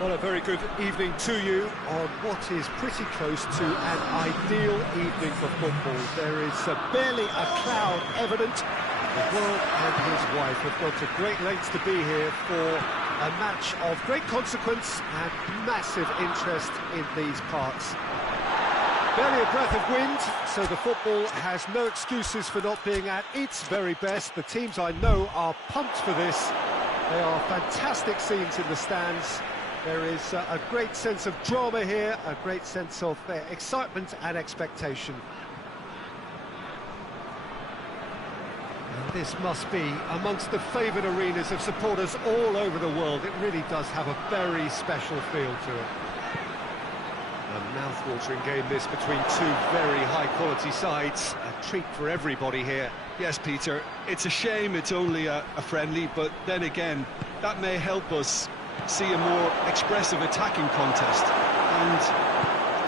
Well, a very good evening to you on what is pretty close to an ideal evening for football. There is barely a cloud evident. The world and his wife have gone to great lengths to be here for a match of great consequence and massive interest in these parts. Barely a breath of wind, so the football has no excuses for not being at its very best. The teams I know are pumped for this. They are fantastic scenes in the stands. There is a great sense of drama here, a great sense of excitement and expectation. And this must be amongst the favoured arenas of supporters all over the world. It really does have a very special feel to it. A mouth-watering game this between two very high-quality sides. A treat for everybody here. Yes, Peter, it's a shame it's only a friendly, but then again, that may help us see a more expressive attacking contest. And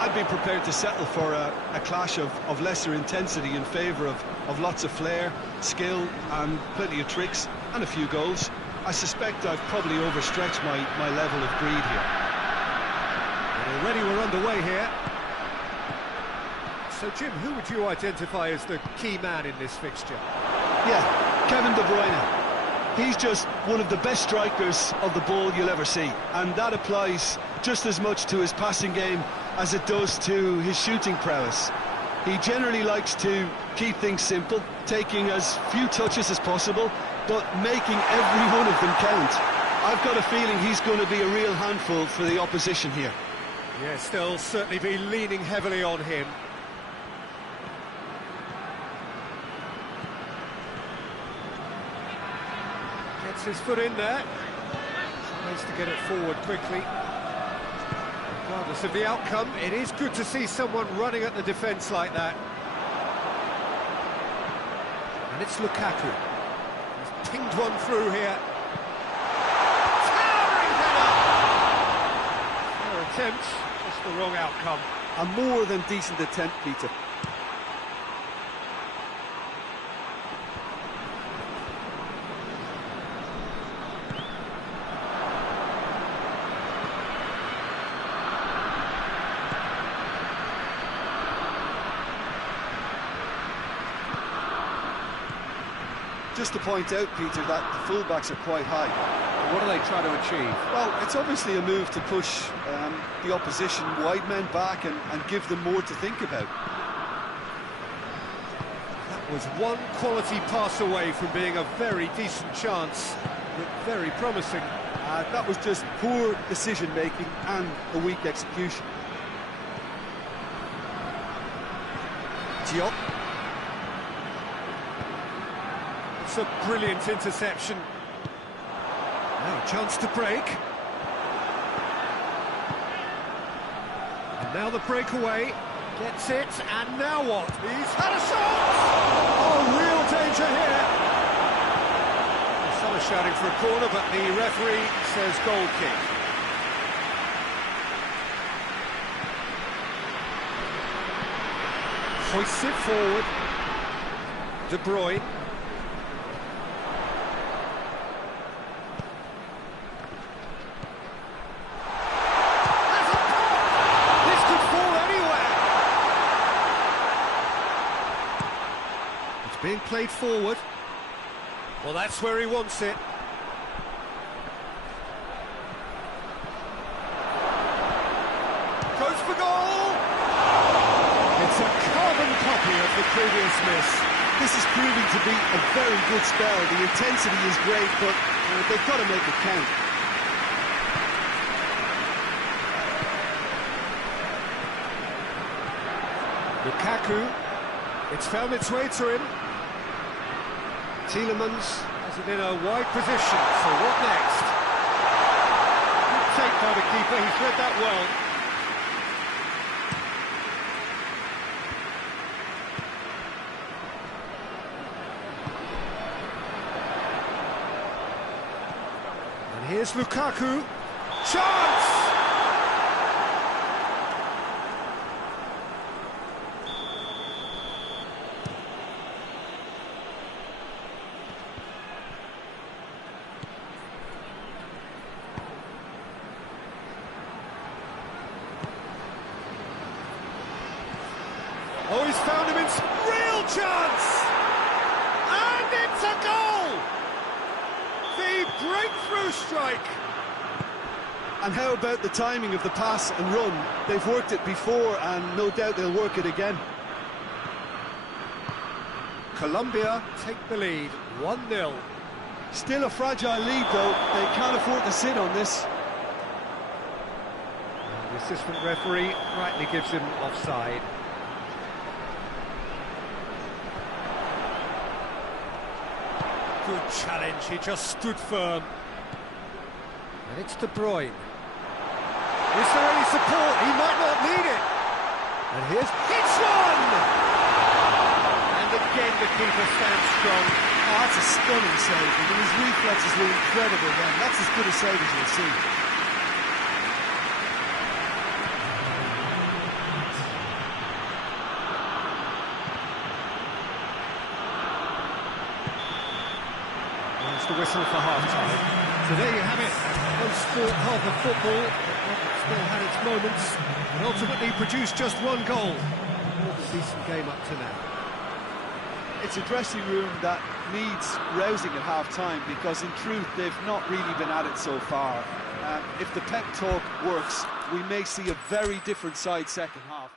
I'd be prepared to settle for a clash of lesser intensity in favour of lots of flair, skill, and plenty of tricks, and a few goals. I suspect I've probably overstretched my level of greed here. Already we're underway here. So, Jim, who would you identify as the key man in this fixture? Yeah, Kevin De Bruyne. He's just one of the best strikers of the ball you'll ever see. And that applies just as much to his passing game as it does to his shooting prowess. He generally likes to keep things simple, taking as few touches as possible, but making every one of them count. I've got a feeling he's going to be a real handful for the opposition here. Yes, they'll certainly be leaning heavily on him. Gets his foot in there. Tries to get it forward quickly. Regardless of the outcome, it is good to see someone running at the defence like that. And it's Lukaku. He's pinged one through here. Towering header! Fair attempt. Just the wrong outcome. A more than decent attempt, Peter. Just to point out, Peter, that the fullbacks are quite high. What are they trying to achieve? Well, it's obviously a move to push the opposition wide men back and give them more to think about. That was one quality pass away from being a very decent chance. Looked very promising. That was just poor decision-making and a weak execution. Diop. It's a brilliant interception. Now a chance to break. And now the breakaway. Gets it, and now what? He's had a shot! Oh, real danger here. Some are shouting for a corner, but the referee says goal kick. Hoists it forward. De Bruyne. Being played forward. Well, that's where he wants it. Goes for goal! It's a carbon copy of the previous miss. This is proving to be a very good spell. The intensity is great, but they've got to make it count. Lukaku. It's found its way to him. Tielemans has it in a wide position, so what next? Good take by the keeper, he's read that well. And here's Lukaku. Chance! chance! And it's a goal! The breakthrough strike! And how about the timing of the pass and run? They've worked it before, and no doubt they'll work it again. Colombia take the lead, 1-0. Still a fragile lead, though. They can't afford to sit on this. The assistant referee rightly gives him offside. Good challenge, he just stood firm. And it's De Bruyne. Is there any support? He might not need it. And here's... It's one! And again the keeper stands strong. Oh, that's a stunning save. I mean, his reflexes were incredible then. That's as good a save as you'll see. There's the whistle for half-time. So there you have it. One sport, half of football. Still had its moments, and ultimately produced just one goal. More than decent game up to now. It's a dressing room that needs rousing at half-time, because in truth they've not really been at it so far. If the pep talk works, we may see a very different side second half.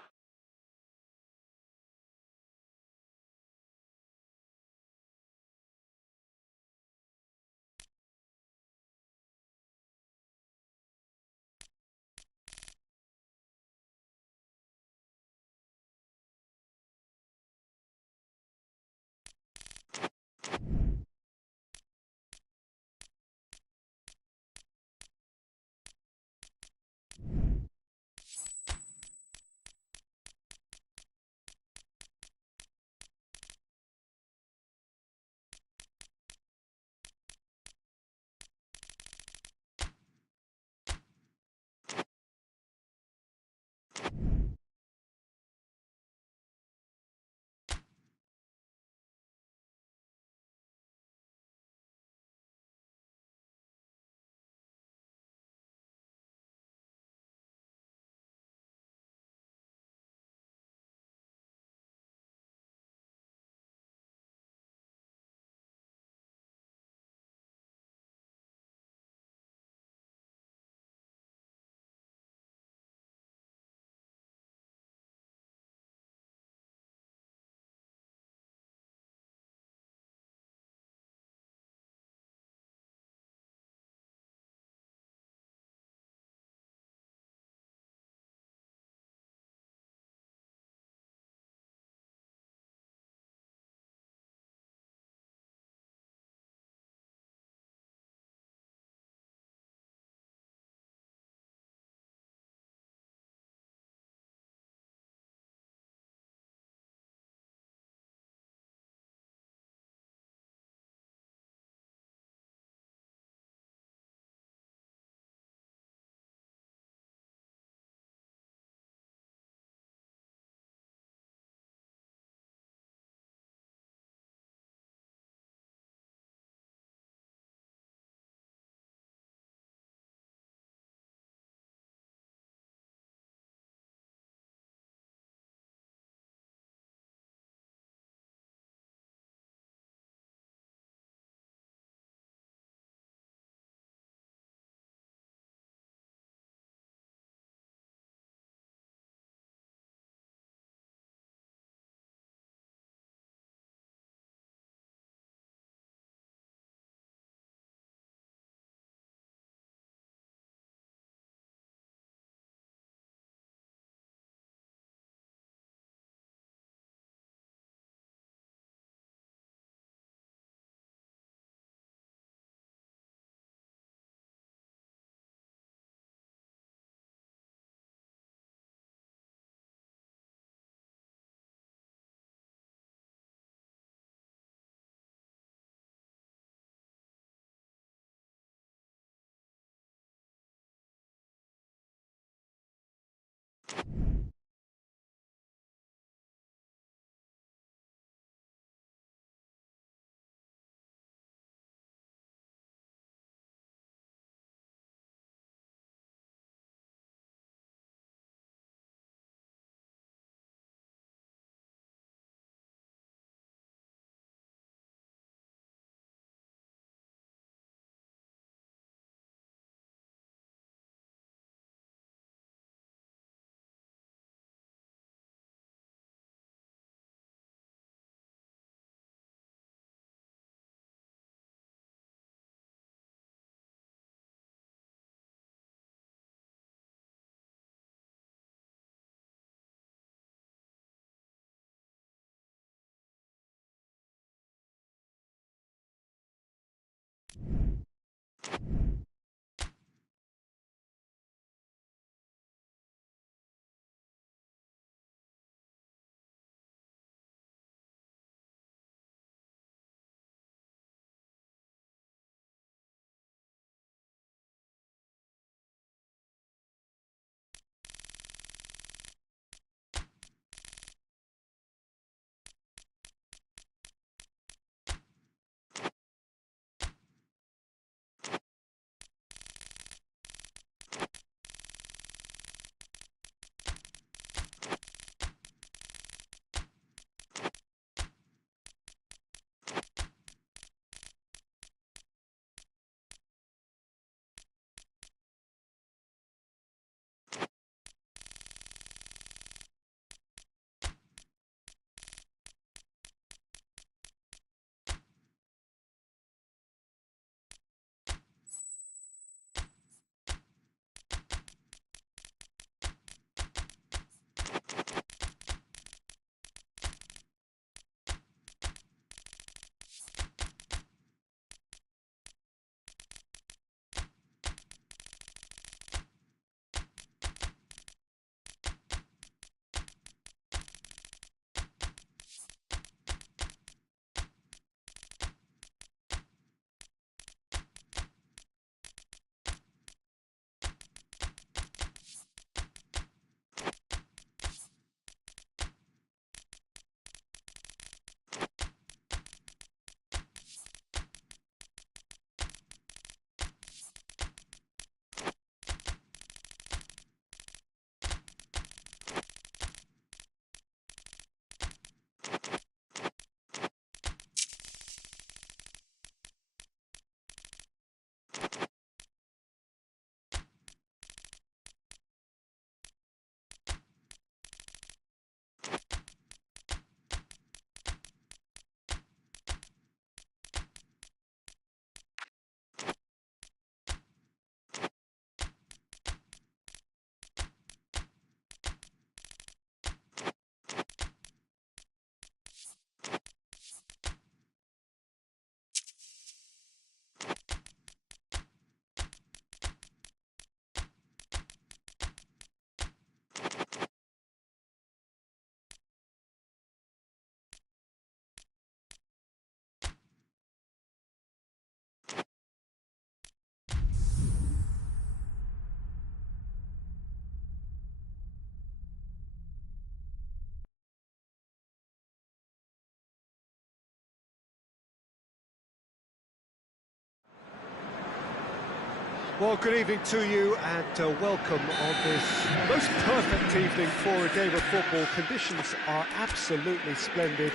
Well, good evening to you and welcome on this most perfect evening for a game of football. Conditions are absolutely splendid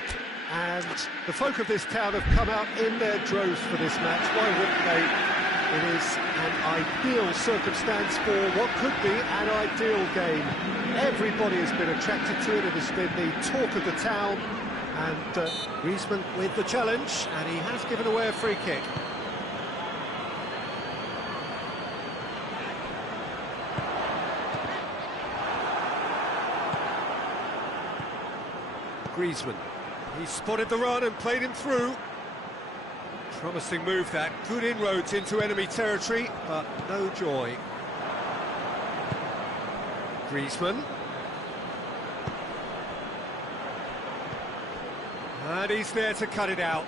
and the folk of this town have come out in their droves for this match. Why wouldn't they? It is an ideal circumstance for what could be an ideal game. Everybody has been attracted to it. It has been the talk of the town. And Griezmann with the challenge, and he has given away a free kick. Griezmann, he spotted the run and played him through. Promising move that, good inroads into enemy territory, but no joy. Griezmann. And he's there to cut it out.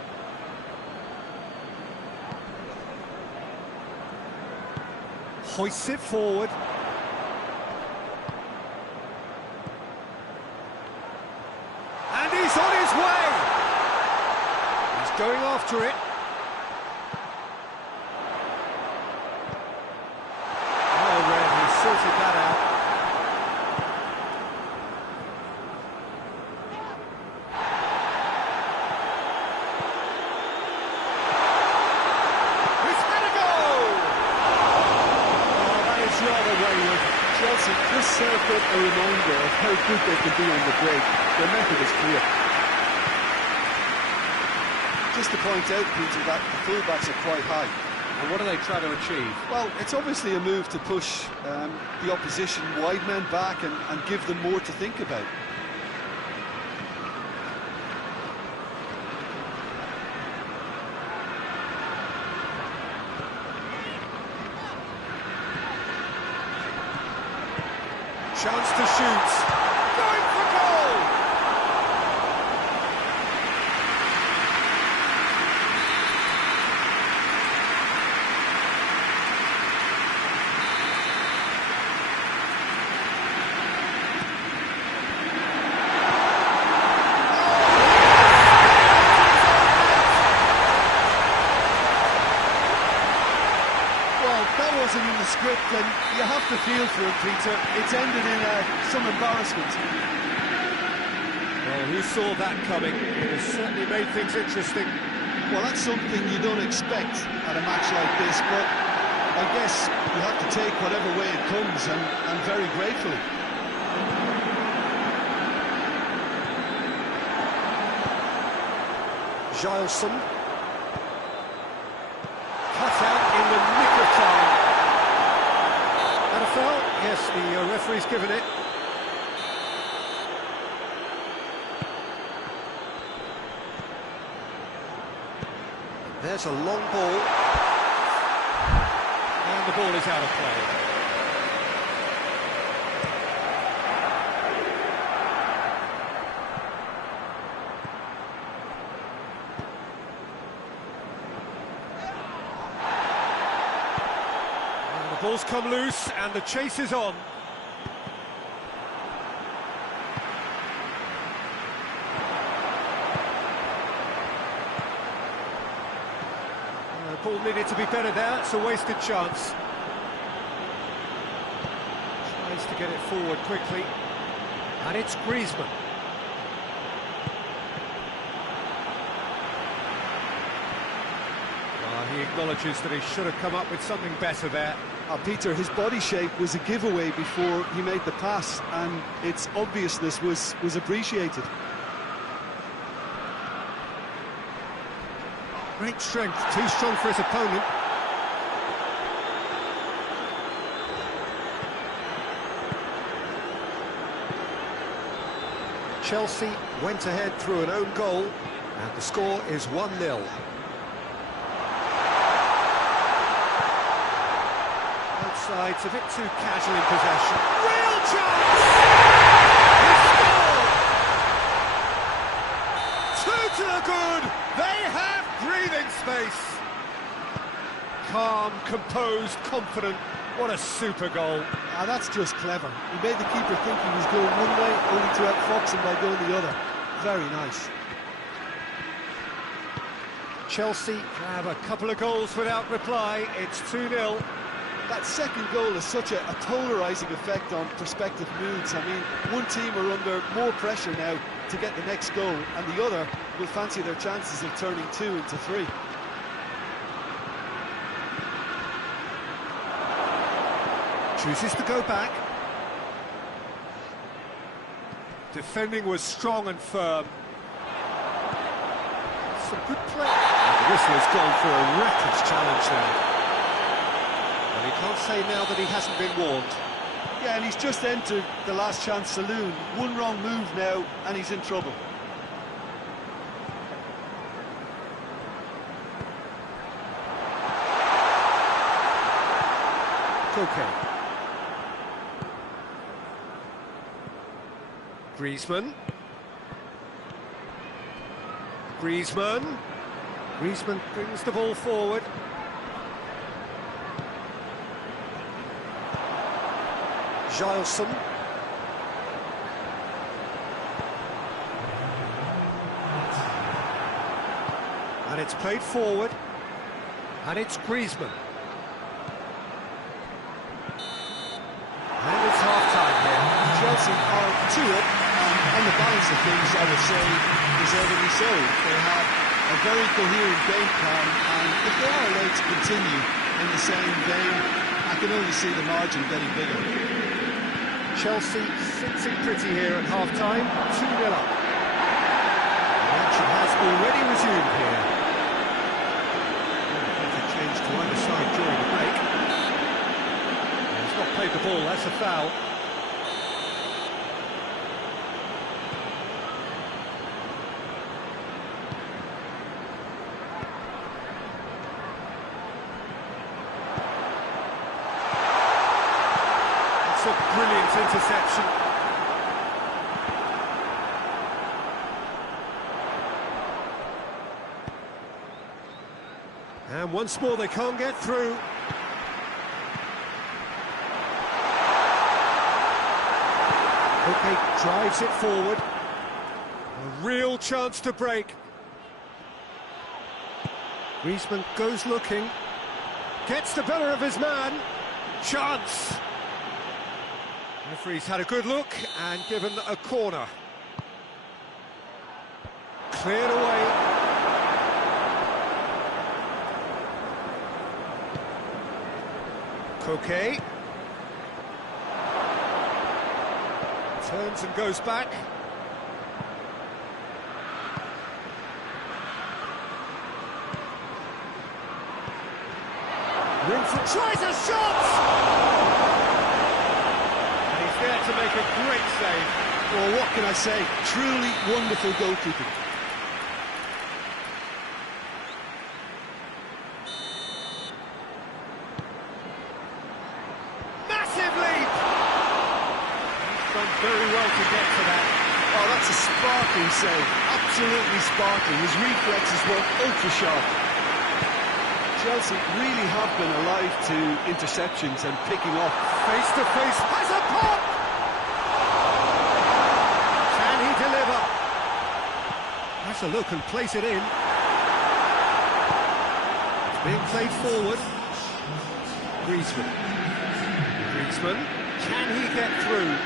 Hoists it forward. And he's on his way! He's going after it. Oh, Red, he sorted that out. Chelsea, this served up a reminder of how good they can be on the break. Their method is clear. Just to point out, Peter, that the fullbacks are quite high. And what are they trying to achieve? Well, it's obviously a move to push the opposition wide men back and give them more to think about. Chance to shoot. Going for goal! That wasn't in the script, and you have to feel for him, Peter. It's ended in some embarrassment. Well, who saw that coming? It has certainly made things interesting. Well, that's something you don't expect at a match like this, but I guess you have to take whatever way it comes, and very gratefully. Gielson. Cut out in the nick of time. And a foul? Yes, the referee's given it. There's a long ball. And the ball is out of play. Ball's come loose, and the chase is on. The ball needed to be better there, it's a wasted chance. Tries to get it forward quickly, and it's Griezmann. He acknowledges that he should have come up with something better there. Peter, his body shape was a giveaway before he made the pass, and its obviousness was appreciated. Great strength, too strong for his opponent. Chelsea went ahead through an own goal, and the score is 1-0. Sides a bit too casual in possession. Real chance! He scored! Two to the good! They have breathing space! Calm, composed, confident. What a super goal. That's just clever. He made the keeper think he was going one way, only to outfox him by going the other. Very nice. Chelsea have a couple of goals without reply. It's 2-0. That second goal has such a polarising effect on prospective moods. I mean, one team are under more pressure now to get the next goal, and the other will fancy their chances of turning 2 into 3. Chooses to go back. Defending was strong and firm. Some good play. And the whistle has gone for a reckless challenge there. And he can't say now that he hasn't been warned. Yeah, and he's just entered the last chance saloon. One wrong move now, and he's in trouble. Koke. Griezmann. Griezmann brings the ball forward. Gielson. And it's played forward. And it's Griezmann. And it's half-time here. Chelsea are 2 up, and on the balance of things, I would say, deservedly so. They have a very coherent game plan, and if they are allowed to continue in the same vein, I can only see the margin getting bigger. Chelsea sitting pretty here at half-time, 2-0 up. The action has already resumed here. It changed to either side during the break. He's not played the ball, that's a foul. That's a brilliant interception. And once more they can't get through. Okay, drives it forward. A real chance to break. Griezmann goes looking. Gets the better of his man. Chance! Referee's had a good look and given a corner. Cleared away. Koke. Turns and goes back. Room for tries a shot! And he's there to make a great save. Well, what can I say? Truly wonderful goalkeeping. Massive leap! He's done very well to get to that. Oh, that's a sparkling save. Absolutely sparkling. His reflexes were ultra sharp. Chelsea really have been alive to interceptions and picking up. Face to face, has a pop! Can he deliver? Has a look and place it in. It's being played forward. Griezmann. Griezmann, can he get through?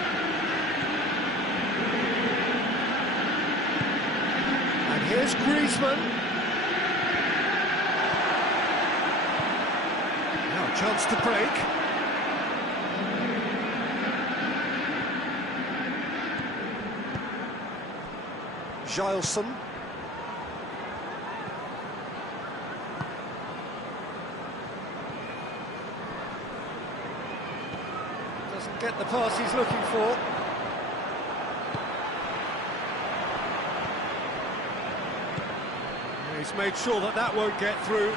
And here's Griezmann. Chance to break. Gileson. Doesn't get the pass he's looking for. He's made sure that that won't get through.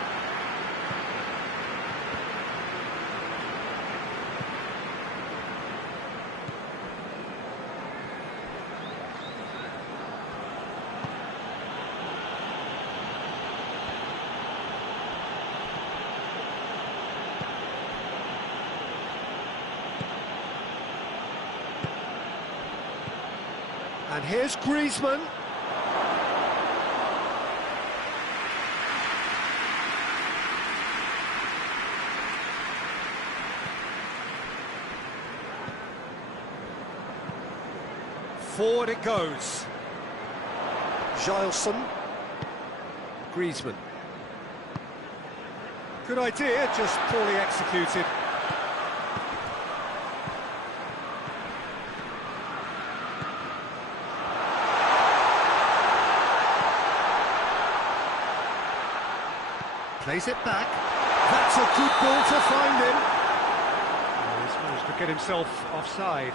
And here's Griezmann. Forward it goes. Gileson. Griezmann. Good idea, just poorly executed. Plays it back. That's a good ball to find him. Oh, he's managed to get himself offside.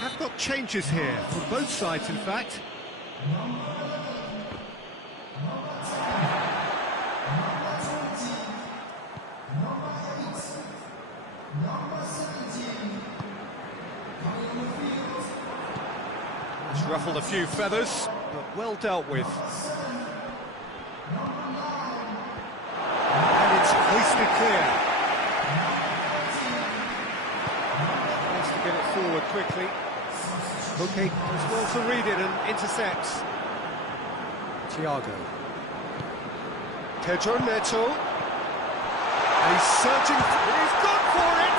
Have got changes here, from both sides in fact. It's ruffled a few feathers, but well dealt with. And it's hoisted clear. Has to get it forward quickly. Okay, does well to read it and intercepts. Thiago. Pedro Neto. And he's searching, he's gone for it!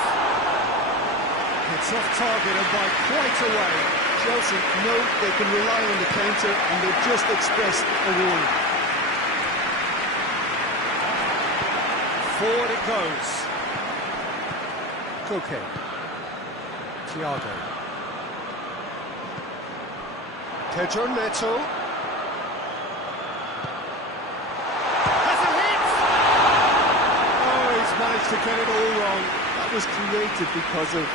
It's off target and by quite a way. Chelsea know they can rely on the counter and they've just expressed a warning. Forward it goes. Koke. Thiago. Pedro Neto. Has a hit! Oh, he's managed to get it all wrong. That was created because of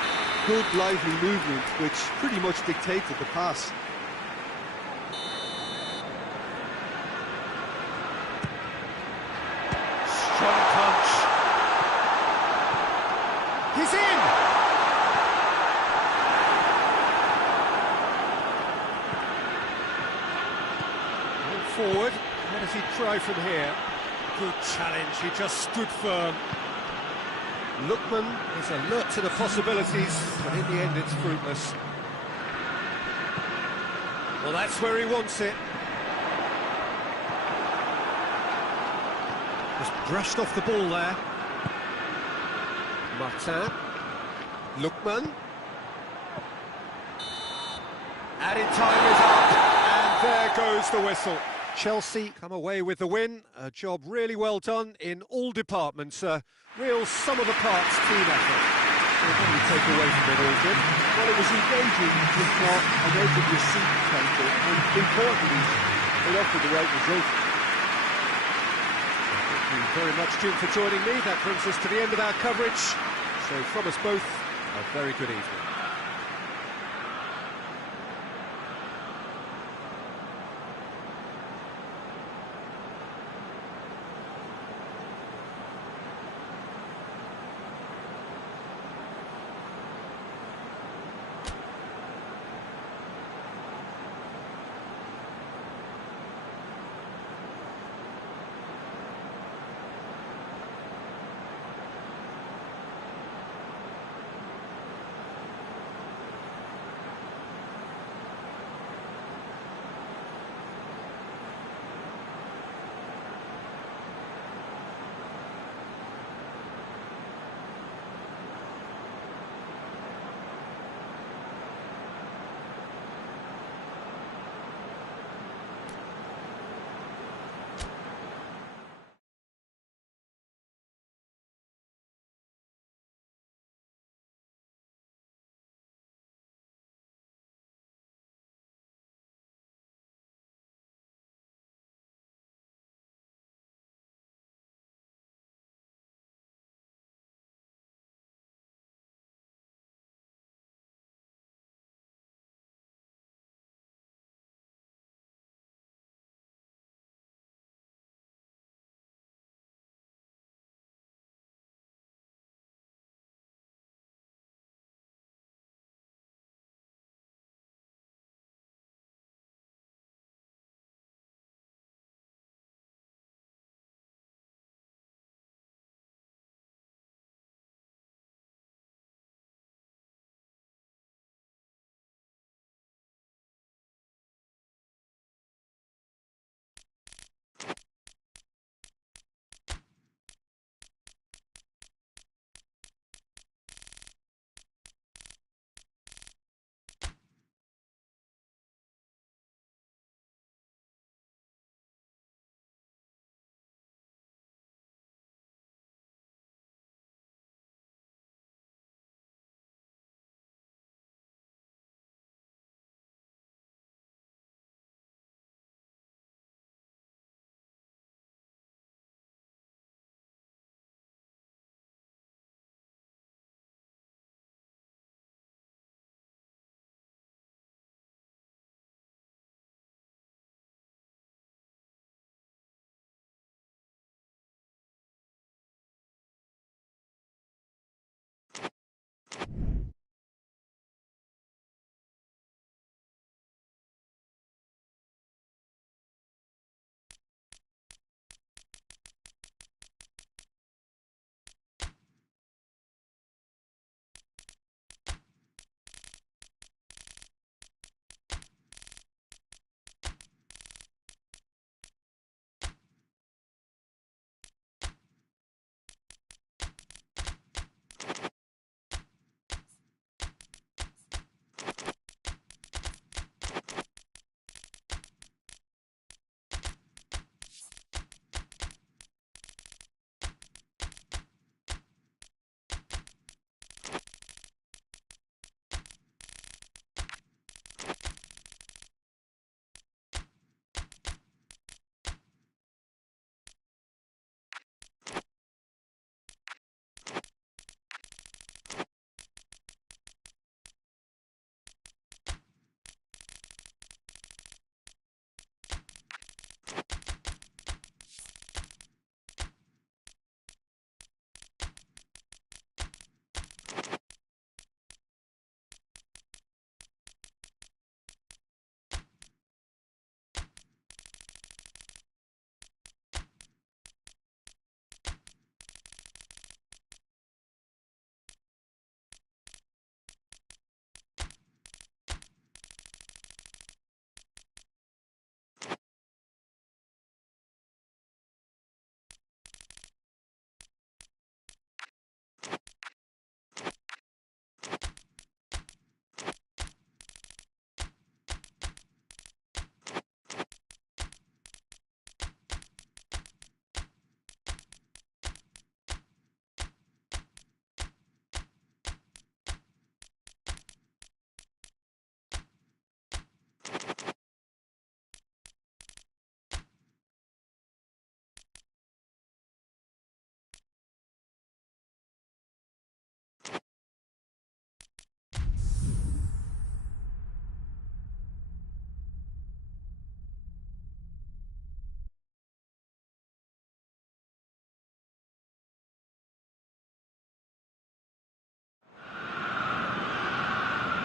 good, lively movement, which pretty much dictated the pass. Strong punch. He's in! Forward, what does he try from here? Good challenge, he just stood firm. Lookman is alert to the possibilities, but in the end it's fruitless. Well, that's where he wants it. Just brushed off the ball there. P.Tan. Lookman. Added time is up, and there goes the whistle. Chelsea come away with the win. A job really well done in all departments. Real sum-of-the-parts team effort. So what do you take away from it all, Jim? Well, it was engaging, if not an edge-of-your-seat counter, and importantly, it offered the right result. Thank you very much, Jim, for joining me. That brings us to the end of our coverage. So from us both, a very good evening.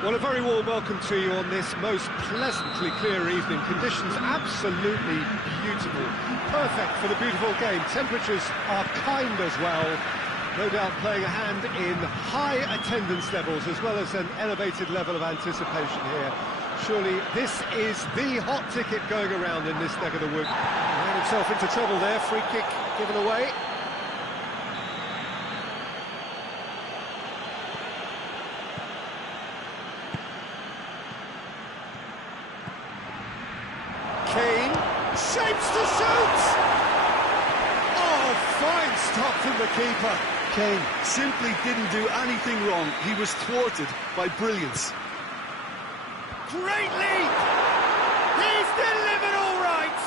Well, a very warm welcome to you on this most pleasantly clear evening. Conditions absolutely beautiful. Perfect for the beautiful game. Temperatures are kind as well. No doubt playing a hand in high attendance levels as well as an elevated level of anticipation here. Surely this is the hot ticket going around in this neck of the wood. Ran himself into trouble there. Free kick given away. Kane shapes to shoot! Oh, fine stop from the keeper. Kane simply didn't do anything wrong. He was thwarted by brilliance. Great leap! He's delivered all right!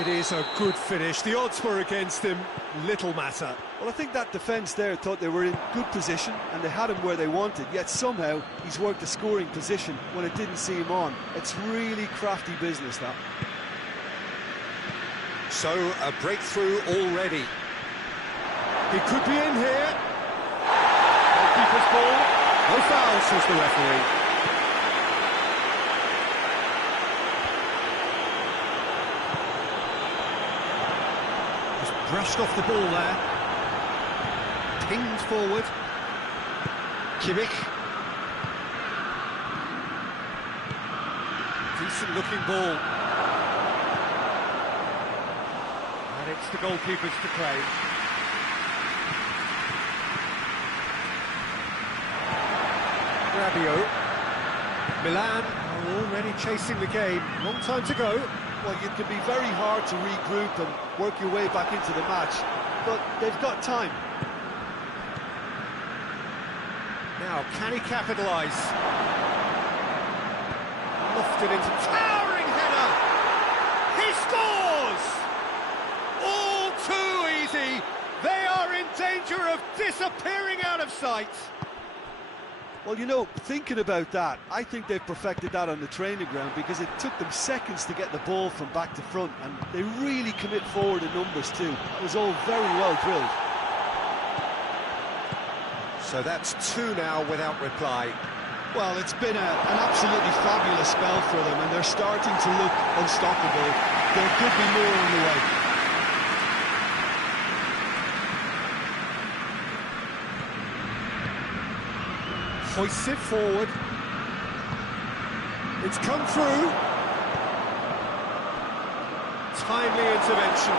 It is a good finish. The odds were against him. Little matter. Well, I think that defence there thought they were in good position and they had him where they wanted, yet somehow he's worked a scoring position when it didn't see him on. It's really crafty business, that. So, a breakthrough already. He could be in here. Keeper's ball. No foul, says the referee. Brushed off the ball there. Pinged forward. Kimmich. Decent looking ball. And it's the goalkeepers to claim. Rabiot. Milan are already chasing the game. Long time to go. Well, it can be very hard to regroup and work your way back into the match, but they've got time. Now, can he capitalise? Lofted into towering header! He scores! All too easy! They are in danger of disappearing out of sight! Well, you know, thinking about that, I think they've perfected that on the training ground because it took them seconds to get the ball from back to front, and they really commit forward in numbers too. It was all very well drilled. So that's two now without reply. Well, it's been an absolutely fabulous spell for them, and they're starting to look unstoppable. There could be more on the way. Hoists it forward. It's come through. Timely intervention.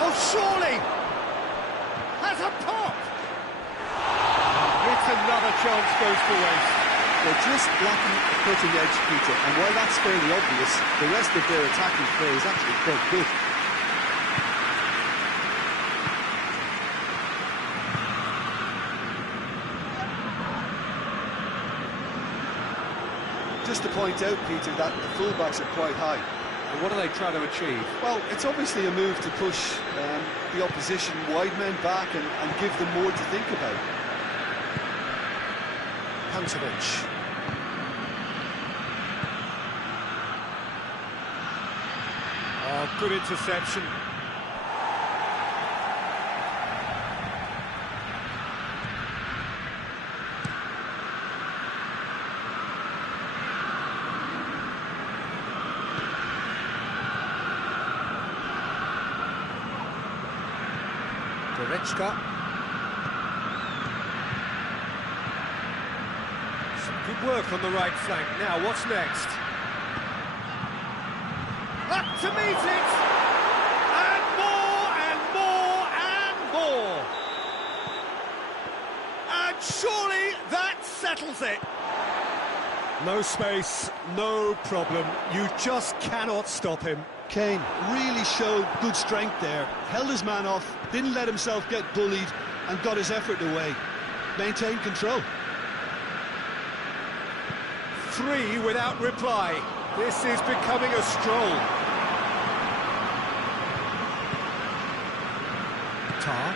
Oh, surely! Has a pop! It's another chance goes to waste. They're just lacking a cutting edge, Peter, and while that's fairly obvious, the rest of their attacking play is actually quite good. Just to point out, Peter, that the fullbacks are quite high. And what are they trying to achieve? Well, it's obviously a move to push the opposition wide men back and give them more to think about. Pantovic. Oh, good interception. Goretzka. Good work on the right flank. Now, what's next? Up to meet it! And more, and more, and more! And surely that settles it! No space, no problem. You just cannot stop him. Kane really showed good strength there. Held his man off, didn't let himself get bullied, and got his effort away. Maintained control. 3 without reply. This is becoming a stroll. Tar.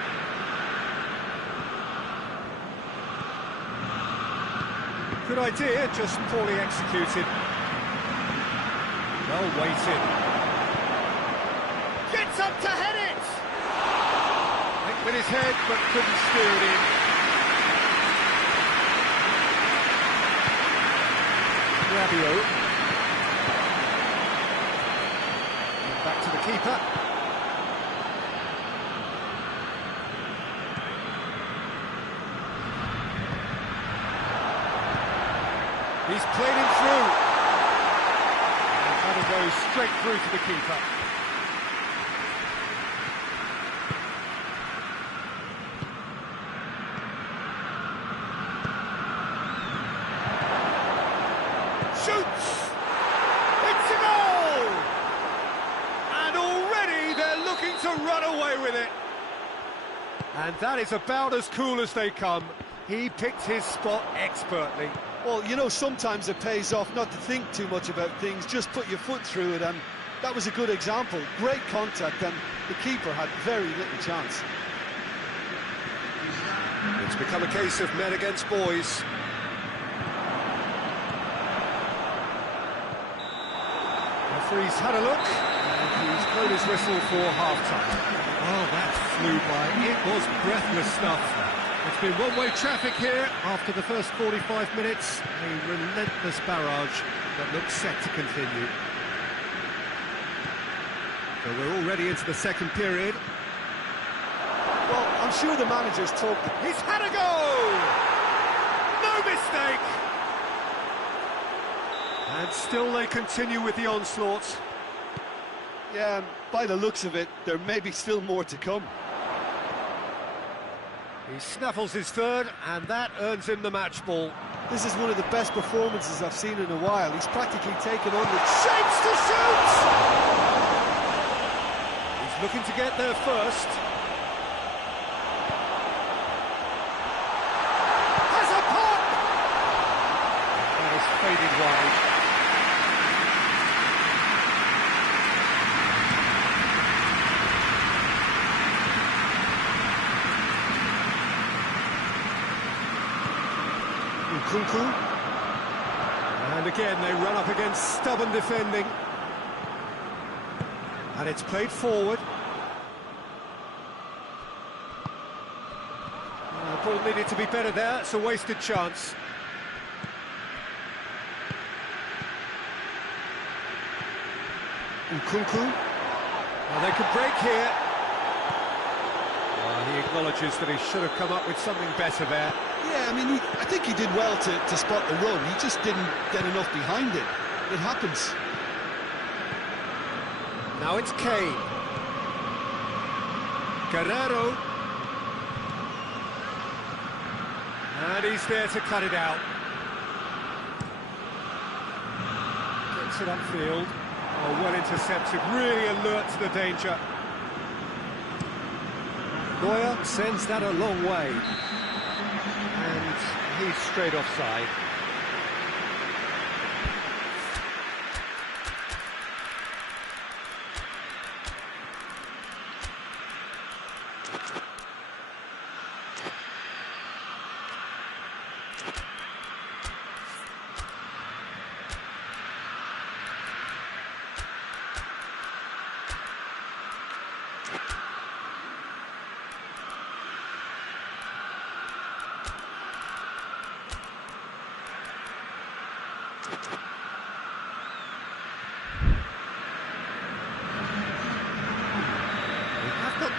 Good idea, just poorly executed. Well weighted. up to head it! Went with his head, but couldn't steer it in. Rabiot. Back to the keeper. He's played him through. And that'll go straight through to the keeper. Shoots! It's a goal! And already they're looking to run away with it. And that is about as cool as they come. He picked his spot expertly. Well, you know, sometimes it pays off not to think too much about things, just put your foot through it, and that was a good example. Great contact, and the keeper had very little chance. It's become a case of men against boys. Referee's had a look, and he's blown his whistle for half-time. Oh, that flew by. It was breathless stuff. It's been one-way traffic here after the first 45 minutes. A relentless barrage that looks set to continue. So we're already into the second period. Well, I'm sure the manager's talked. He's had a go! No mistake! And still they continue with the onslaught. Yeah, and by the looks of it, there may be still more to come. He snaffles his third, and that earns him the match ball. This is one of the best performances I've seen in a while. He's practically taken on the Shapes to shoot! He's looking to get there first. Has a pop! That is faded wide. And again they run up against stubborn defending. And it's played forward. The ball needed to be better there, it's a wasted chance. Well, they could break here. He acknowledges that he should have come up with something better there. Yeah, I mean, I think he did well to spot the run. He just didn't get enough behind it. It happens. Now it's Kane. Guerrero. And he's there to cut it out. Gets it upfield. Oh, well intercepted, really alert to the danger. Neuer sends that a long way. And he's straight offside.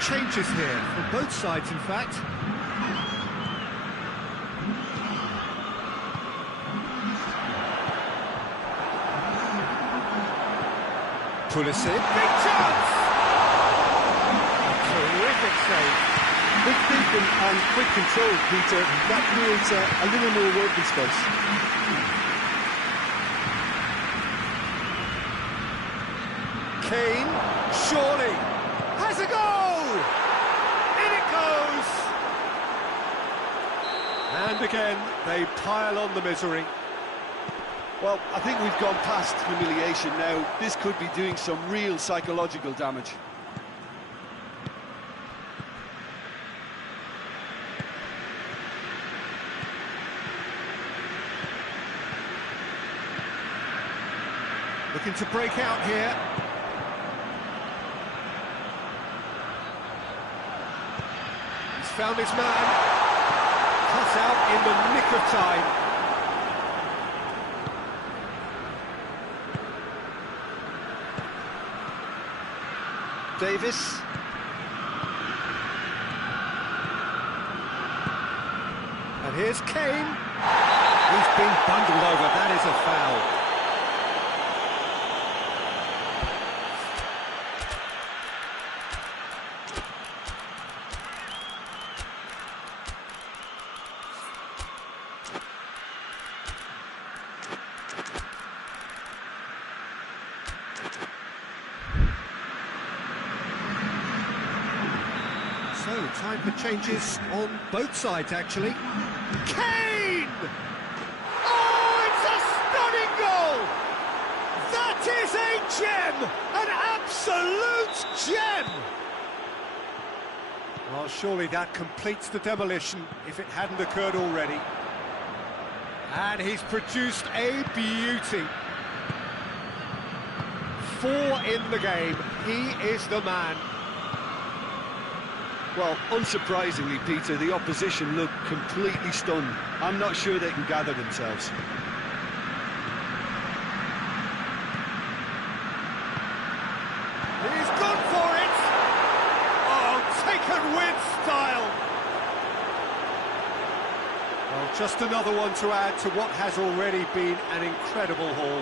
Changes here, from both sides in fact. Pulisic, big chance! A terrific save. Quick thinking and quick control, Peter. That creates a little more working space. Kane, surely, has a goal! In it goes! And again, they pile on the misery. Well, I think we've gone past humiliation now. This could be doing some real psychological damage. Looking to break out here. found his man. Cut out in the nick of time. Davis. And here's Kane. He's been bundled over. That is a foul. So, time for changes on both sides, actually. Kane! Oh, it's a stunning goal! That is a gem! An absolute gem! Well, surely that completes the demolition, if it hadn't occurred already. And he's produced a beauty. 4 in the game. He is the man. Well, unsurprisingly, Peter, the opposition look completely stunned. I'm not sure they can gather themselves. He's gone for it! Oh, taken with style! Well, just another one to add to what has already been an incredible haul.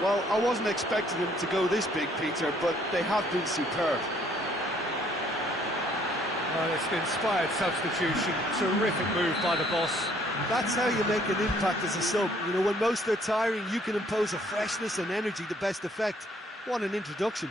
Well, I wasn't expecting them to go this big, Peter, but they have been superb. Well, it's an inspired substitution. Terrific move by the boss. That's how you make an impact as a sub. You know, when most are tiring, you can impose a freshness and energy to best effect. What an introduction.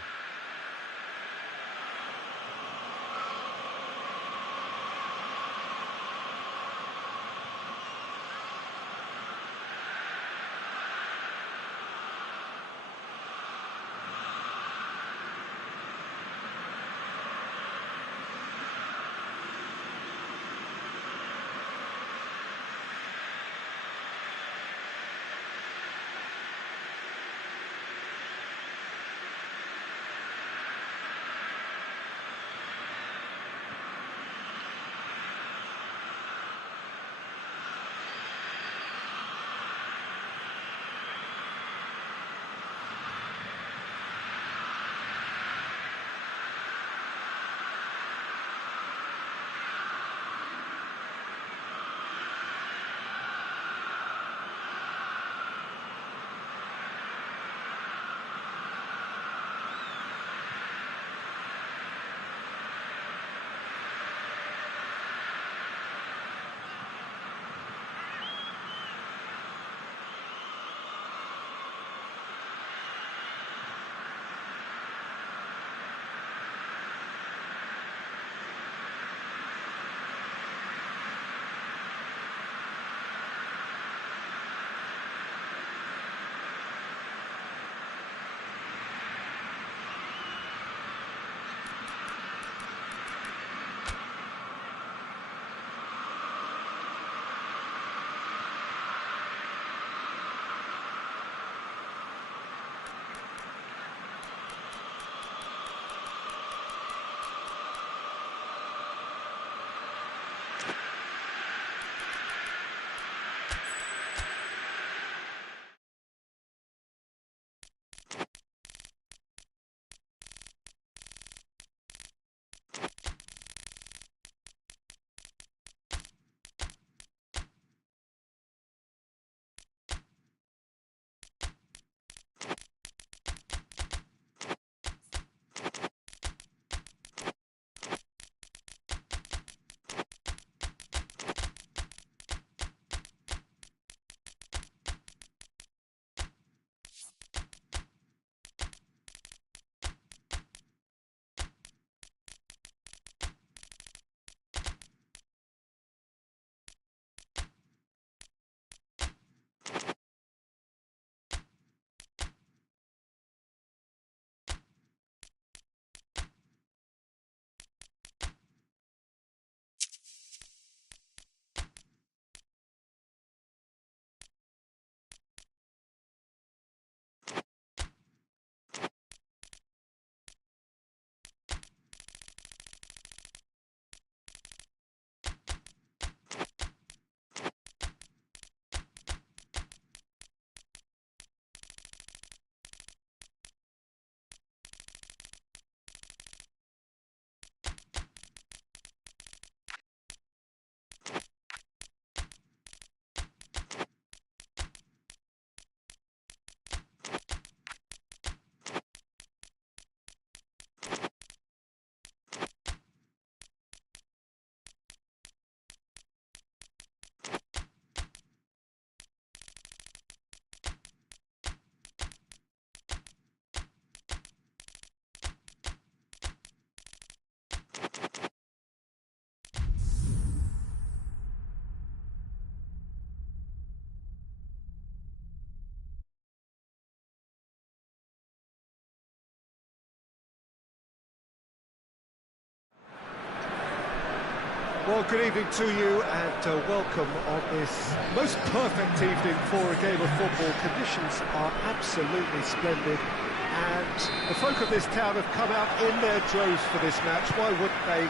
Well, good evening to you and welcome on this most perfect evening for a game of football. Conditions are absolutely splendid and the folk of this town have come out in their droves for this match. Why wouldn't they?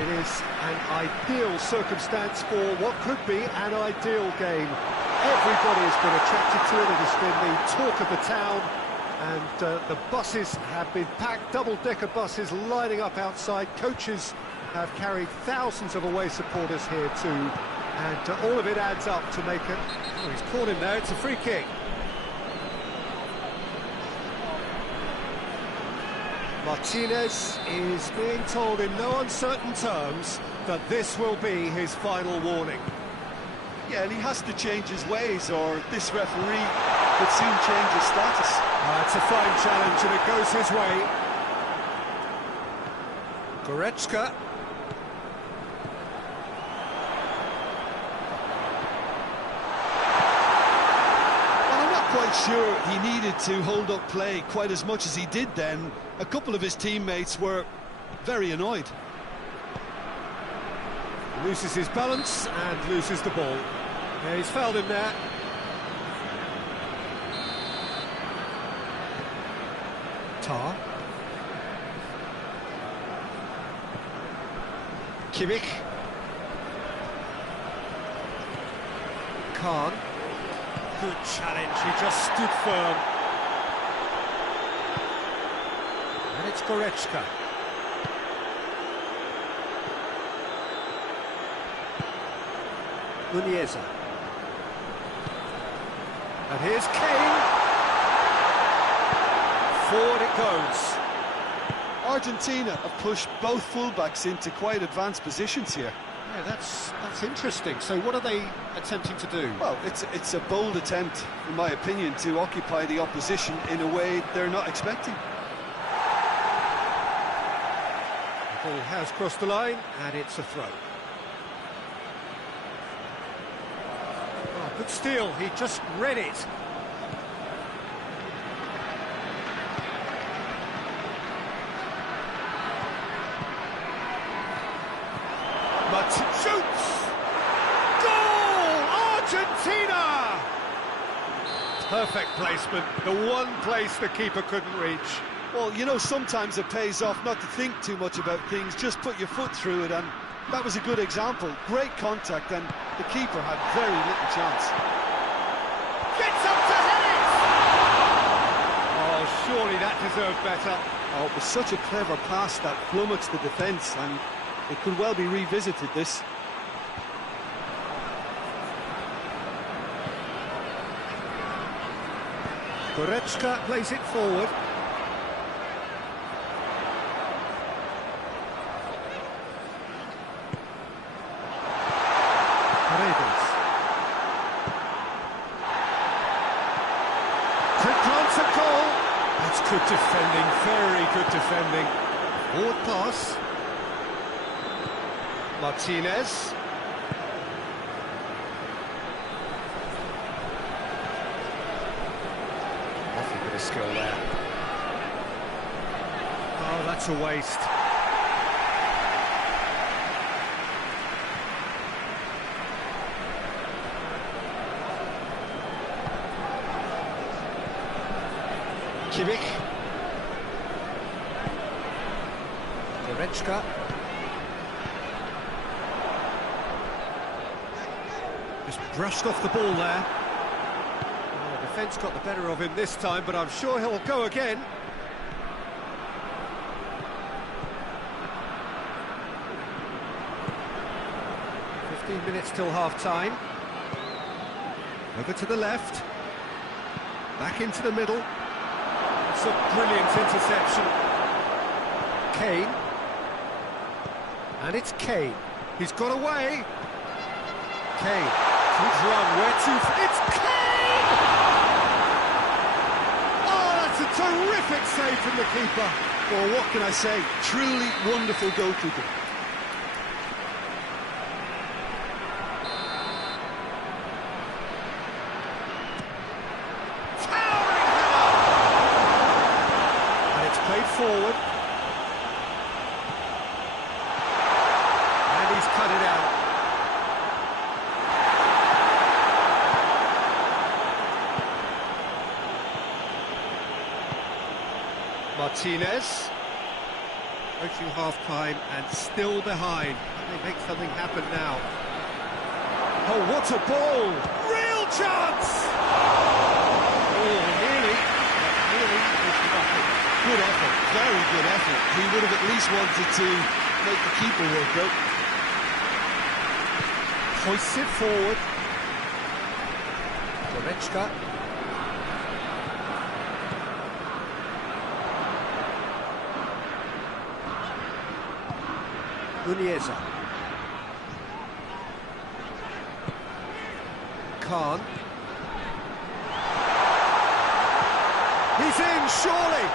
It is an ideal circumstance for what could be an ideal game. Everybody has been attracted to it. It has been the talk of the town, and the buses have been packed, double-decker buses lining up outside. Coaches have carried thousands of away supporters here too, and all of it adds up to make it. Oh, he's caught him there. It's a free kick. Martinez is being told in no uncertain terms that this will be his final warning. Yeah, and he has to change his ways, or this referee could soon change his status. It's a fine challenge, and it goes his way. Goretzka. Well, I'm not quite sure he needed to hold up play quite as much as he did then. A couple of his teammates were very annoyed. Loses his balance and loses the ball. Yeah, he's fouled him there. Tar. Kimmich. Khan. Good challenge, he just stood firm. And it's Goretzka. Muniesa. And here's Kane. Forward it goes. Argentina have pushed both fullbacks into quite advanced positions here. Yeah, that's interesting. So what are they attempting to do? Well, it's a bold attempt, in my opinion, to occupy the opposition in a way they're not expecting. The ball has crossed the line, and it's a throw. Oh, good steal, he just read it. But shoots! Goal! Argentina! Perfect placement, the one place the keeper couldn't reach. Well, you know, sometimes it pays off not to think too much about things, just put your foot through it, and that was a good example. Great contact, and the keeper had very little chance. Gets up to head it! Oh, surely that deserved better. Oh, it was such a clever pass that flummoxed the defence, and it could well be revisited, this. Goretzka plays it forward. Quick glance at goal. That's good defending, very good defending. Forward pass. Martinez. Awfully bit of skill there. Oh, that's a waste. Kimmich. Goretzka. Just brushed off the ball there. Oh, the defence got the better of him this time, but I'm sure he'll go again. Minutes till half-time. Over to the left. Back into the middle. It's a brilliant interception. Kane. And it's Kane. He's got away. Kane. Good run. Where to? It's Kane! Oh, that's a terrific save from the keeper. Well, what can I say? Truly wonderful goalkeeper. Forward. And he's cut it Martinez. Approaching half-time and still behind. Can they make something happen now? Oh, what a ball! Real chance! Oh, nearly, but nearly is nothing. Good effort, very good effort. He would have at least wanted to make the keeper work out. Hoists it forward. Goretzka. Muniesa. Khan. He's in, surely!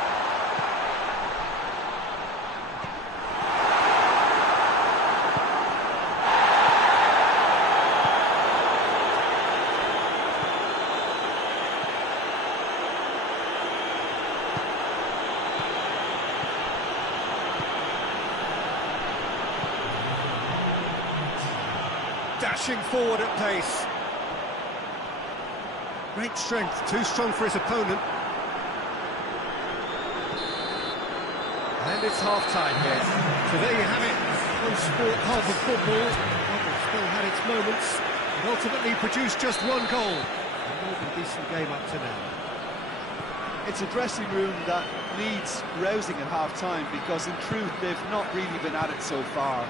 Dashing forward at pace. Great strength, too strong for his opponent. And it's half-time here. So there you have it. One sport, half of football. Football still had its moments, but ultimately produced just one goal. A more than decent game up to now. It's a dressing room that needs rousing at half-time because in truth they've not really been at it so far.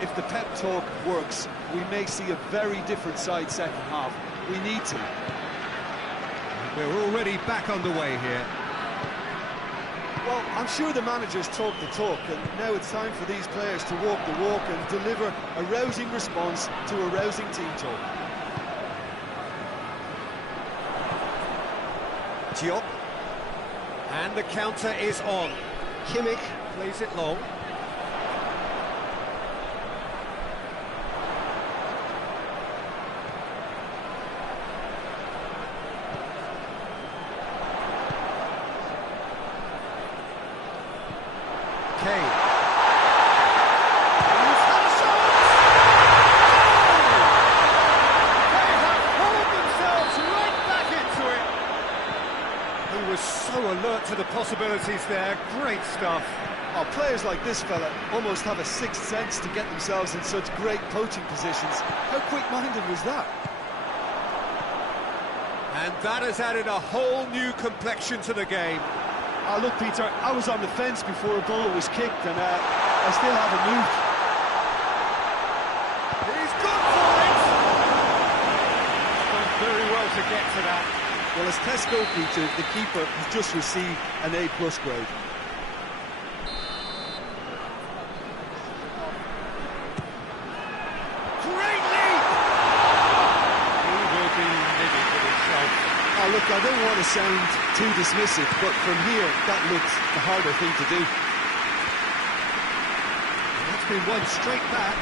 If the pep talk works, we may see a very different side second half. We need to. We're already back underway here. Well, I'm sure the managers talk the talk, and now it's time for these players to walk the walk and deliver a rousing response to a rousing team talk. Diop. And the counter is on. Kimmich plays it long. Kane. He's had a shot! They have hauled themselves right back into it. He was so alert to the possibilities there. Great stuff. Oh, players like this fella almost have a sixth sense to get themselves in such great poaching positions. How quick-minded was that? And that has added a whole new complexion to the game. Oh, look, Peter, I was on the fence before a ball was kicked, and I still haven't moved. He's gone for it! Done very well to get to that. Well, as tests go, Peter, the keeper has just received an A+ grade. Great lead! He will be livid with himself. Oh, look, I don't want to sound too dismissive, but from here, that looks the harder thing to do. That's been won straight back.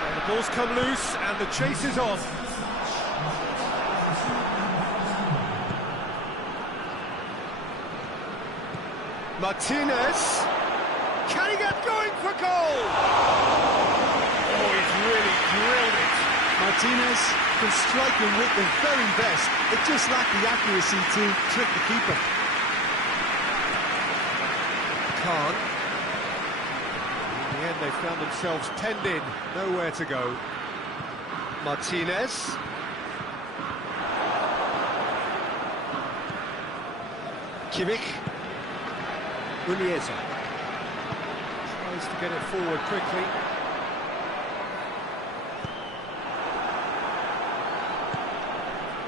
Now the ball's come loose, and the chase is on. Martinez. Can he get going for goal? Oh, he's really drilled it. Martinez can strike him with the very best. It just lacked the accuracy to trick the keeper. Khan. In the end, they found themselves penned in. Nowhere to go. Martinez. Kimmich. Muniesa. Tries to get it forward quickly.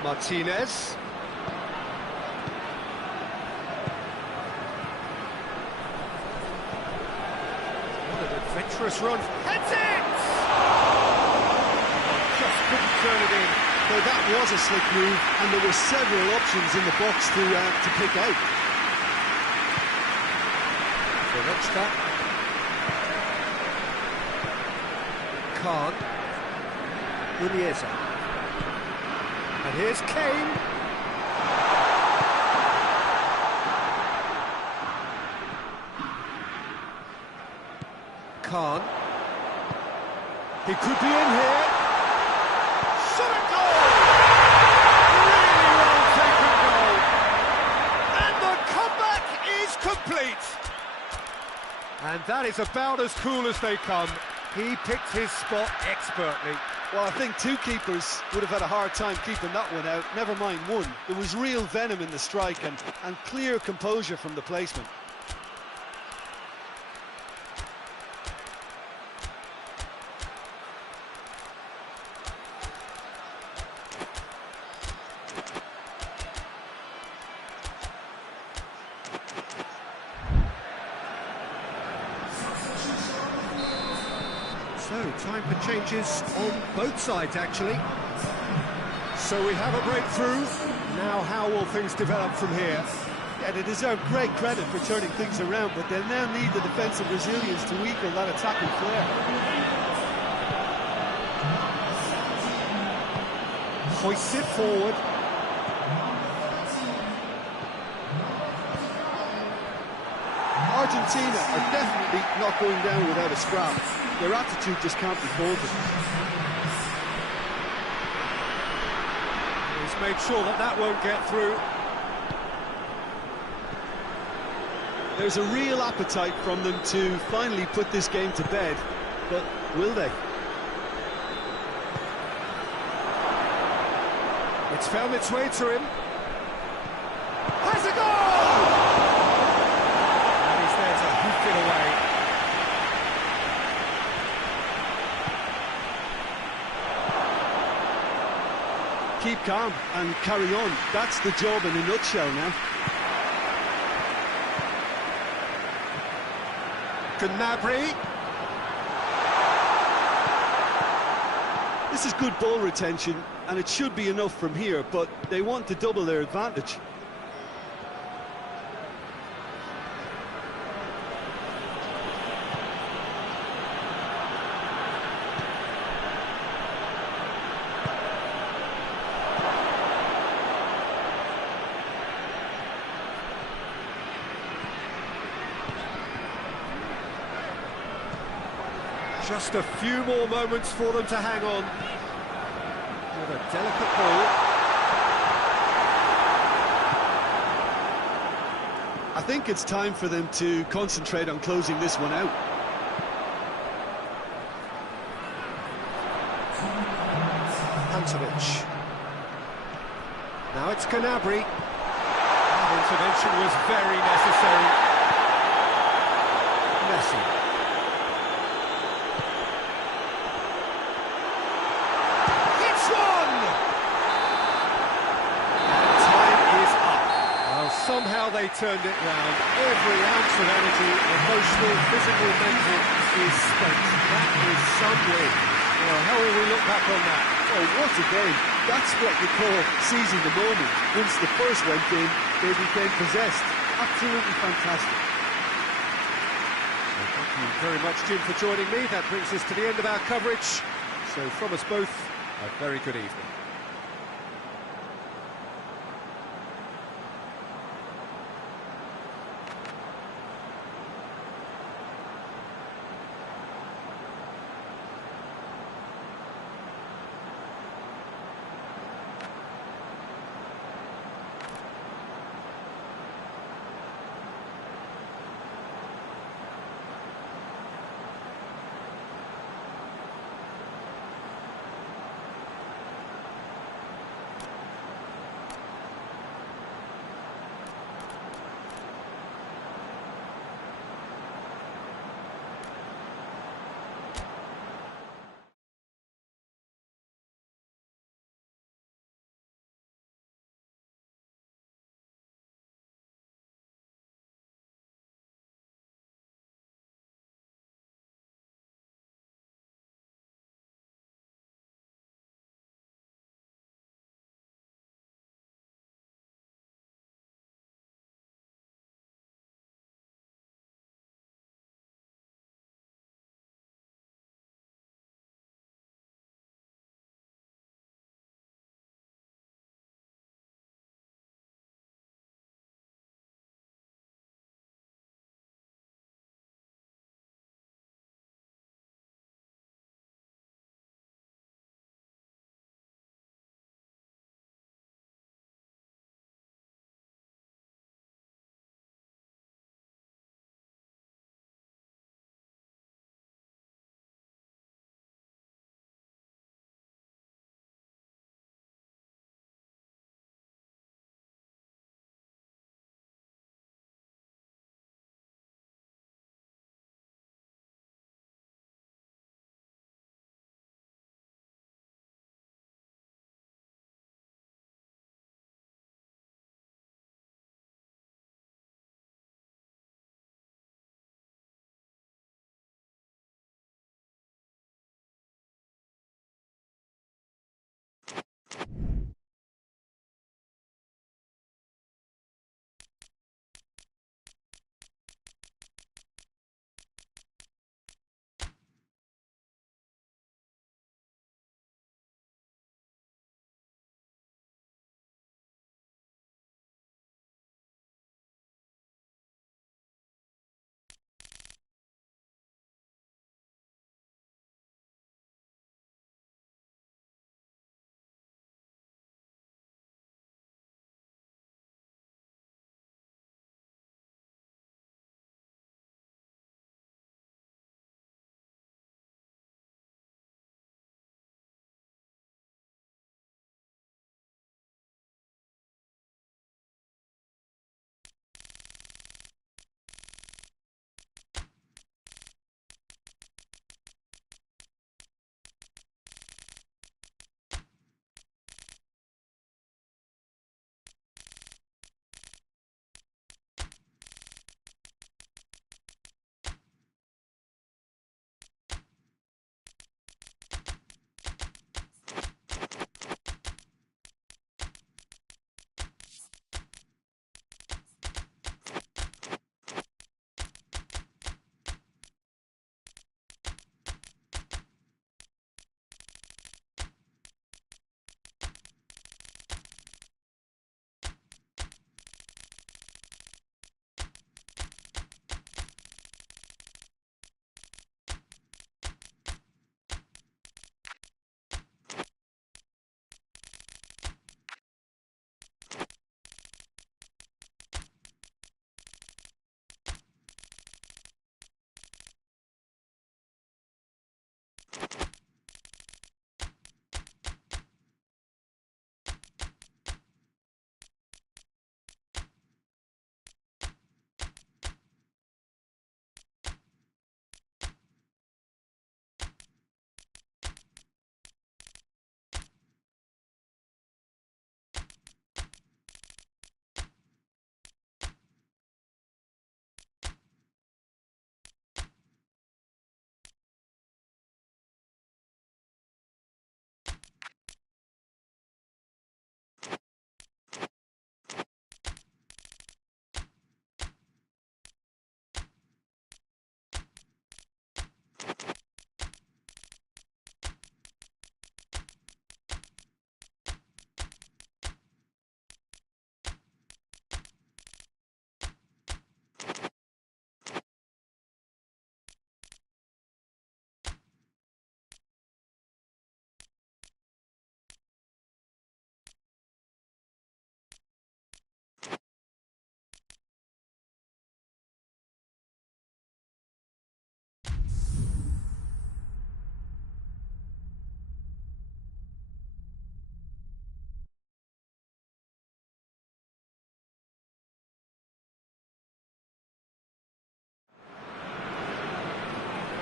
Martinez. What an adventurous run. Heads it! Just couldn't turn it in. So that was a slick move, and there were several options in the box to pick out. Goretzka. Khan. Muniesa. And here's Kane. Khan. He could be in here. That is about as cool as they come. He picked his spot expertly. Well, I think two keepers would have had a hard time keeping that one out, never mind one. There was real venom in the strike and clear composure from the placement. So, time for changes on both sides, actually. So we have a breakthrough. Now, how will things develop from here? Yeah, they deserve great credit for turning things around, but they'll now need the defensive resilience to equal that attacking flair. Hoists it forward. Argentina are definitely not going down without a scrap. Their attitude just can't be faulted. He's made sure that that won't get through. There's a real appetite from them to finally put this game to bed, but will they? It's found its way to him. Has a goal! And he's there to hoof it away. Keep calm and carry on. That's the job in a nutshell now. Gnabry. This is good ball retention, and it should be enough from here, but they want to double their advantage. Just a few more moments for them to hang on. With a delicate ball. I think it's time for them to concentrate on closing this one out. Antovic. Now it's Gnabry. That intervention was very necessary. Messi. Somehow they turned it round. Every ounce of energy, emotional, physical, mental, is spent. That is some win. Well, how will we look back on that? Oh, what a game. That's what you call seizing the moment. Once the first went in, they became possessed. Absolutely fantastic. Well, thank you very much, Jim, for joining me. That brings us to the end of our coverage. So from us both, a very good evening.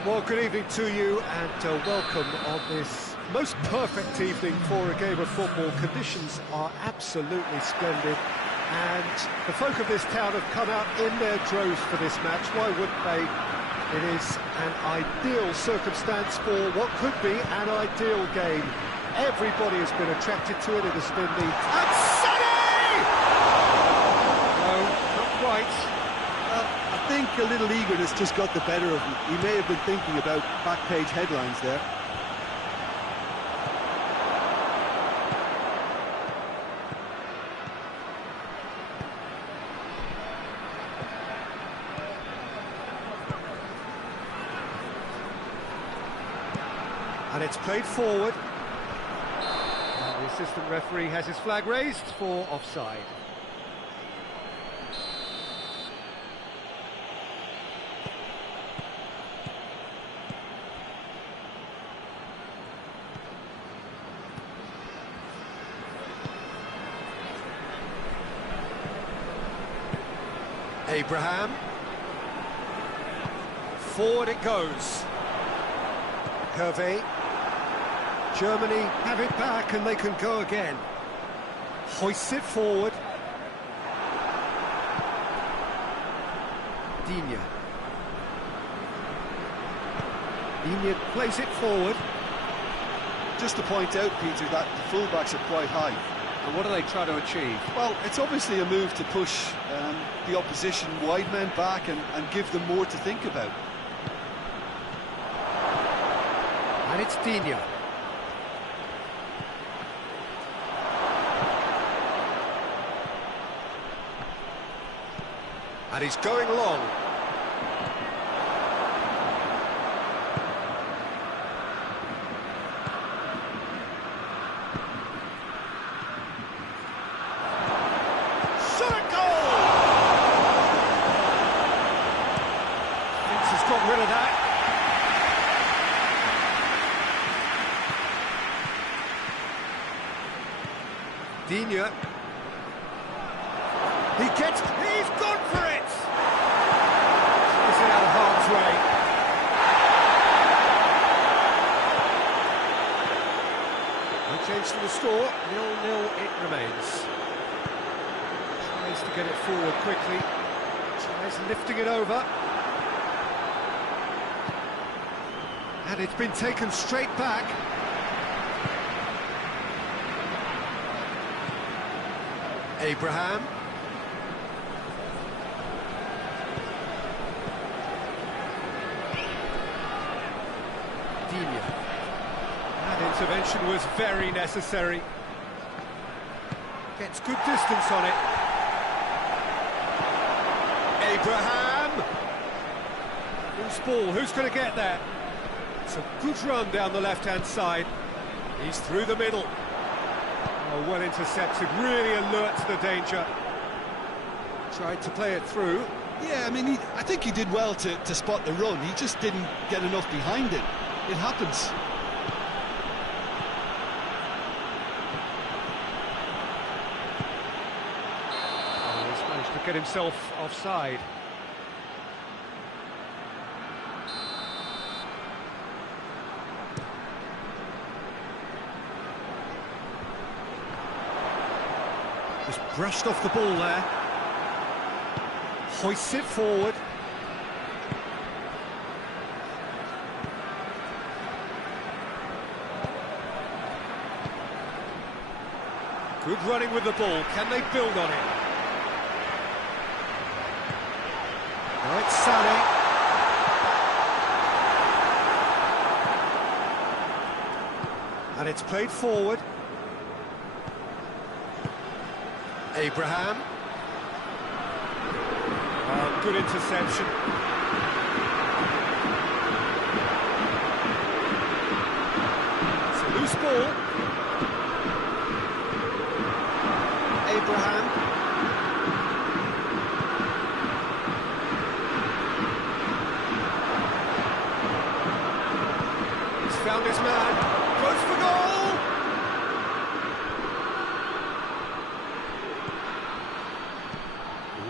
Well, good evening to you and welcome on this most perfect evening for a game of football. Conditions are absolutely splendid and the folk of this town have come out in their droves for this match. Why wouldn't they? It is an ideal circumstance for what could be an ideal game. Everybody has been attracted to it. It has been the... And Sonny! No, not quite. I think a little eagerness just got the better of him. He may have been thinking about back-page headlines there. And it's played forward. And the assistant referee has his flag raised for offside. Abraham. Forward it goes. Hervé. Germany have it back and they can go again. Hoists it forward. Digne. Digne plays it forward. Just to point out, Peter, that the fullbacks are quite high. And what are they trying to achieve? Well, it's obviously a move to push the opposition wide men back and give them more to think about. And it's Digne. And he's going long. Shot at goal! Vince has got rid of that. Digne. He's gone for it! It's out of harm's way. No change to the score, 0-0 it remains. Tries to get it forward quickly. Tries lifting it over. And it's been taken straight back. Abraham. Digne. That intervention was very necessary. Gets good distance on it. Abraham! Loose ball, who's going to get that? It's a good run down the left-hand side. He's through the middle. Oh, well intercepted, really alert to the danger. Tried to play it through. Yeah, I mean, I think he did well to spot the run. He just didn't get enough behind it. It happens. Oh, he's managed to get himself offside. Just brushed off the ball there. Hoists it forward. Good running with the ball. Can they build on it? Now it's Sané. And it's played forward. Abraham. Oh, good interception. It's a loose ball. Abraham. He's found his man. Goes for goal!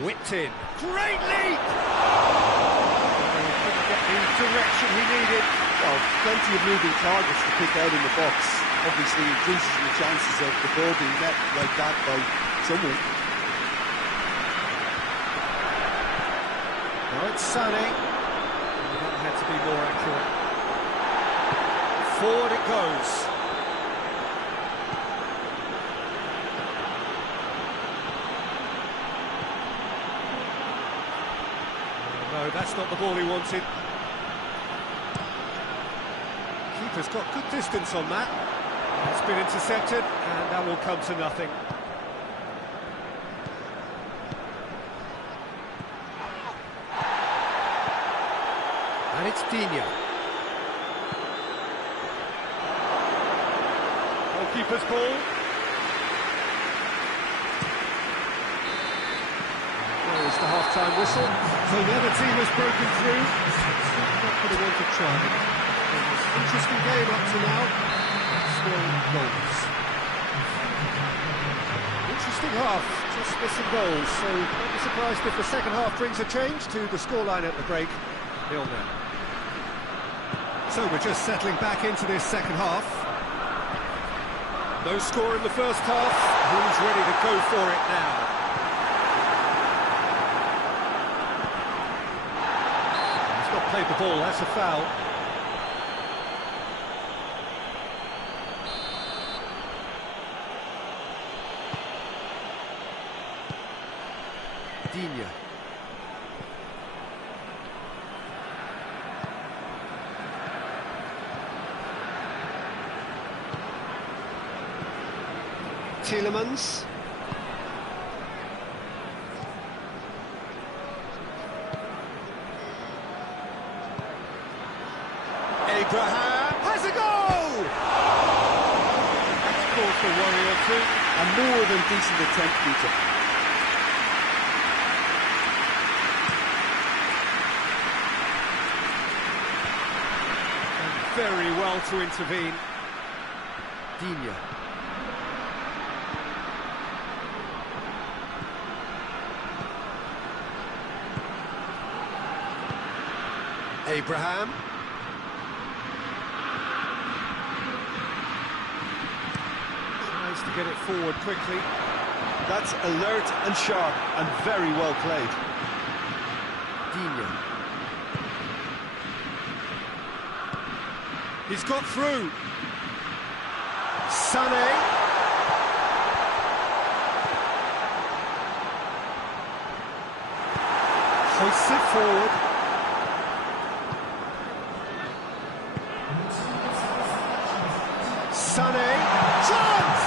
Whipped in. Great leap! He couldn't get the direction he needed. Well, plenty of moving targets to pick out in the box. Obviously increases the chances of the ball being met like that by someone. Now it's Sané. That had to be more accurate. Forward it goes. No, that's not the ball he wanted. Keeper's got good distance on that. It's been intercepted, and that will come to nothing. And it's Diachi. Goalkeeper's ball. There is the half-time whistle. So the other team has broken through. Not going to want to try. Interesting game up to now. Still goals. Interesting half. Just missing goals. So don't be surprised if the second half brings a change to the scoreline at the break. 0-0. So we're just settling back into this second half. No score in the first half. Who's ready to go for it now? He's not played the ball, that's a foul. Diachi. Tielemans. Abraham has a goal! That's called for worry or two. A more than decent attempt, Peter. And very well to intervene. Diachi. Abraham. Tries to get it forward quickly. That's alert and sharp and very well played. Diachi. He's got through. Sané. Hoists it forward. Sané, chance!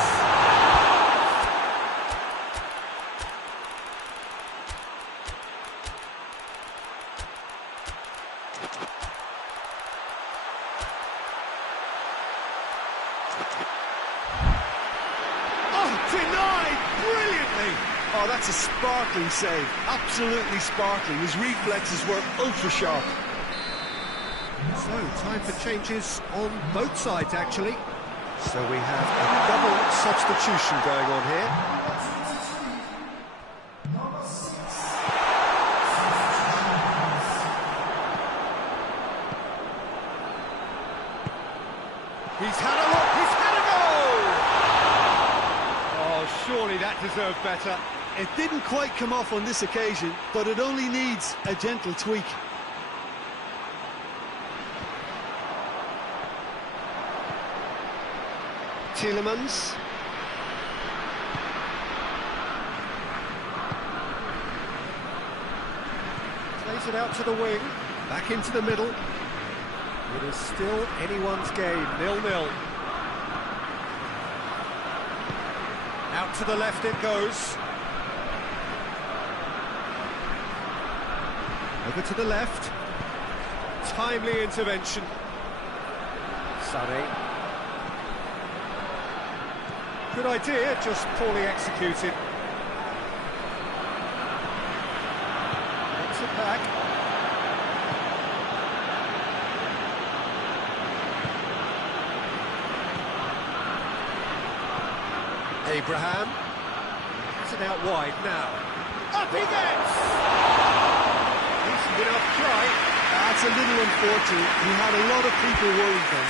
Oh, denied brilliantly! Oh, that's a sparkling save. Absolutely sparkling. His reflexes were ultra sharp. So, time for changes on both sides, actually. So we have a double substitution going on here. He's had a look, he's had a goal! Oh, surely that deserved better. It didn't quite come off on this occasion, but it only needs a gentle tweak. Tielemans. Plays it out to the wing, back into the middle. It is still anyone's game, 0-0. Out to the left it goes. Over to the left. Timely intervention. Sané. Good idea, just poorly executed. Gets it back. Abraham. Has it out wide now. Up he gets! Decent enough try. That's a little unfortunate. He had a lot of people worried then.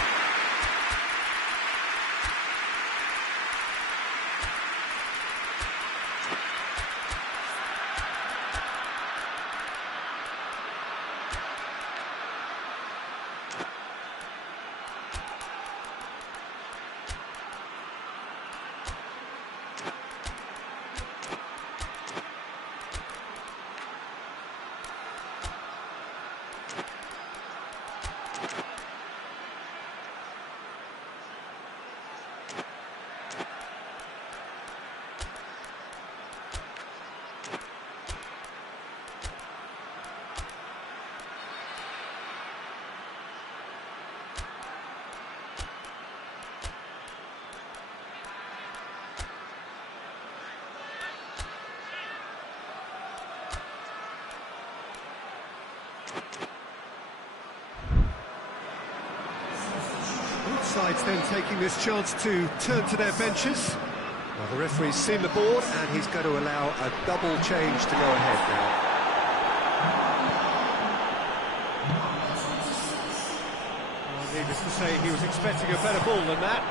Both sides then taking this chance to turn to their benches. Well, the referee's seen the board and he's going to allow a double change to go ahead now. Well, needless to say, he was expecting a better ball than that.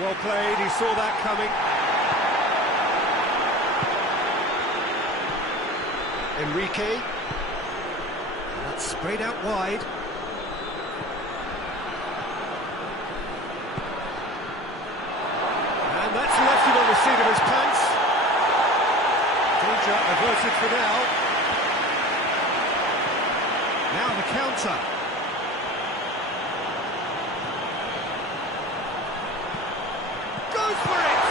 Well played, he saw that coming. Enrique. That's sprayed out wide. And that's left him on the seat of his pants. Danger averted for now. Now the counter. Goes for it!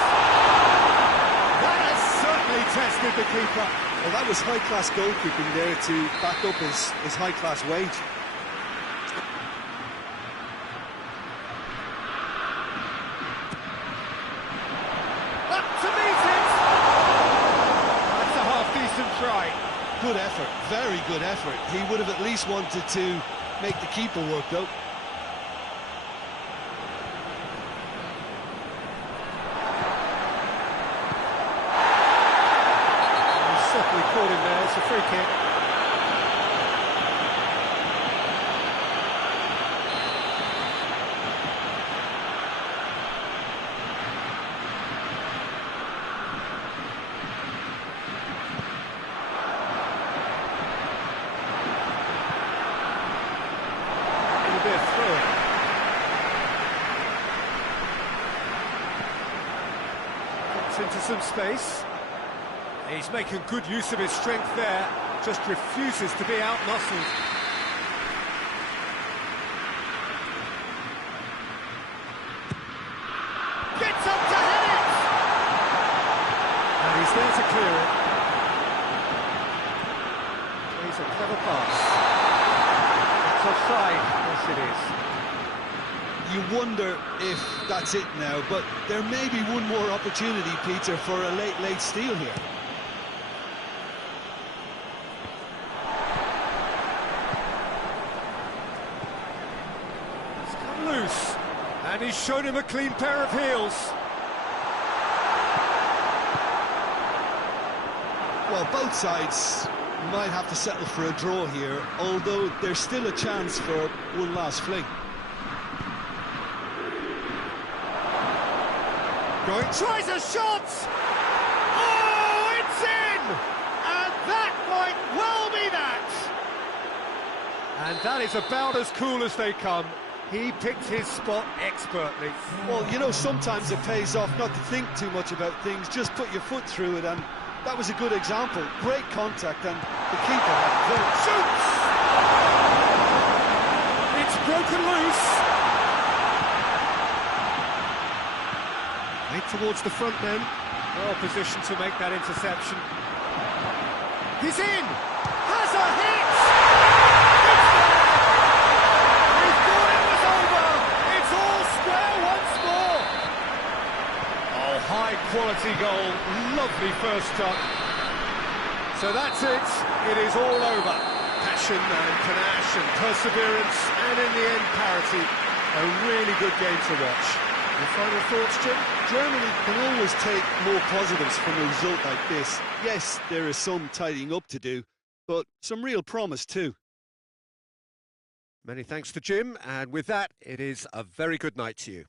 That has certainly tested the keeper. Well, that was high-class goalkeeping there to back up his high-class wage. Up to meet it! That's a half-decent try. Good effort, very good effort. He would have at least wanted to make the keeper work, though. Certainly caught him there, it's a free kick. It'll be a throw-in. Gets into some space. He's making good use of his strength there, just refuses to be out-muscled. Gets up to head it! And he's there to clear it. Plays a clever pass. It's offside, yes it is. You wonder if that's it now, but there may be one more opportunity, Peter, for a late steal here. Loose, and he's shown him a clean pair of heels. Well, both sides might have to settle for a draw here, although there's still a chance for one last fling. Going, tries a shot! Oh, it's in! And that might well be that! And that is about as cool as they come. He picked his spot expertly. Well, you know, sometimes it pays off not to think too much about things, just put your foot through it, and that was a good example. Great contact, and the keeper had very... Shoots! It's broken loose. Made towards the front then. Well positioned to make that interception. He's in! Has a hit! It's there! He thought it was over! It's all square once more! Oh, high quality goal. Lovely first touch. So that's it. It is all over. Passion and panache and perseverance, and in the end parity. A really good game to watch. Your final thoughts, Jim? Germany can always take more positives from a result like this. Yes, there is some tidying up to do, but some real promise too. Many thanks to Jim, and with that, it is a very good night to you.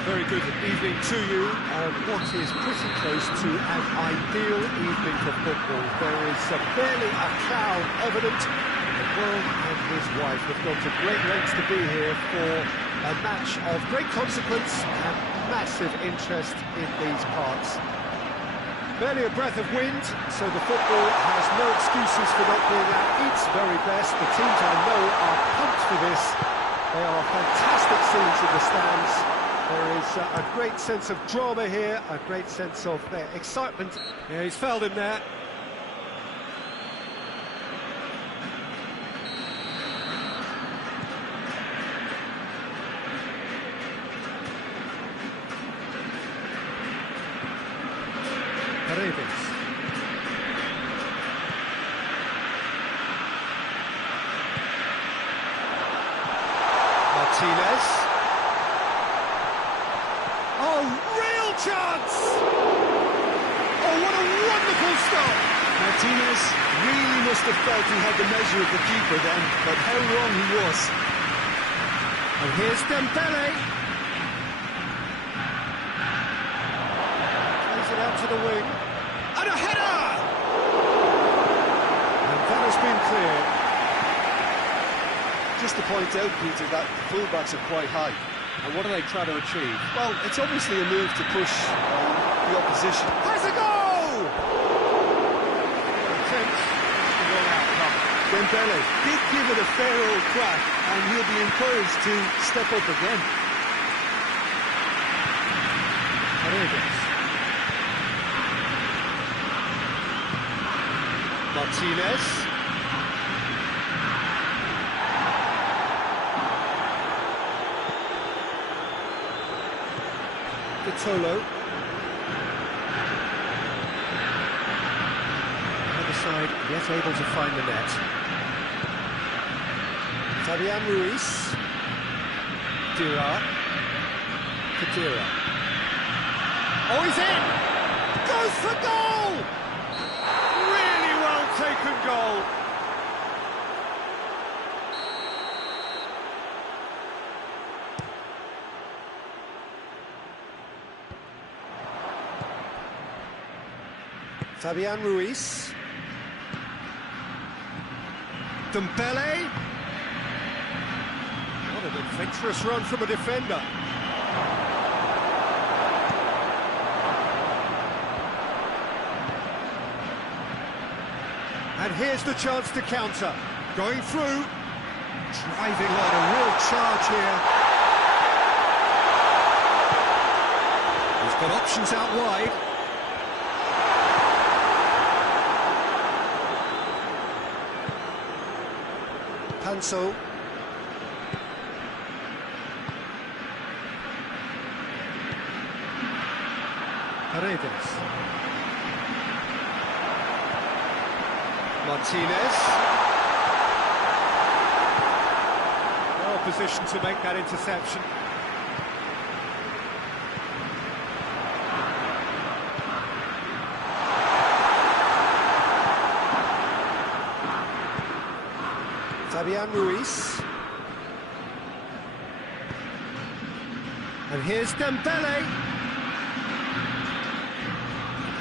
a very good evening to you on what is pretty close to an ideal evening for football. There is barely a cloud evident. The world and his wife have gone to great lengths to be here for a match of great consequence and massive interest in these parts. Barely a breath of wind, so the football has no excuses for not being at its very best. The teams I know are pumped for this. They are fantastic scenes in the stands. There is a great sense of drama here, a great sense of excitement. Yeah, he's fouled him there. Paredes. Martinez. Oh, real chance! Oh, what a wonderful stop! Martinez really must have felt he had the measure of the keeper then, but how wrong he was. And here's Dembele. Plays it out to the wing. And a header! And that has been cleared. Just to point out, Peter, that the fullbacks are quite high. And what are they trying to achieve? Well, it's obviously a move to push the opposition. Has a goal! Attempts, the wrong outcome. Dembele did give it a fair old crack, and he'll be encouraged to step up again. Paredes. Martinez. Tolo. Other side, yet able to find the net. Fabian Ruiz. Dira. Kadira. Oh, he's in! Goes for goal! Really well taken goal. Fabian Ruiz. Dembele. What an adventurous run from a defender. And here's the chance to counter. Going through. Driving on, a real charge here. He's got options out wide. Panso. Paredes. Martinez. Well positioned to make that interception. Fabian Ruiz. And here's Dembele.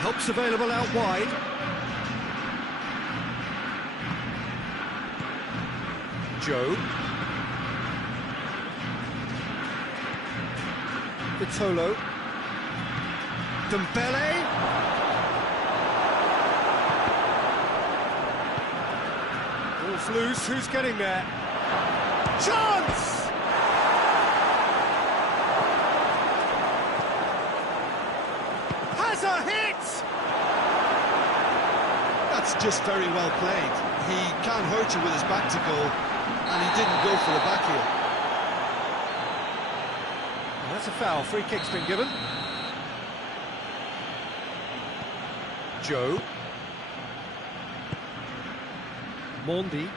Help's available out wide. Joe. Vitolo. Dembele. Ball's loose, who's getting there? Chance! Has a hit! That's just very well played. He can't hurt you with his back to goal, and he didn't go for the back heel. Well, that's a foul. Free kick's been given. Joe. Mondi.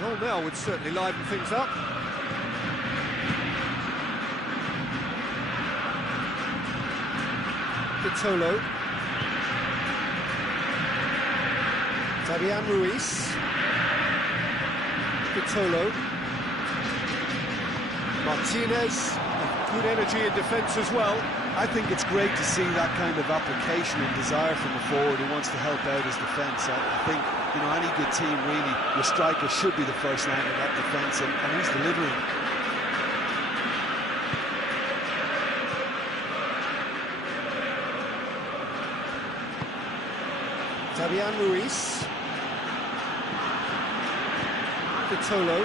Goal now would certainly liven things up. Vitolo. Fabian Ruiz. Vitolo. Martinez. Good energy in defence as well. I think it's great to see that kind of application and desire from a forward who wants to help out his defence. I think, you know, any good team, really, your striker should be the first line of that defence, and he's delivering. Fabian Ruiz. Vitolo.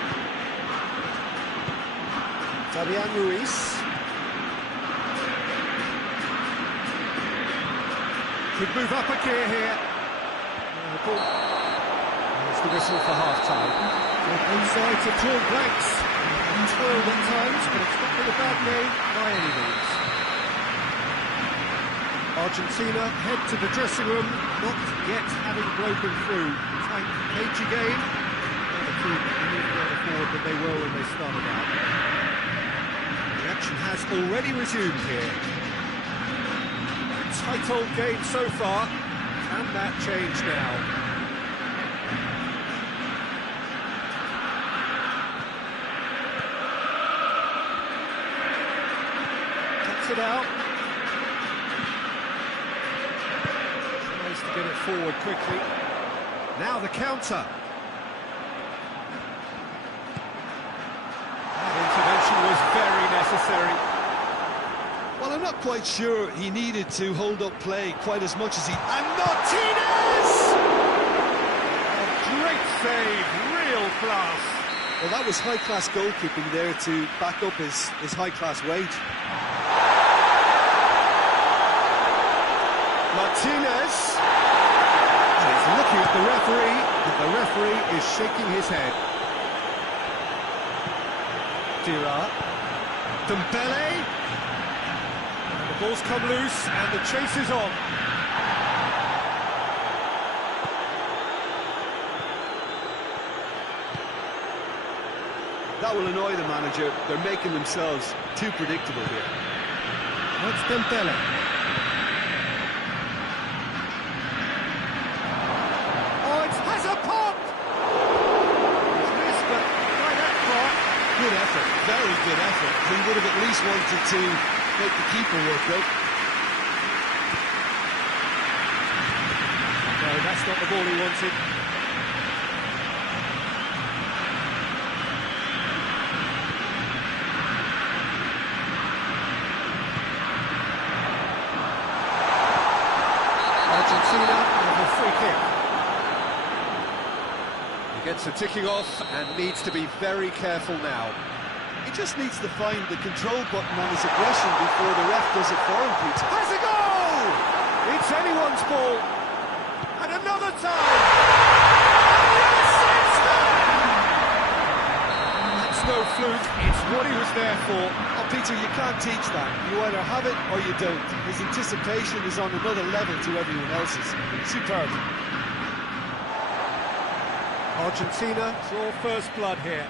Fabian Ruiz. Could move up a gear here. There's the whistle for half-time. Both sides have drawn blanks. Toiled at times, but it's not been a bad game by any means. Argentina head to the dressing room, not yet having broken through. Tight, cagey game. The team moved further forward than they were when they started out. The action has already resumed here. Tight old game so far. Can that change now? Cuts it out. Tries to get it forward quickly. Now the counter. That intervention was very necessary. Well, I'm not quite sure he needed to hold up play quite as much as he... And Martinez! A great save, real class. Well, that was high-class goalkeeping there to back up his high-class wage. Martinez! And he's looking at the referee, and the referee is shaking his head. Dira. Dembele. The ball's come loose, and the chase is on. That will annoy the manager. They're making themselves too predictable here. That's Dembele. Oh, it has a pop! It's missed, but by that far. Good effort, very good effort. He would have at least wanted to make the keeper work out. No, that's not the ball he wanted. Argentina with a free kick. He gets the ticking off and needs to be very careful now. He just needs to find the control button on his aggression before the ref does it for him, Peter. Has a goal! It's anyone's ball. And another time! That's no fluke, it's what he was there for. Oh, Peter, you can't teach that. You either have it or you don't. His anticipation is on another level to everyone else's. Superb. Argentina draw first blood here.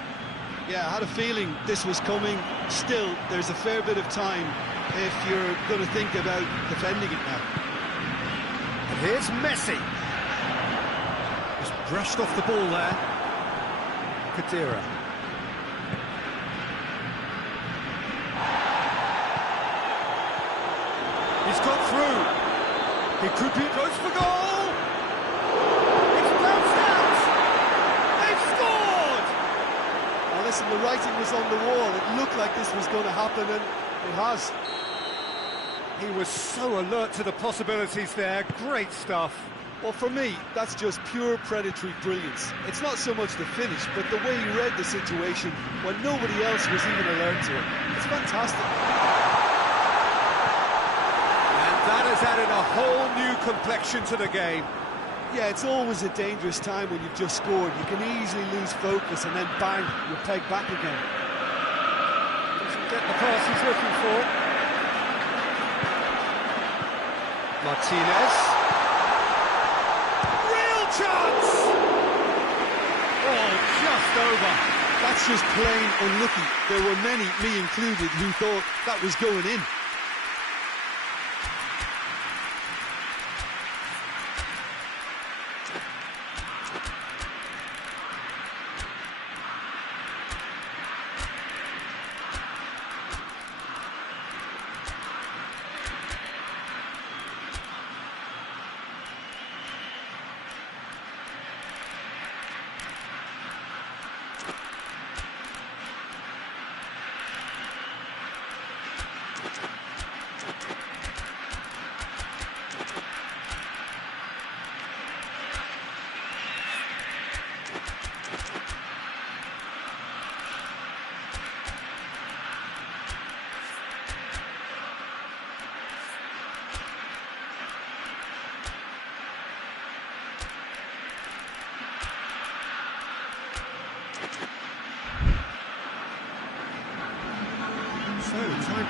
Yeah, I had a feeling this was coming. Still, there's a fair bit of time if you're going to think about defending it now. And here's Messi. Just brushed off the ball there. Kadira. He's got through. He could be close for goal. It's bounced out. They've scored. Well, listen, the writing was on the wall. It looked like this was going to happen, and it has. He was so alert to the possibilities there. Great stuff. Well, for me, that's just pure predatory brilliance. It's not so much the finish, but the way he read the situation when nobody else was even alert to it. It's fantastic. And that has added a whole new complexion to the game. Yeah, it's always a dangerous time when you've just scored. You can easily lose focus and then bang, you're pegged back again. Doesn't get the pass he's looking for. Martinez. Real chance! Oh, just over. That's just plain unlucky. There were many, me included, who thought that was going in.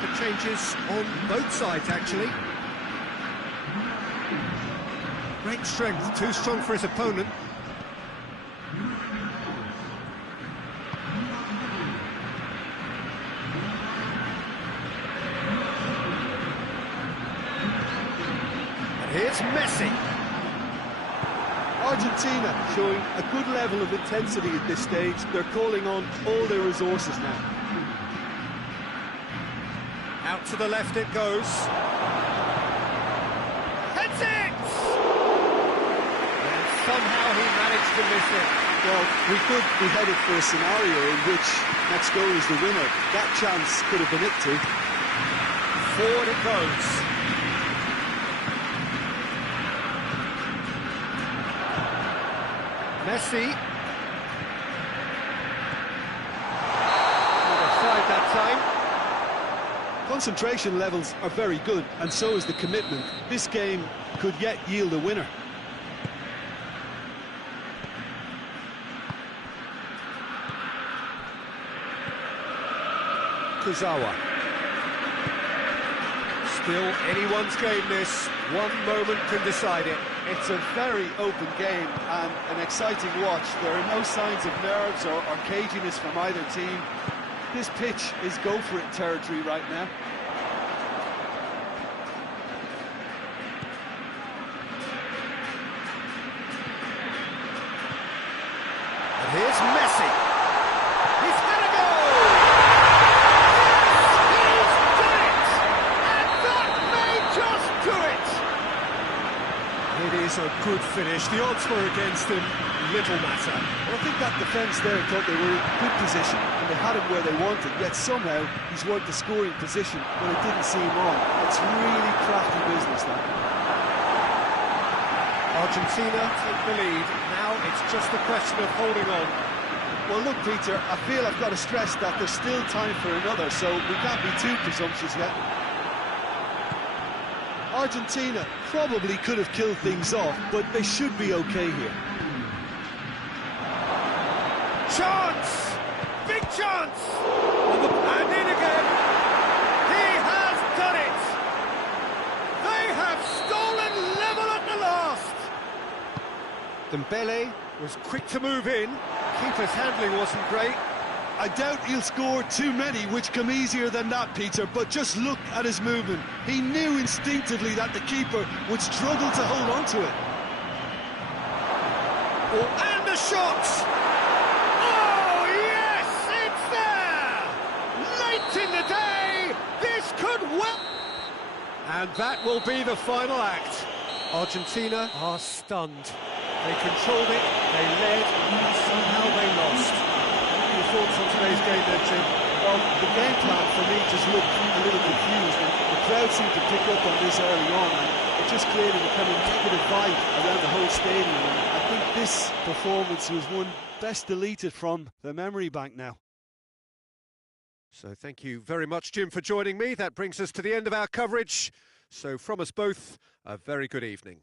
keeper changes on both sides, actually. Great strength, too strong for his opponent. And here's Messi. Argentina showing a good level of intensity at this stage. They're calling on all their resources now. Out to the left it goes. Heads it! And somehow he managed to miss it. Well, we could be headed for a scenario in which next goal is the winner. That chance could have been it too. Forward it goes. Messi. Other side that time. Concentration levels are very good, and so is the commitment. This game could yet yield a winner. Kurzawa. Still anyone's game this. One moment can decide it. It's a very open game and an exciting watch. There are no signs of nerves or caginess from either team. This pitch is go-for-it territory right now. And here's Messi. He's had a goal! He's done it! And that may just do it! It is a good finish. The odds were against him. Little matter. Well, I think that defence there thought they were in good position and they had him where they wanted, yet somehow he's worked the scoring position when it didn't seem on. It's really crafty business, that. Argentina take the lead. Now it's just a question of holding on. Well, look, Peter, I feel I've got to stress that there's still time for another, so we can't be too presumptuous yet. Argentina probably could have killed things off, but they should be okay here. Chance! Big chance! And in again! He has done it! They have stolen level at the last! Dembele was quick to move in. Keeper's handling wasn't great. I doubt he'll score too many which come easier than that, Peter, but just look at his movement. He knew instinctively that the keeper would struggle to hold on to it. Oh, and the shot! Oh, yes, it's there! Late in the day, this could well... And that will be the final act. Argentina are stunned. They controlled it, they led, and somehow they lost. Your thoughts on today's game there, Jim? Well, the game plan for me just looked a little confused, and the crowd seemed to pick up on this early on, and it just created a kind of negative vibe around the whole stadium. And I think this performance was one best deleted from the memory bank now. So thank you very much, Jim, for joining me. That brings us to the end of our coverage. So from us both, a very good evening.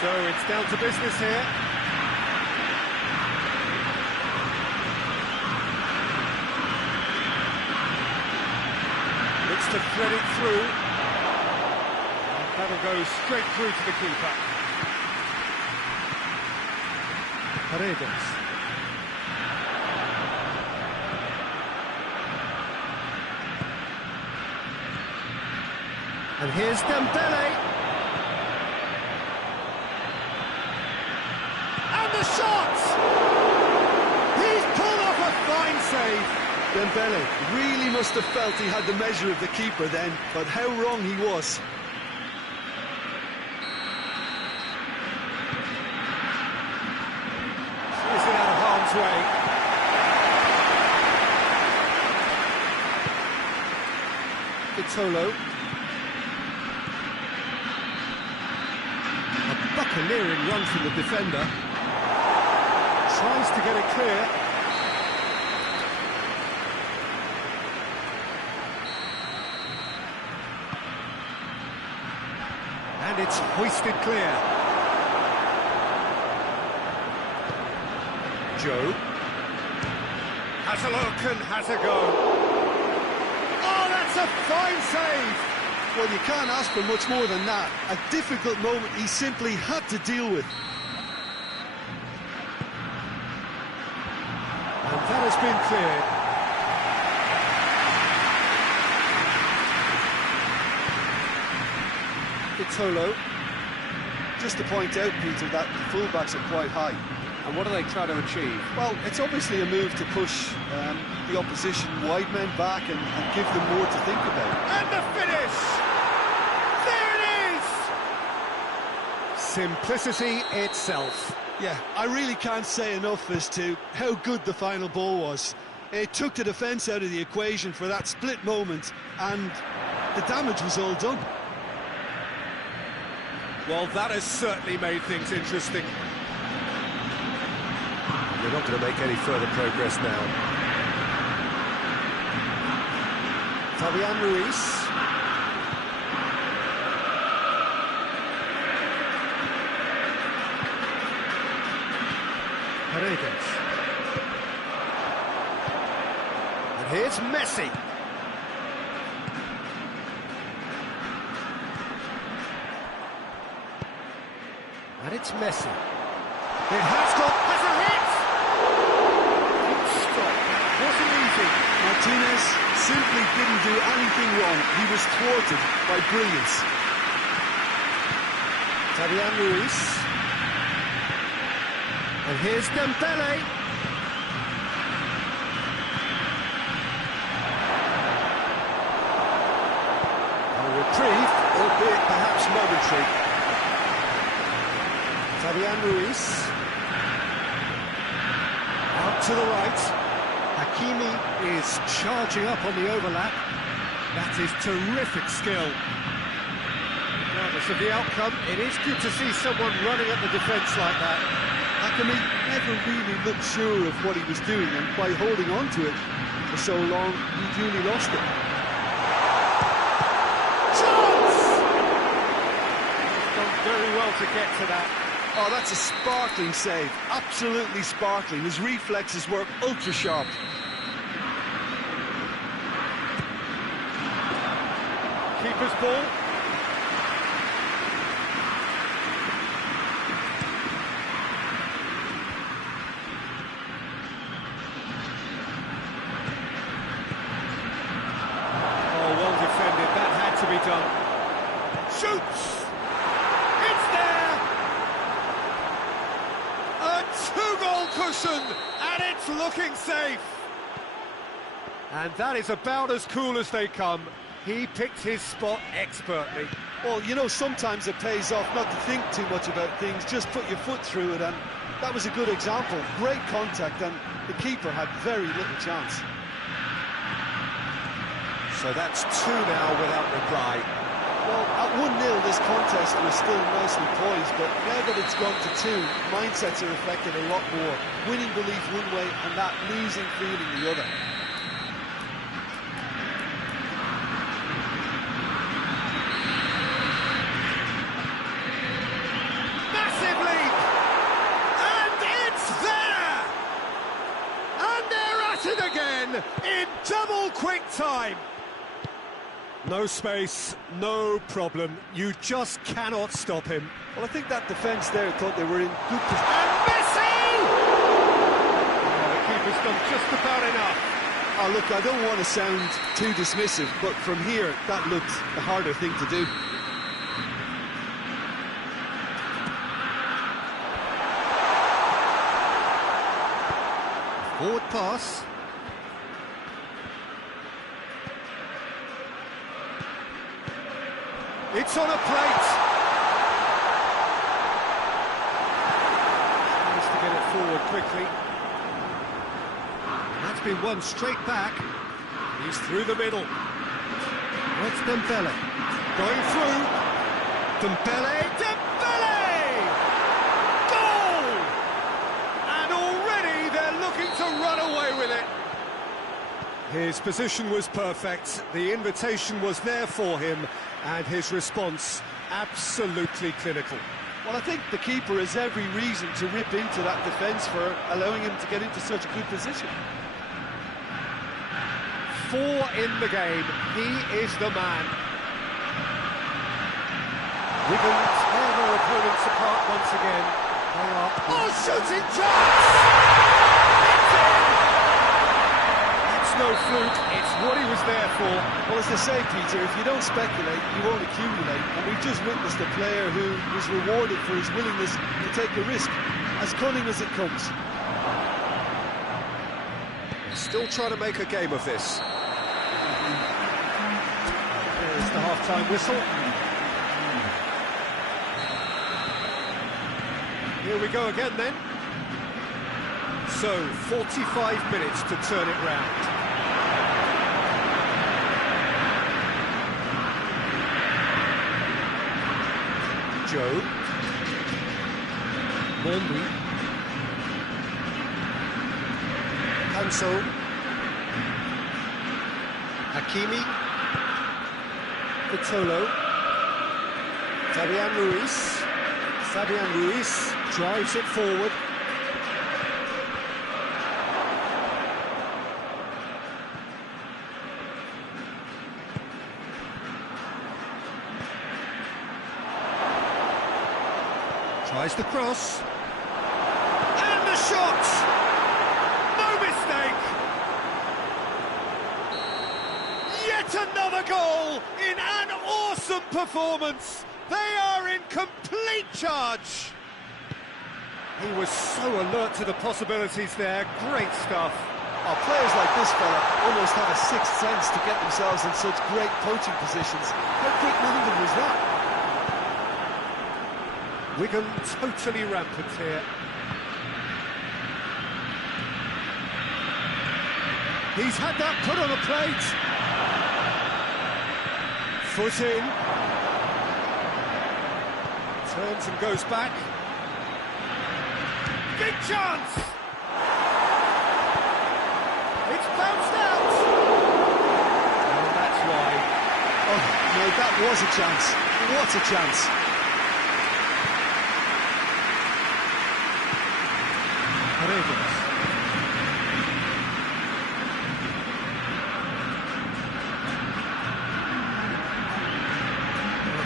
So it's down to business here. Looks to thread it through. And that'll go straight through to the keeper. Paredes. And here's Dembele. And the shot! He's pulled off a fine save. Dembele really must have felt he had the measure of the keeper then, but how wrong he was. Is it out of harm's way? Vitolo. A buccaneering run from the defender. Tries to get it clear. And it's hoisted clear. Joe has a look and has a go. Oh, that's a fine save! Well, you can't ask for much more than that. A difficult moment he simply had to deal with. And that has been cleared. Vitolo. Just to point out, Peter, that the fullbacks are quite high. And what are they trying to achieve? Well, it's obviously a move to push the opposition wide men back and give them more to think about. And the finish! There it is! Simplicity itself. Yeah, I really can't say enough as to how good the final ball was. It took the defence out of the equation for that split moment, and the damage was all done. Well, that has certainly made things interesting. They're not going to make any further progress now. Fabian Ruiz. Paredes. And here's Messi. And it's Messi. It has a hit! Good stop. Wasn't easy. Martinez simply didn't do anything wrong. He was thwarted by brilliance. Fabian Ruiz. And here's Dembele. A reprieve, albeit perhaps momentary. Fabian Ruiz. Out to the right. Hakimi is charging up on the overlap. That is terrific skill. Regardless of the outcome, it is good to see someone running at the defence like that. Hakimi never really looked sure of what he was doing, and by holding on to it for so long, he duly lost it. Chance! He's done very well to get to that. Oh, that's a sparkling save. Absolutely sparkling. His reflexes were ultra-sharp. Keeper's ball. Oh, well defended. That had to be done. Shoots! It's there! A two-goal cushion, and it's looking safe. And that is about as cool as they come. He picked his spot expertly. Well, you know, sometimes it pays off not to think too much about things, just put your foot through it, and that was a good example. Great contact, and the keeper had very little chance. So that's two now without reply. Well, at 1-0, this contest was still nicely poised, but now that it's gone to 2, mindsets are affected a lot more. Winning belief one way, and that losing feeling the other. quick time. No space, no problem. You just cannot stop him. Well, I think that defence there thought they were in good position. And Messi! Oh, the keeper's done just about enough. Oh, look, I don't want to sound too dismissive, but from here, that looked the harder thing to do. Forward pass. It's on a plate. Tries to get it forward quickly. And that's been won straight back. He's through the middle. What's Dembele? Going through. Dembele! Dembele! Goal! And already they're looking to run away with it. His position was perfect. The invitation was there for him. And his response, absolutely clinical. Well, I think the keeper has every reason to rip into that defence for allowing him to get into such a good position. 4 in the game. He is the man. Wigan tear their opponents apart once again. They are... Oh, shooting chance! It's in! That's no fluke. It's what he was there for. Well, as they say, Peter, if you don't speculate, you won't accumulate. And we've just witnessed a player who was rewarded for his willingness to take a risk, as cunning as it comes. Still trying to make a game of this. There's the half-time whistle. Here we go again then. So, 45 minutes to turn it round. Joe. Mondu. Hanso. Hakimi. Vitolo. Fabian Ruiz. Fabian Ruiz drives it forward. Tries the cross. And the shot! No mistake! Yet another goal in an awesome performance! They are in complete charge! He was so alert to the possibilities there. Great stuff. Oh, players like this fella almost have a sixth sense to get themselves in such great coaching positions. How quick-minded was that? Wigan totally rampant here. He's had that put on a plate. Foot in. Turns and goes back. Big chance! It's bounced out! And that's why. Oh, no, that was a chance. What a chance.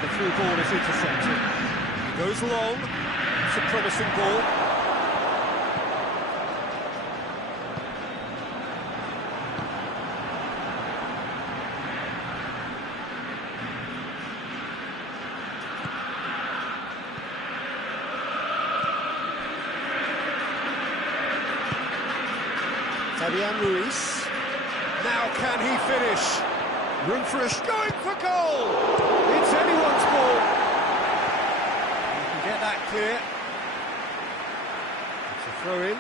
The through ball is intercepted. He goes long. It's a promising ball. Fabian Ruiz. Now can he finish? Room for a going for goal! It's anyone's ball. You can get that clear. It's a throw-in.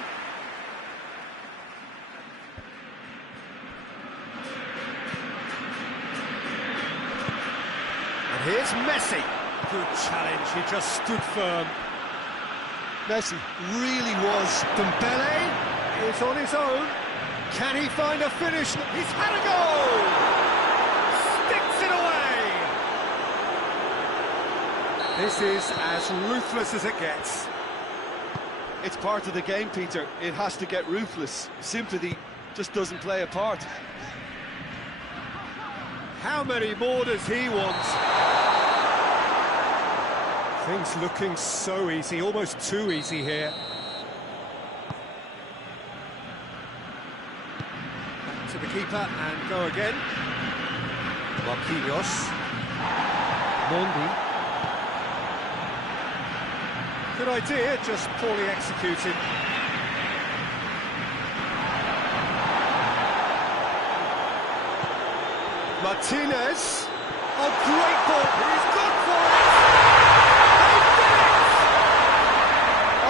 And here's Messi. Good challenge, he just stood firm. Messi really was. Dembele is on his own. Can he find a finish? He's had a goal! Sticks it away! This is as ruthless as it gets. It's part of the game, Peter. It has to get ruthless. Sympathy just doesn't play a part. How many more does he want? Things looking so easy, almost too easy here. Back to the keeper and go again. Marquinhos. Mondi. Good idea, just poorly executed. Martinez. Oh, great ball. He's gone for it.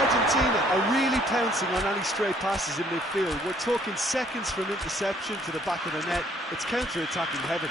Argentina are really pouncing on any stray passes in midfield. We're talking seconds from interception to the back of the net. It's counter-attacking heaven.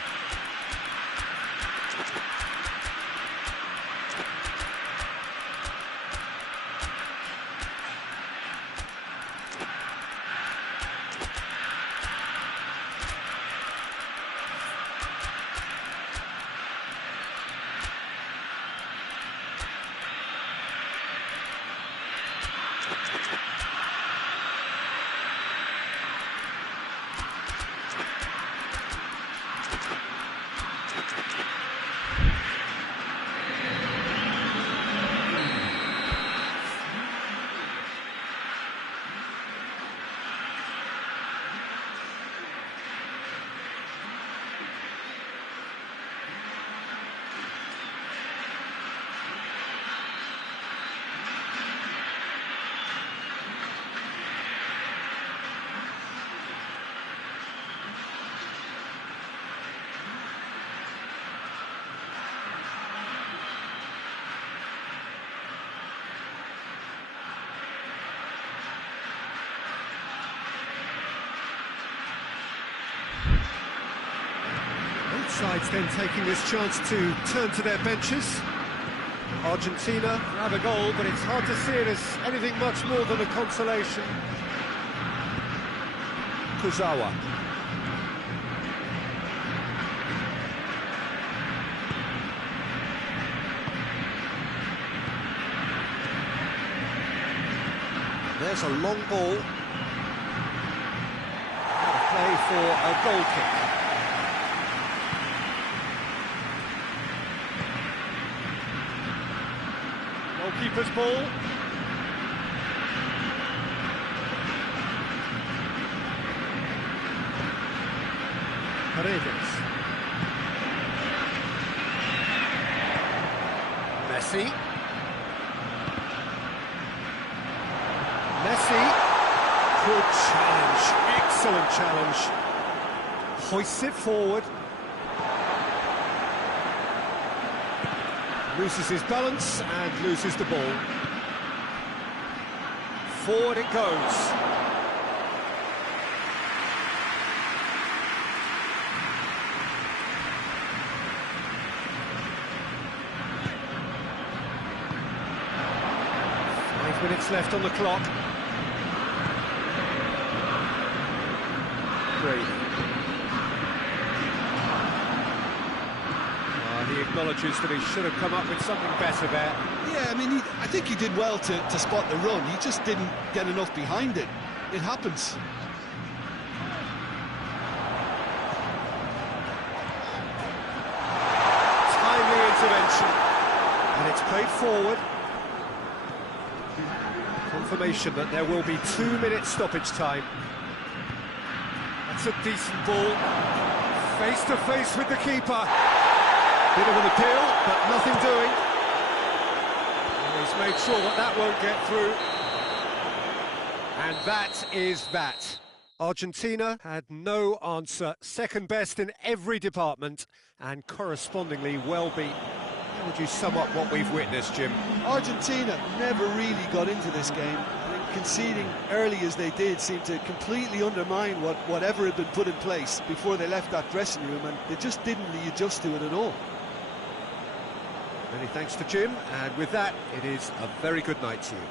Sides then taking this chance to turn to their benches. Argentina have a goal, but it's hard to see it as anything much more than a consolation. Kuzawa. There's a long ball. A play for a goal kick. Goalkeeper's ball. Paredes. Messi. Good challenge. Excellent challenge. Hoists it forward. Loses his balance and loses the ball. Forward it goes. Five minutes left on the clock. Brady. He acknowledges that he should have come up with something better there. Yeah, I mean, I think he did well to spot the run. He just didn't get enough behind it. It happens. Timely intervention. And it's played forward. Confirmation that there will be 2-minute stoppage time. That's a decent ball. Face to face with the keeper. Bit of an appeal, but nothing doing. And he's made sure that that won't get through. And that is that. Argentina had no answer. Second best in every department and correspondingly well beaten. How would you sum up what we've witnessed, Jim? Argentina never really got into this game. I think conceding early as they did seemed to completely undermine whatever had been put in place before they left that dressing room, and they just didn't readjust to it at all. Many thanks to Jim, and with that, it is a very good night to you.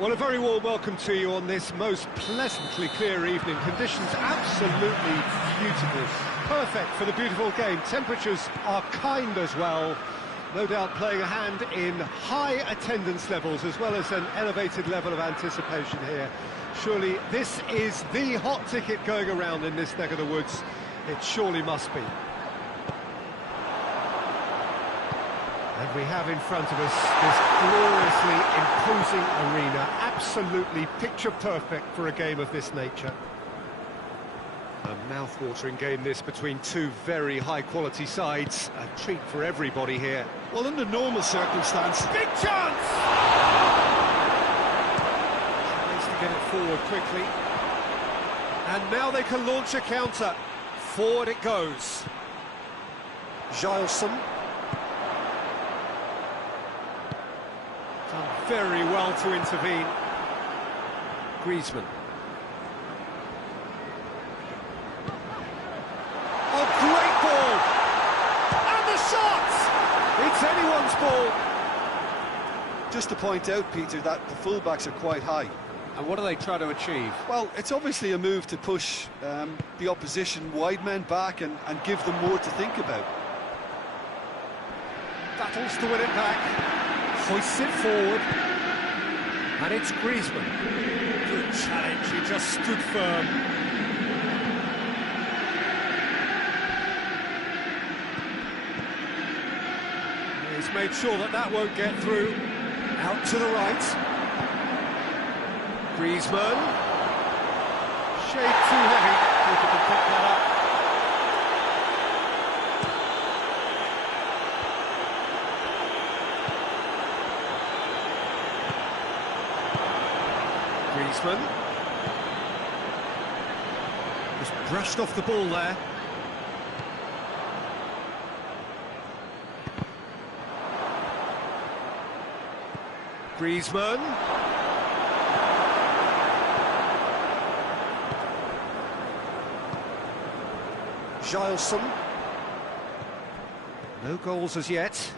Well, a very warm welcome to you on this most pleasantly clear evening. Conditions absolutely beautiful. Perfect for the beautiful game. Temperatures are kind as well. No doubt playing a hand in high attendance levels as well as an elevated level of anticipation here. Surely this is the hot ticket going around in this neck of the woods. It surely must be. And we have in front of us this gloriously imposing arena, absolutely picture perfect for a game of this nature. A mouth-watering game this between two very high-quality sides. A treat for everybody here. Well, under normal circumstances... Big chance! Tries to get it forward quickly. And now they can launch a counter. Forward it goes. Gielsen. Done very well to intervene. Griezmann. Oh, great ball! And the shot! It's anyone's ball. Just to point out, Peter, that the fullbacks are quite high. And what do they try to achieve? Well, it's obviously a move to push the opposition wide men back and give them more to think about. Battles to win it back. Hoists it forward. And it's Griezmann. Good challenge, he just stood firm. He's made sure that that won't get through. Out to the right. Griezmann. Shade too heavy. Keeper can pick that up. Griezmann. Just brushed off the ball there. Griezmann. Gielsen. No goals as yet.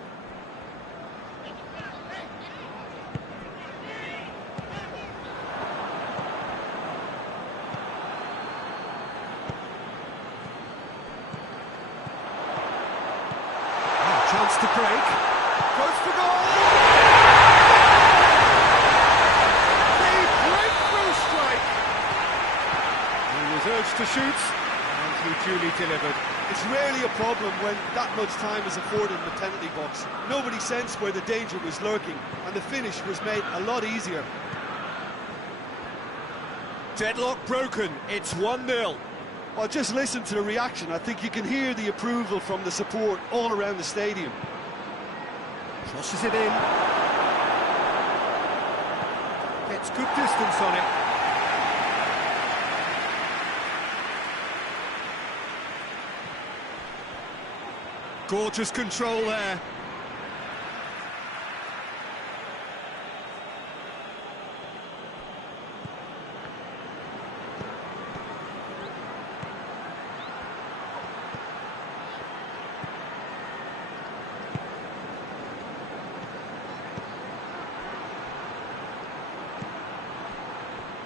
Chance to break. Goes for goal! The breakthrough strike! He was urged to shoot, and he duly delivered. It's rarely a problem when that much time is afforded in the penalty box. Nobody sensed where the danger was lurking, and the finish was made a lot easier. Deadlock broken, it's 1-0. Well, just listen to the reaction. I think you can hear the approval from the support all around the stadium. Crosses it in. Gets good distance on it. Gorgeous control there.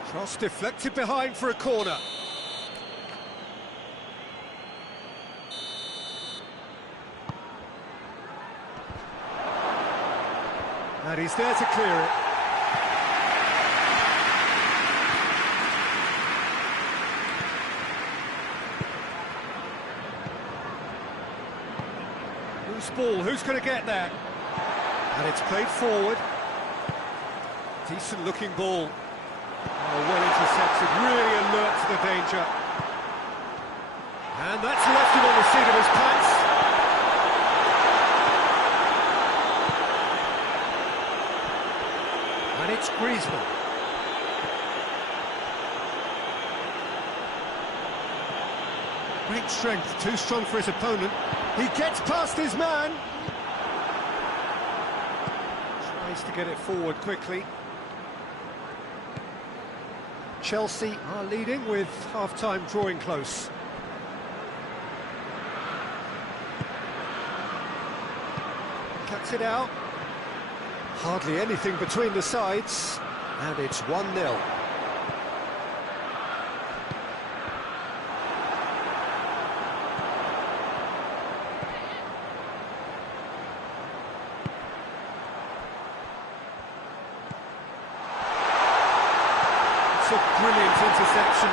Cross deflected behind for a corner. And he's there to clear it. Loose ball, who's going to get there? And it's played forward. Decent looking ball. Oh, well intercepted, really alert to the danger. And that's left him on the seat of his pants. And it's Griezmann. Great strength, too strong for his opponent. He gets past his man. Tries to get it forward quickly. Chelsea are leading with half-time drawing close. Cuts it out. Hardly anything between the sides. And it's 1-0. It's a brilliant interception.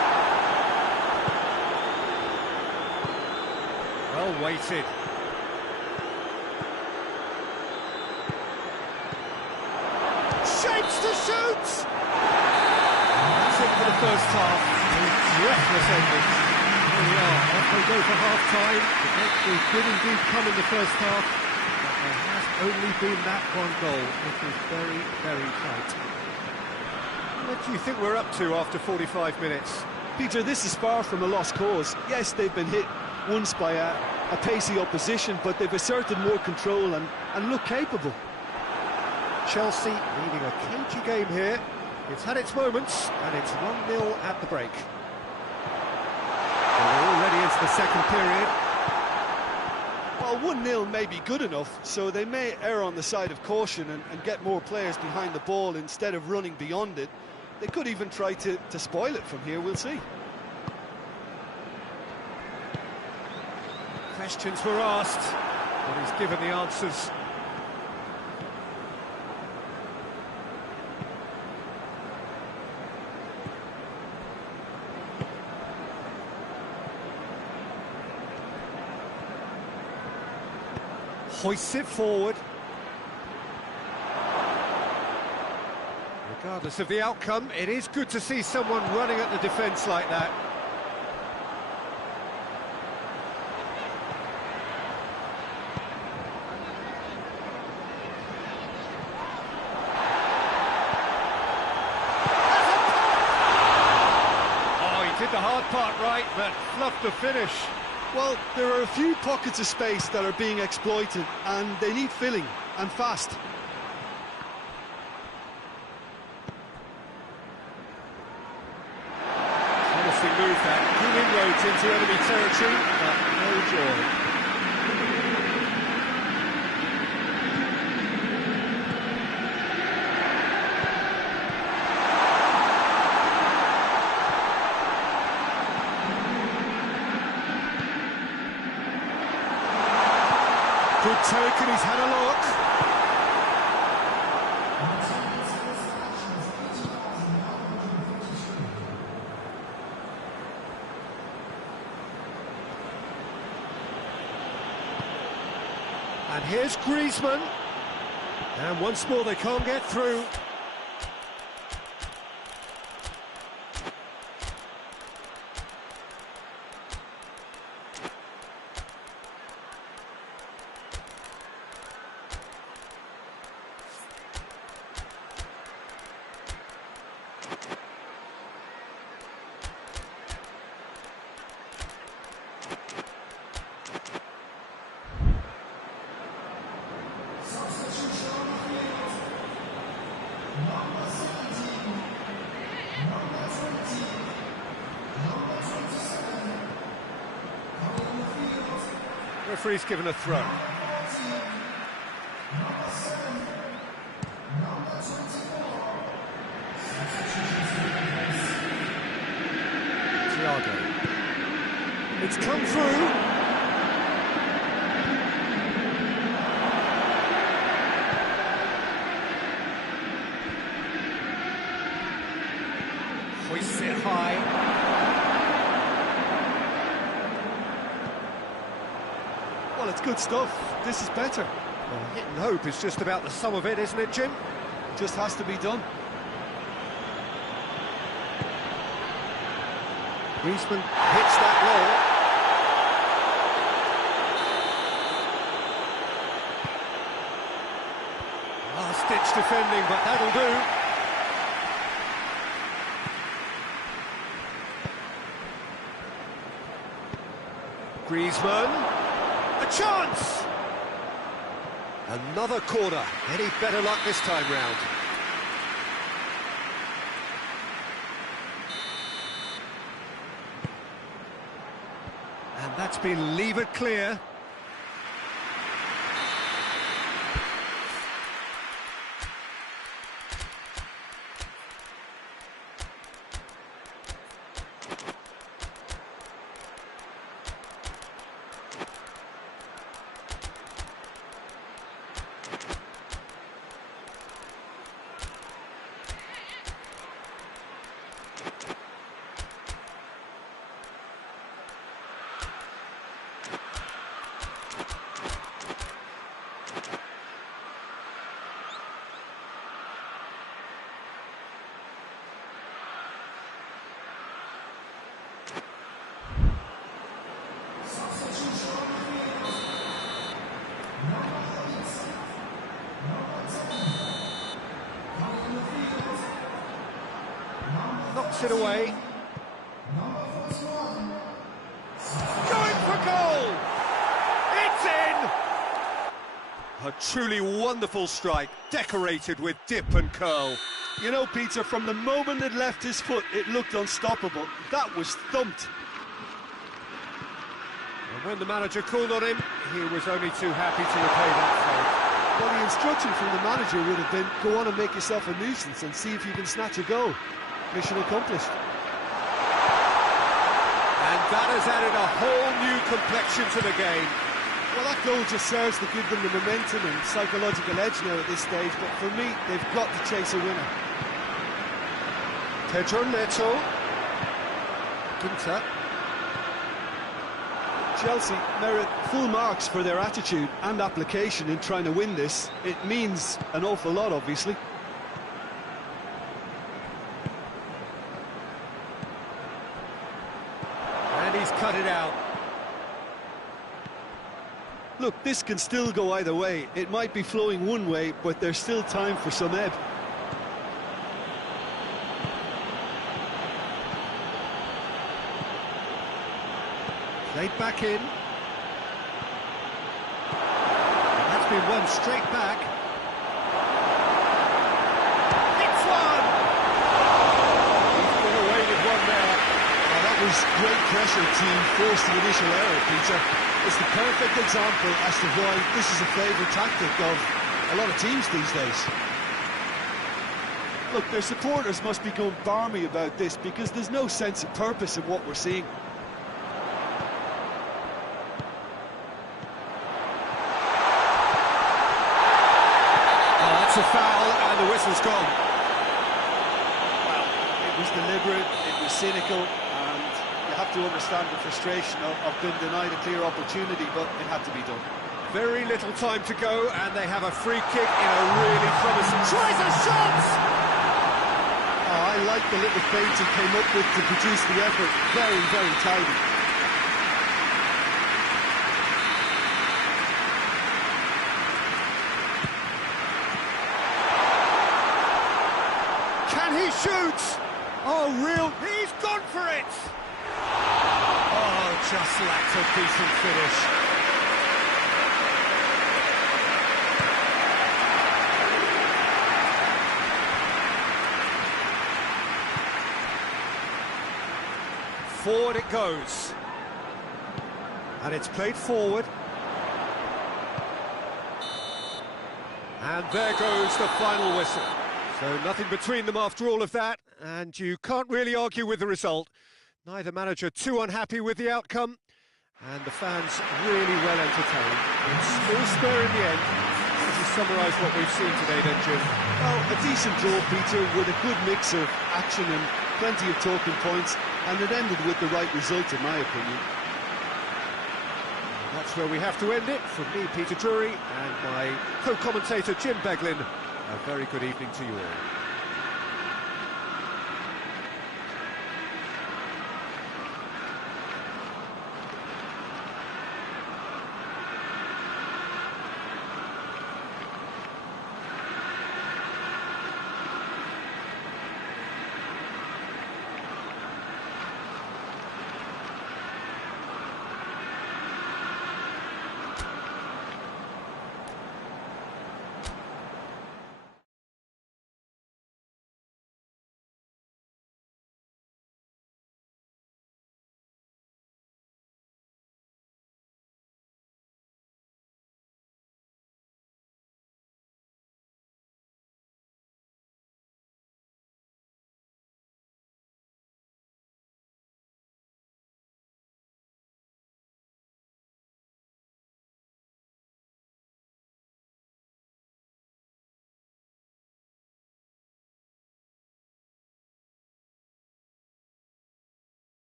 Well weighted. Shapes to shoot! That's it for the first half. Breathless ending. Here we are, off they go for half-time. The victory did indeed come in the first half, but there has only been that one goal. It is very, very tight. What do you think we're up to after 45 minutes? Peter, this is far from a lost cause. Yes, they've been hit once by a pacey opposition, but they've asserted more control and look capable. Chelsea leading a cagey game here. It's had its moments, and it's 1-0 at the break. Well, we're already into the second period. Well, 1-0 may be good enough, so they may err on the side of caution and get more players behind the ball instead of running beyond it. They could even try to spoil it from here, we'll see. Questions were asked, but he's given the answers. Hoists it forward. Regardless of the outcome, it is good to see someone running at the defence like that. Oh, he did the hard part right, but fluffed the finish. Well, there are a few pockets of space that are being exploited, and they need filling, and fast. Promising move that. Good inroads into enemy territory, but no joy. Good take, and he's had a look. And here's Griezmann. And once more they can't get through. Referee's given a throw. Thiago. It's come through. Hoists it high. Well, it's good stuff. This is better. Well, hit and hope is just about the sum of it, isn't it, Jim? It just has to be done. Griezmann hits that ball. Last-ditch defending, but that'll do. Griezmann. A chance! Another corner. Any better luck this time round? And that's been levered clear. puts it away. Going for goal! It's in! A truly wonderful strike, decorated with dip and curl. You know, Peter, from the moment it left his foot, it looked unstoppable. That was thumped. And when the manager called on him, he was only too happy to repay that favour. Well, the instruction from the manager would have been, go on and make yourself a nuisance and see if you can snatch a goal. Mission accomplished. And that has added a whole new complexion to the game. Well, that goal just serves to give them the momentum and psychological edge now at this stage, but for me, they've got to chase a winner. Pedro Neto. Ginter. Chelsea merit full marks for their attitude and application in trying to win this. It means an awful lot, obviously. And he's cut it out. Look, this can still go either way. It might be flowing one way, but there's still time for some ebb. Played back in. That's been won straight back. It's one! He's got away with one there. Oh, that was great pressure to force the initial error, Peter. It's the perfect example as to why this is a favourite tactic of a lot of teams these days. Look, their supporters must be going barmy about this because there's no sense of purpose in what we're seeing. It's a foul and the whistle's gone. Well, it was deliberate, it was cynical, and you have to understand the frustration of being denied a clear opportunity, but it had to be done. Very little time to go, and they have a free kick in a really promising... Tries a shot! Oh, I like the little feint he came up with to produce the effort. Very, very tidy. Can he shoot? Oh, real... He's gone for it! Oh, just lacked a decent finish. Forward it goes. And it's played forward. And there goes the final whistle. So nothing between them after all of that, and you can't really argue with the result. Neither manager too unhappy with the outcome, and the fans really well entertained. It's all square in the end. This is summarise what we've seen today then, Jim. Well, a decent draw, Peter, with a good mix of action and plenty of talking points, and it ended with the right result, in my opinion. That's where we have to end it. From me, Peter Drury, and my co-commentator, Jim Beglin. A very good evening to you all.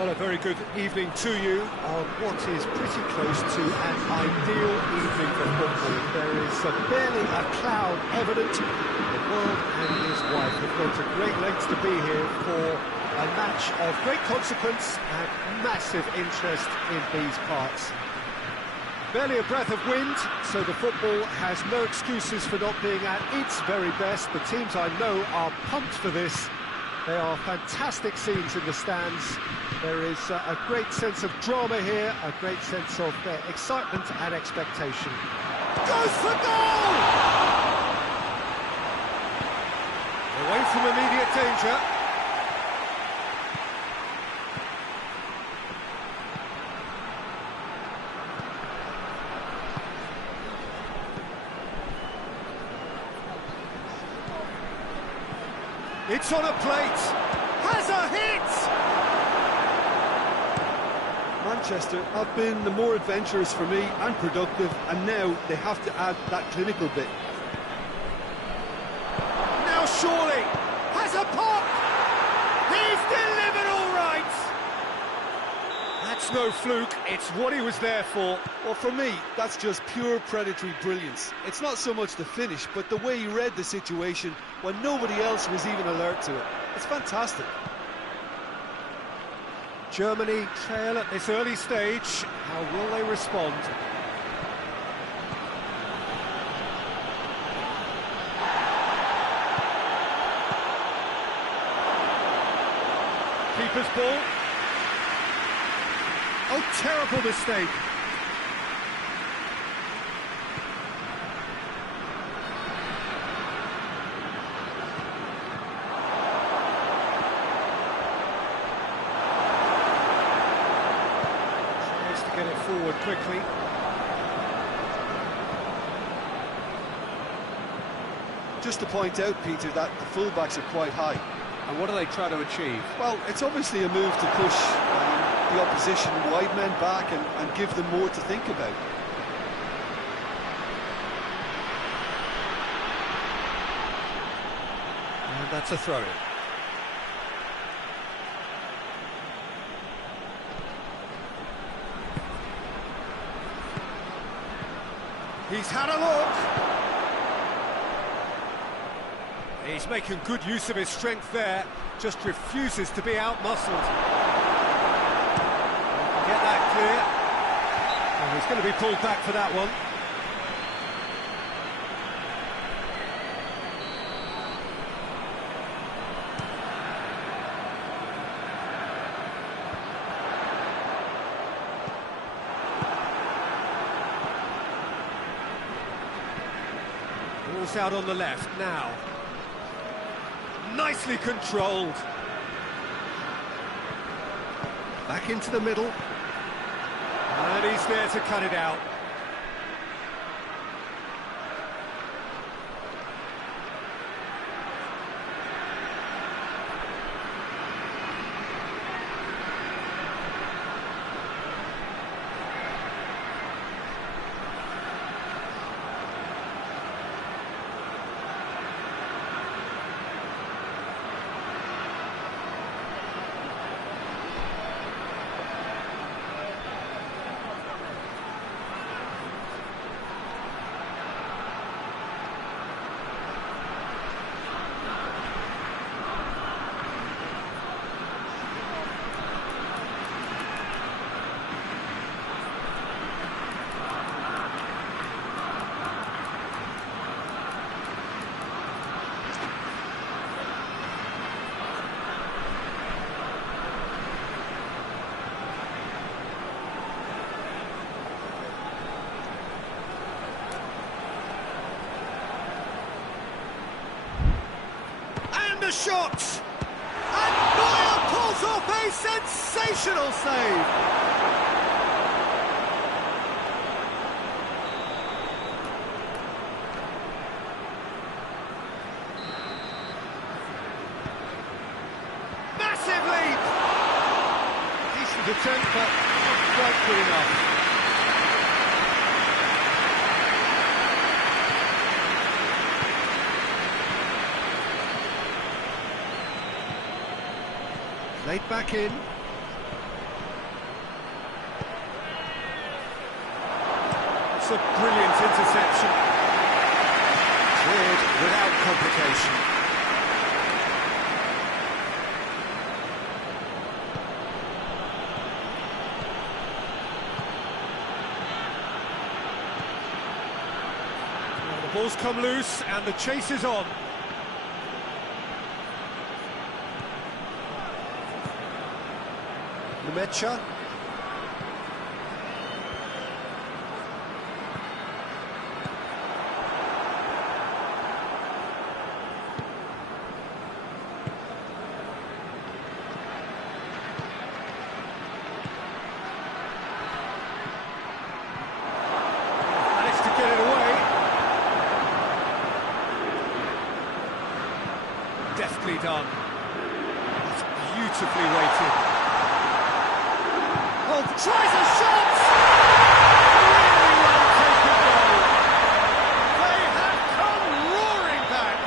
Well, a very good evening to you on what is pretty close to an ideal evening for football. There is barely a cloud evident. The world and his wife have gone to great lengths to be here for a match of great consequence and massive interest in these parts. Barely a breath of wind, so the football has no excuses for not being at its very best. The teams I know are pumped for this. They are fantastic scenes in the stands. There is a great sense of drama here, a great sense of excitement and expectation. Goes for goal! Away from immediate danger. It's on a plate, has a hit! Manchester have been the more adventurous for me and productive, and now they have to add that clinical bit. Now surely, has a pop! He's delivered all right! That's no fluke, it's what he was there for. Well, for me, that's just pure predatory brilliance. It's not so much the finish, but the way he read the situation when nobody else was even alert to it. It's fantastic. Germany trail at this early stage. How will they respond? Keeper's ball. Oh, terrible mistake. Tries to get it forward quickly. Just to point out, Peter, that the fullbacks are quite high. And what do they try to achieve? Well, it's obviously a move to push the opposition wide men back and give them more to think about. And that's a throw-in. He's had a look. He's making good use of his strength there, just refuses to be out-muscled. Get that clear. Oh, he's going to be pulled back for that one. Ball's out on the left now. Nicely controlled. Back into the middle. And he's there to cut it out. The shot! And Neuer pulls off a sensational save! Massive leap! Decent attempt, but not quite good enough. Laid back in. That's a brilliant interception. Cleared without complication. Well, the ball's come loose and the chase is on. Mecha. Managed to get it away. Deftly done. It's beautifully weighted. Oh, tries a shot! Really well taken goal. They have come roaring back.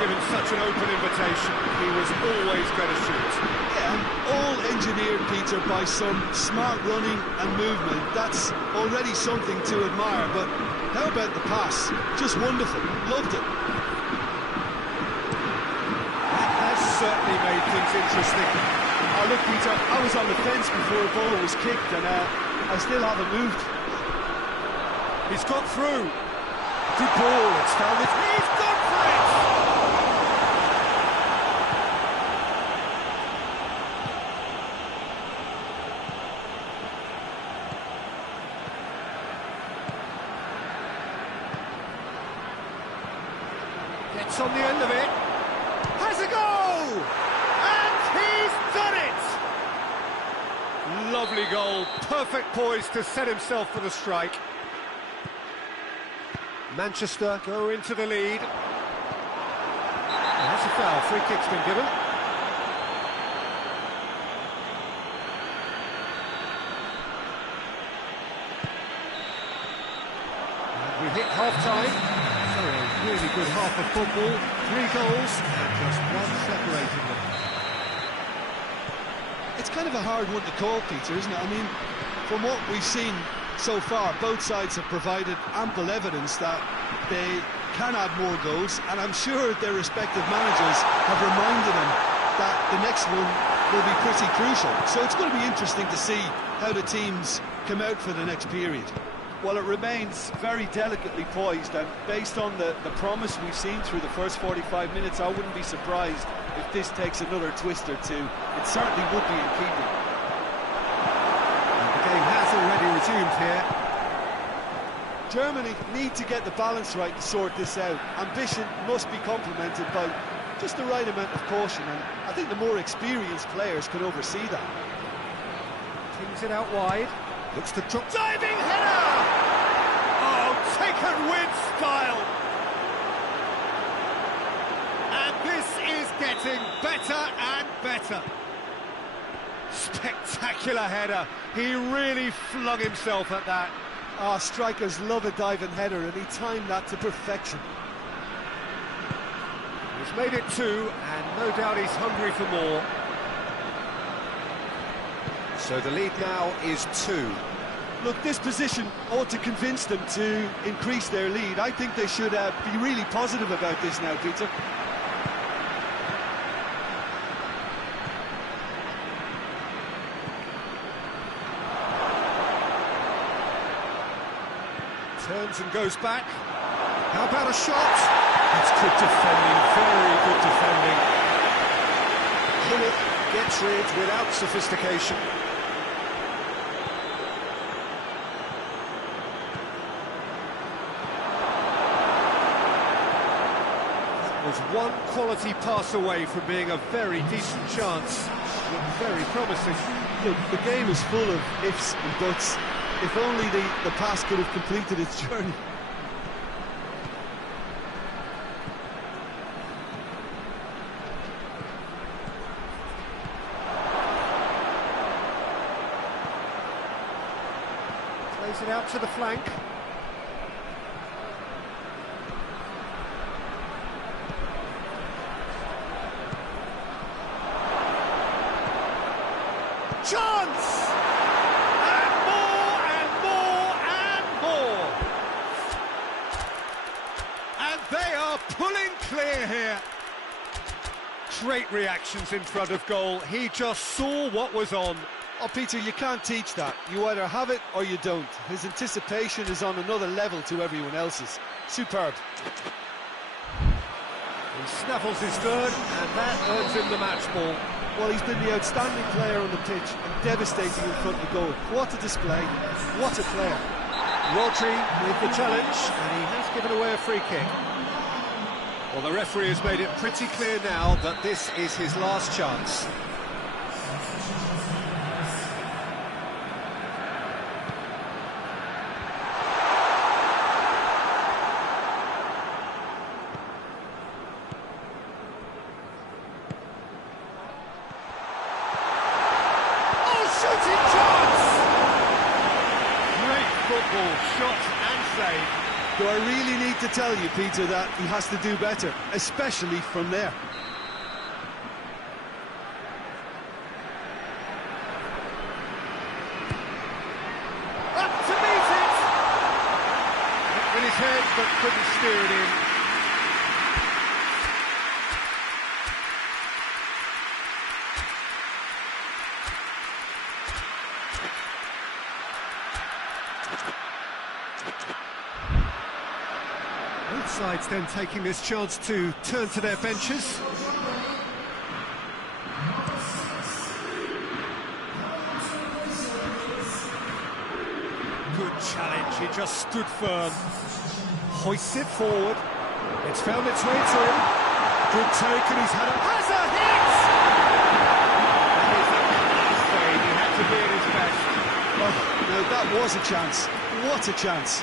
Given such an open invitation, he was always going to shoot. Yeah, all engineered, Peter, by some smart running and movement. That's already something to admire, but how about the pass? Just wonderful. Loved it. That has certainly made things interesting. Oh, look, Peter, I was on the fence before the ball was kicked, and I still haven't moved. He's got through. Good ball, it's found it. He's gone for it! Gets on the end of it. Has a goal! And he's done it! Lovely goal, perfect poise to set himself for the strike. Manchester go into the lead. That's a foul, free kick's been given. And we hit half-time. So a really good half of football, 3 goals and just one separating them. It's kind of a hard one to call, Peter, isn't it? I mean, from what we've seen so far, both sides have provided ample evidence that they can add more goals, and I'm sure their respective managers have reminded them that the next one will be pretty crucial. So it's going to be interesting to see how the teams come out for the next period. Well, it remains very delicately poised, and based on the promise we've seen through the first 45 minutes, I wouldn't be surprised if this takes another twist or two. It certainly would be in keeping. And the game has already resumed here. Germany need to get the balance right to sort this out. Ambition must be complemented by just the right amount of caution, and I think the more experienced players could oversee that. Kings it out wide. Looks to drop. Diving header! Oh, taken with style! And this is getting better and better. Spectacular header. He really flung himself at that. Ah, strikers love a diving header, and he timed that to perfection. He's made it 2, and no doubt he's hungry for more. So the lead now is 2. Look, this position ought to convince them to increase their lead. I think they should be really positive about this now, Peter. Turns and goes back. How about a shot? That's good defending, very good defending. Kimmich gets rid without sophistication. That was one quality pass away from being a very decent chance. Looked very promising. Look, the game is full of ifs and buts. If only the pass could have completed its journey. Plays it out to the flank. Chance! And more, Great reactions in front of goal. He just saw what was on. Oh, Peter, you can't teach that. You either have it or you don't. His anticipation is on another level to everyone else's. Superb. He snaffles his third, and that earns him the match ball. Well, he's been the outstanding player on the pitch and devastating in front of the goal. What a display. What a player. Rodri with the challenge, and he has given away a free kick. Well, the referee has made it pretty clear now that this is his last chance. Shooting chance! Great football, shot and save. Do I really need to tell you, Peter, that he has to do better, especially from there? Up to meet it! With his head, but couldn't steer it in. Both sides then taking this chance to turn to their benches. Good challenge, he just stood firm. Hoists it forward. It's found its way to him. Good take, and he's had a... Has a hit! That is a class save, he had to be at his best. Oh, no, that was a chance. What a chance.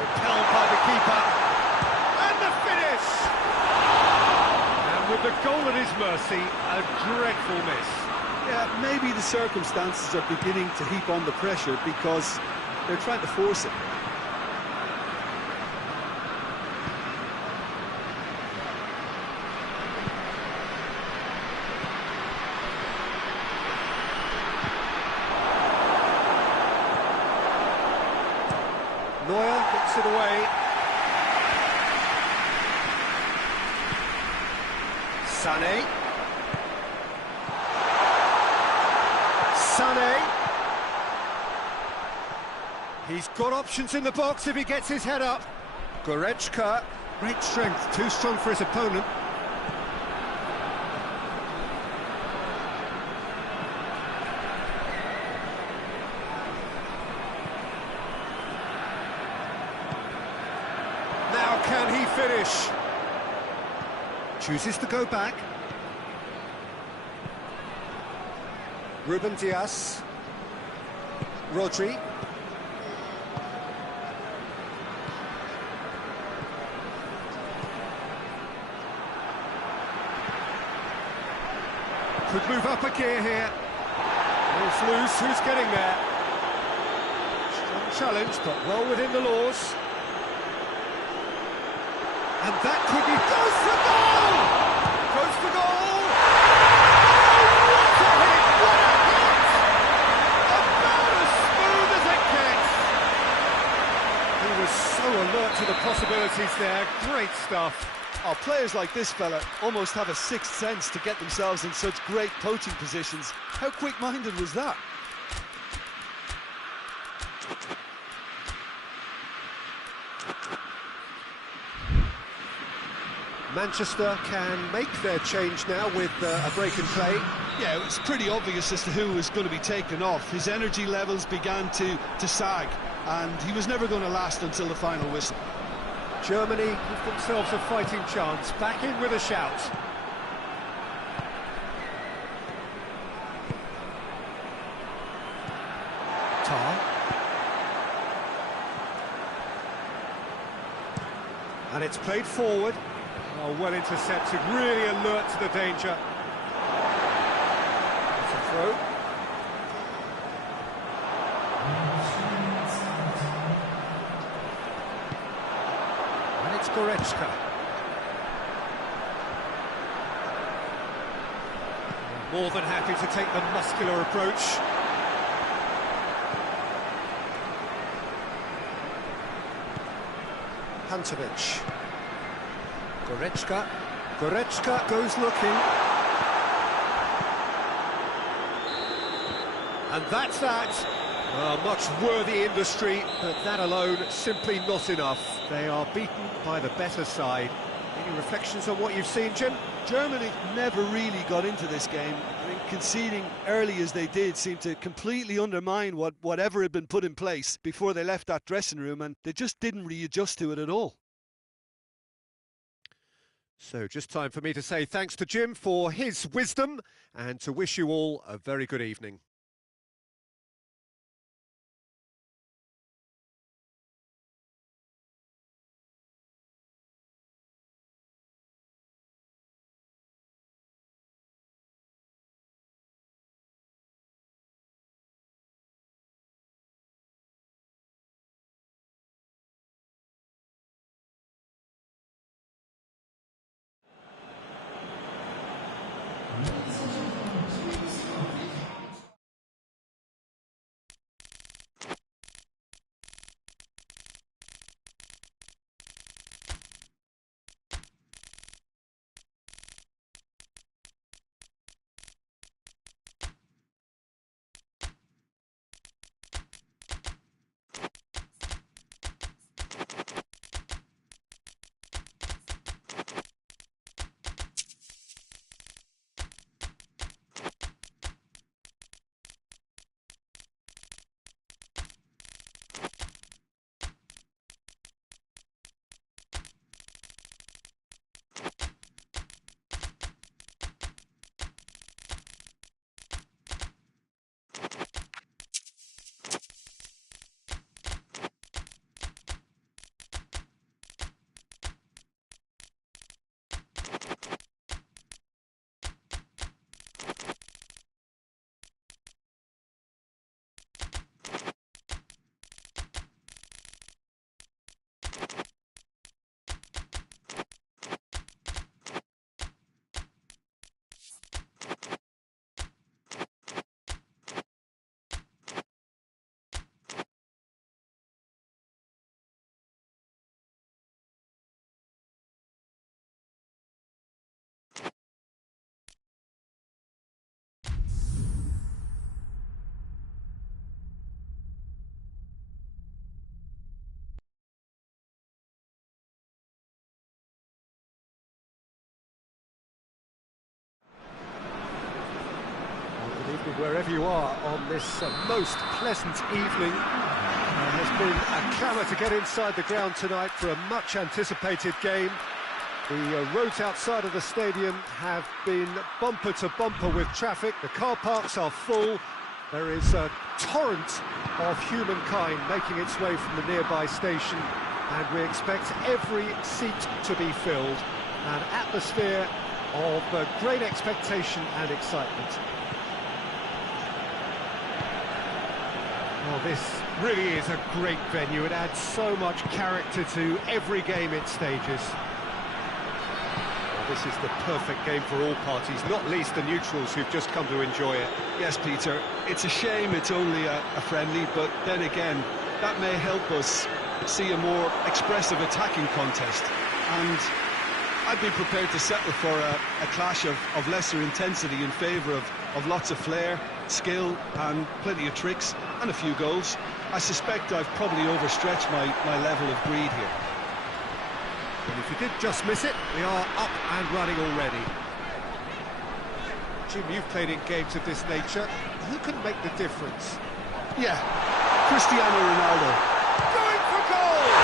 Repelled by the keeper. And the finish! And with the goal at his mercy, a dreadful miss. Yeah, maybe the circumstances are beginning to heap on the pressure because they're trying to force it. Neuer gets it away. Sané. He's got options in the box if he gets his head up. Goretzka, great strength, too strong for his opponent. Now can he finish? Chooses to go back. Ruben Dias. Rodri. Could move up a gear here. Ball's loose, who's getting there? Strong challenge, but well within the laws. And that could be... Goes for goal! Goes for goal! Oh, what a hit! What a hit! About as smooth as it gets! He was so alert to the possibilities there. Great stuff. Oh, players like this fella almost have a sixth sense to get themselves in such great poaching positions. How quick-minded was that? Manchester can make their change now with a break in play. Yeah, it was pretty obvious as to who was going to be taken off. His energy levels began to sag, and he was never going to last until the final whistle. Germany give themselves a fighting chance, back in with a shout. Tar. And it's played forward. Oh, well intercepted, really alert to the danger. It's a throw. And it's Goretzka. More than happy to take the muscular approach. Pantovic. Goretzka goes looking. And that's that. Well, much worthy industry, but that alone simply not enough. They are beaten by the better side. Any reflections on what you've seen, Jim? Germany never really got into this game. I mean, conceding early as they did seemed to completely undermine whatever had been put in place before they left that dressing room, and they just didn't readjust to it at all. So just time for me to say thanks to Jim for his wisdom and to wish you all a very good evening. Wherever you are on this most pleasant evening, there has been a clamour to get inside the ground tonight for a much anticipated game. The roads outside of the stadium have been bumper to bumper with traffic. The car parks are full. There is a torrent of humankind making its way from the nearby station, and we expect every seat to be filled. An atmosphere of great expectation and excitement. Well, this really is a great venue. It adds so much character to every game it stages. Well, this is the perfect game for all parties, not least the neutrals who've just come to enjoy it. Yes, Peter, it's a shame it's only a friendly, but then again, that may help us see a more expressive attacking contest. And I'd be prepared to settle for a clash of lesser intensity in favour of lots of flair, skill and plenty of tricks and a few goals. I suspect I've probably overstretched my level of greed here. And if you did just miss it, we are up and running already. Jim, you've played in games of this nature. Who can make the difference? Yeah, Cristiano Ronaldo. Going for goal!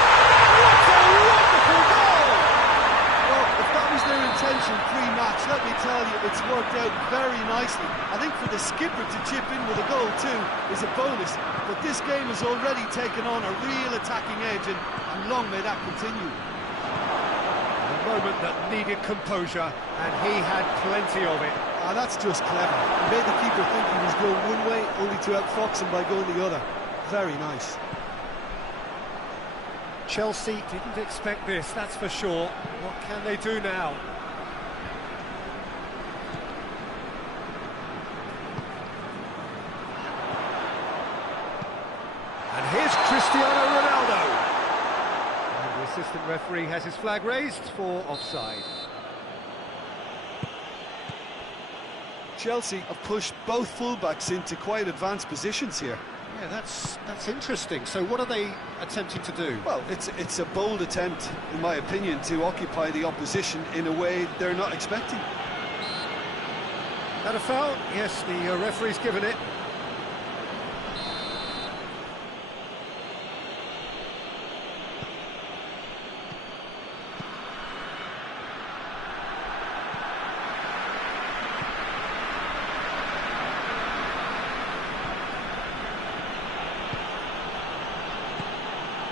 What a wonderful goal! Well, if that was their intention pre-match, let me tell you, it's worked out very nicely. I think for the skipper to chip in with a goal too is a bonus, but this game has already taken on a real attacking edge, and long may that continue. A moment that needed composure, and he had plenty of it. That's just clever. He made the keeper think he was going one way, only to outfox him by going the other. Very nice. Chelsea didn't expect this, that's for sure. What can they do now? And here's Cristiano Ronaldo. And we're assistant referee has his flag raised for offside. Chelsea have pushed both fullbacks into quite advanced positions here. Yeah, that's interesting. So what are they attempting to do? Well, it's a bold attempt, in my opinion, to occupy the opposition in a way they're not expecting. That a foul? Yes, the referee's given it.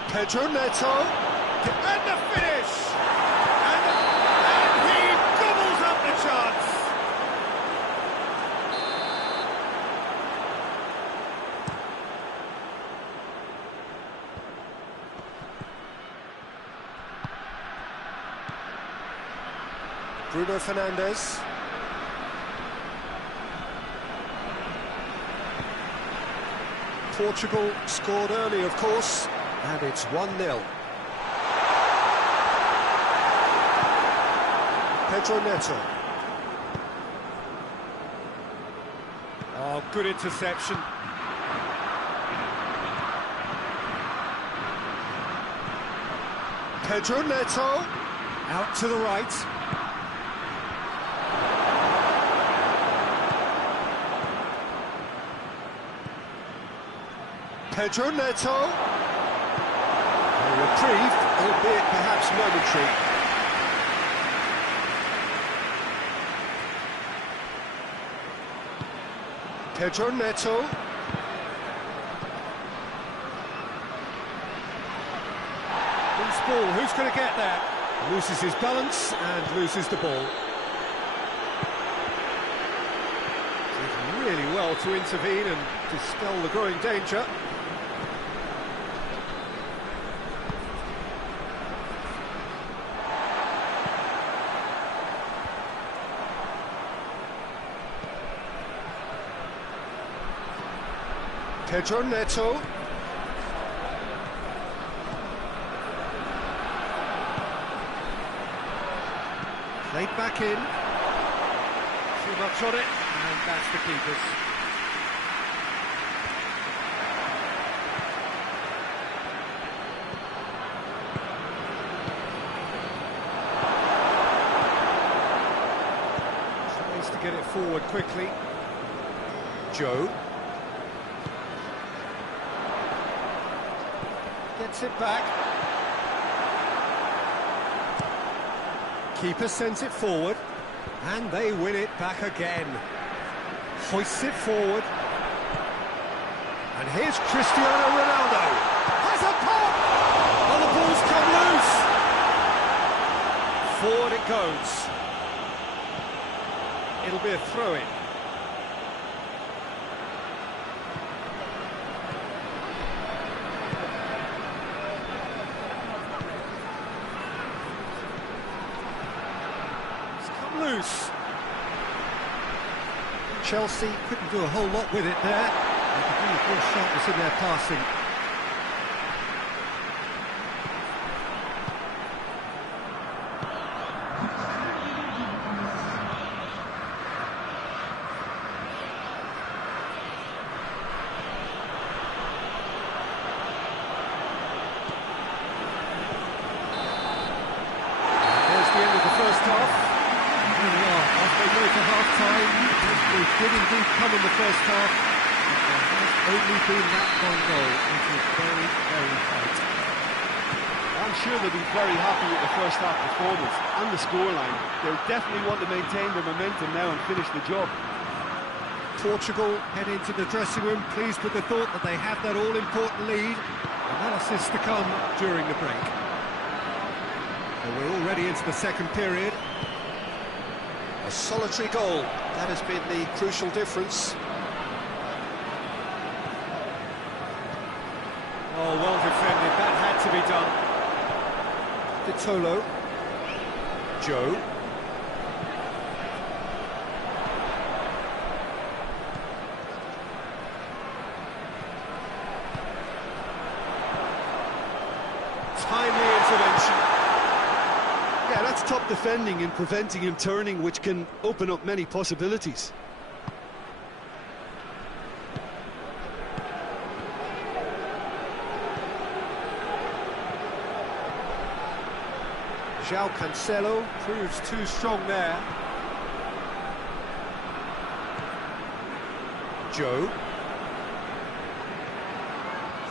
Pedro Neto, and the finish! And he gobbles up the chance! Bruno Fernandes. Portugal scored early, of course. And it's 1-0. Pedro Neto. Oh, good interception. Pedro Neto. Out to the right. Pedro Neto. Reprieve, albeit perhaps momentary. Pedro Neto. Loose ball, who's going to get that? Loses his balance and loses the ball. Did really well to intervene and dispel the growing danger. Pedro Neto. Played back in. Too much on it, and that's the keeper's. Tries to get it forward quickly. Joe. Gets it back. Keeper sends it forward, and they win it back again. Hoists it forward. And here's Cristiano Ronaldo. Has a pop! Oh, the ball's come loose! Forward it goes. It'll be a throw-in. Loose. Chelsea couldn't do a whole lot with it there. They could do with more sharpness in their passing. There's the end of the first half. After they go to half-time, they did indeed come in the first half. There has only been that one goal, which was very, very tight. I'm sure they'll be very happy with the first half performance and the scoreline. They'll definitely want to maintain their momentum now and finish the job. Portugal head into the dressing room, pleased with the thought that they have that all-important lead. Analysis to come during the break. Well, we're already into the second period. A solitary goal, that has been the crucial difference. Oh, well defended, that had to be done. Vitolo. Joe. Timely intervention. top defending in preventing him turning, which can open up many possibilities. João Cancelo proves too strong there. Joe.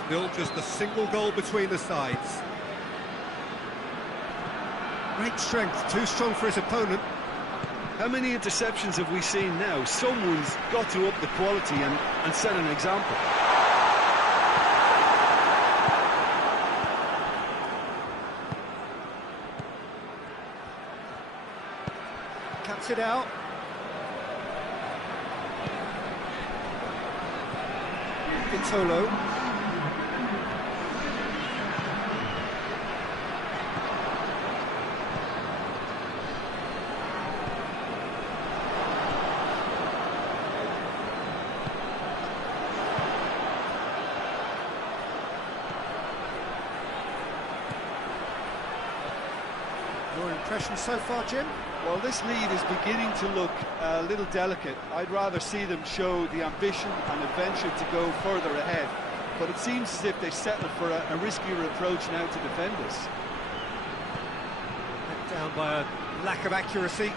Still just a single goal between the sides. Great strength, too strong for his opponent. How many interceptions have we seen now? Someone's got to up the quality and set an example. Cuts it out. Vitolo. Your impression so far, Jim? Well, this lead is beginning to look a little delicate. I'd rather see them show the ambition and adventure to go further ahead. But it seems as if they settled for a riskier approach now to defend us. Let down by a lack of accuracy.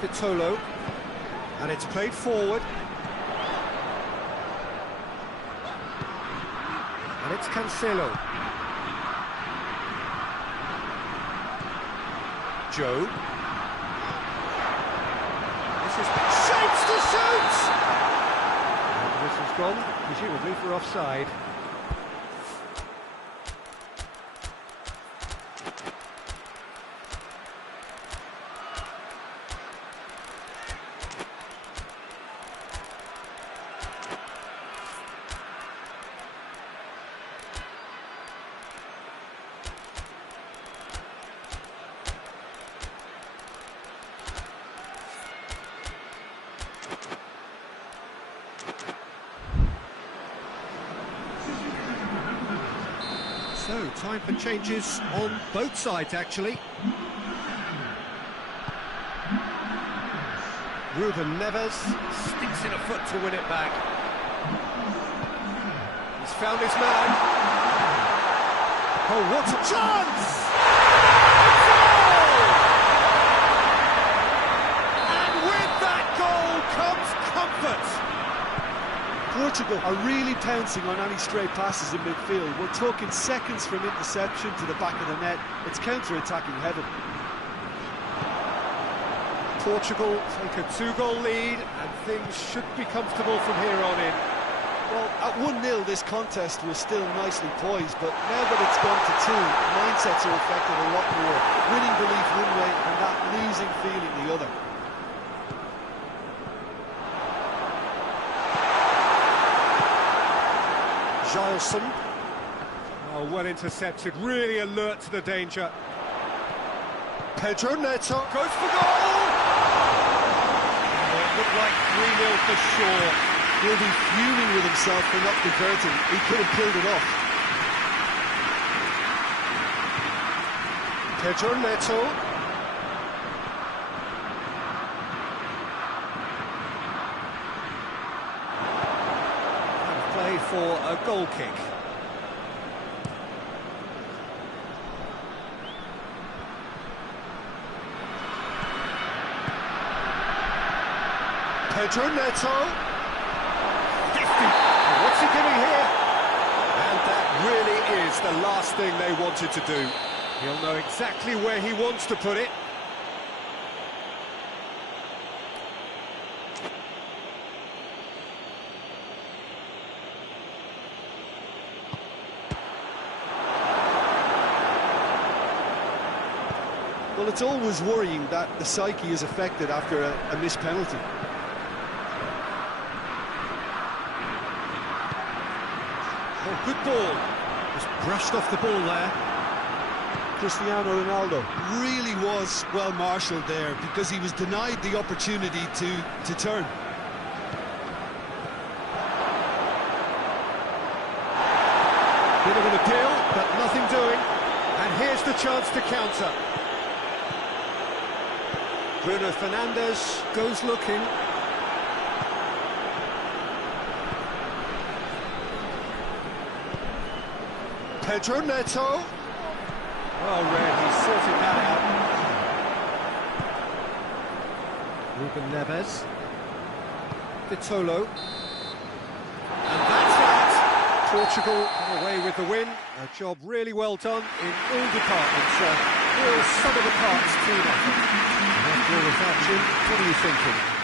Vitolo. And it's played forward. And it's Cancelo. Joe. This is shapes to shoot! And the whistle's gone, presumably for offside. So, time for changes on both sides, actually. Ruben Neves sticks in a foot to win it back. He's found his man. Oh, what a chance! Goal! And with that goal comes comfort. Portugal are really pouncing on any stray passes in midfield. We're talking seconds from interception to the back of the net. It's counter-attacking heaven. Portugal take a 2-goal lead and things should be comfortable from here on in. Well, at 1-0 this contest was still nicely poised, but now that it's gone to 2, mindsets are affected a lot more. Winning belief one way and that losing feeling the other. Gilson. Oh, well intercepted, really alert to the danger. Pedro Neto goes for goal! Oh, it looked like 3-0 for sure. He'll be fuming with himself for not converting. He could have pulled it off. Pedro Neto. Play for a goal kick. Pedro Neto. What's he doing here? And that really is the last thing they wanted to do. He'll know exactly where he wants to put it. Well, it's always worrying that the psyche is affected after a missed penalty. Oh, good ball. Just brushed off the ball there. Cristiano Ronaldo really was well marshalled there because he was denied the opportunity to turn. Bit of an appeal, but nothing doing. And here's the chance to counter. Bruno Fernandes goes looking. Pedro Neto. Well read, he sorted that out. Ruben Neves. Vitolo. And that's that. Portugal away with the win. A job really well done in all departments. Real sum-of-the-parts team effort. After all of that, Jim, what are you thinking?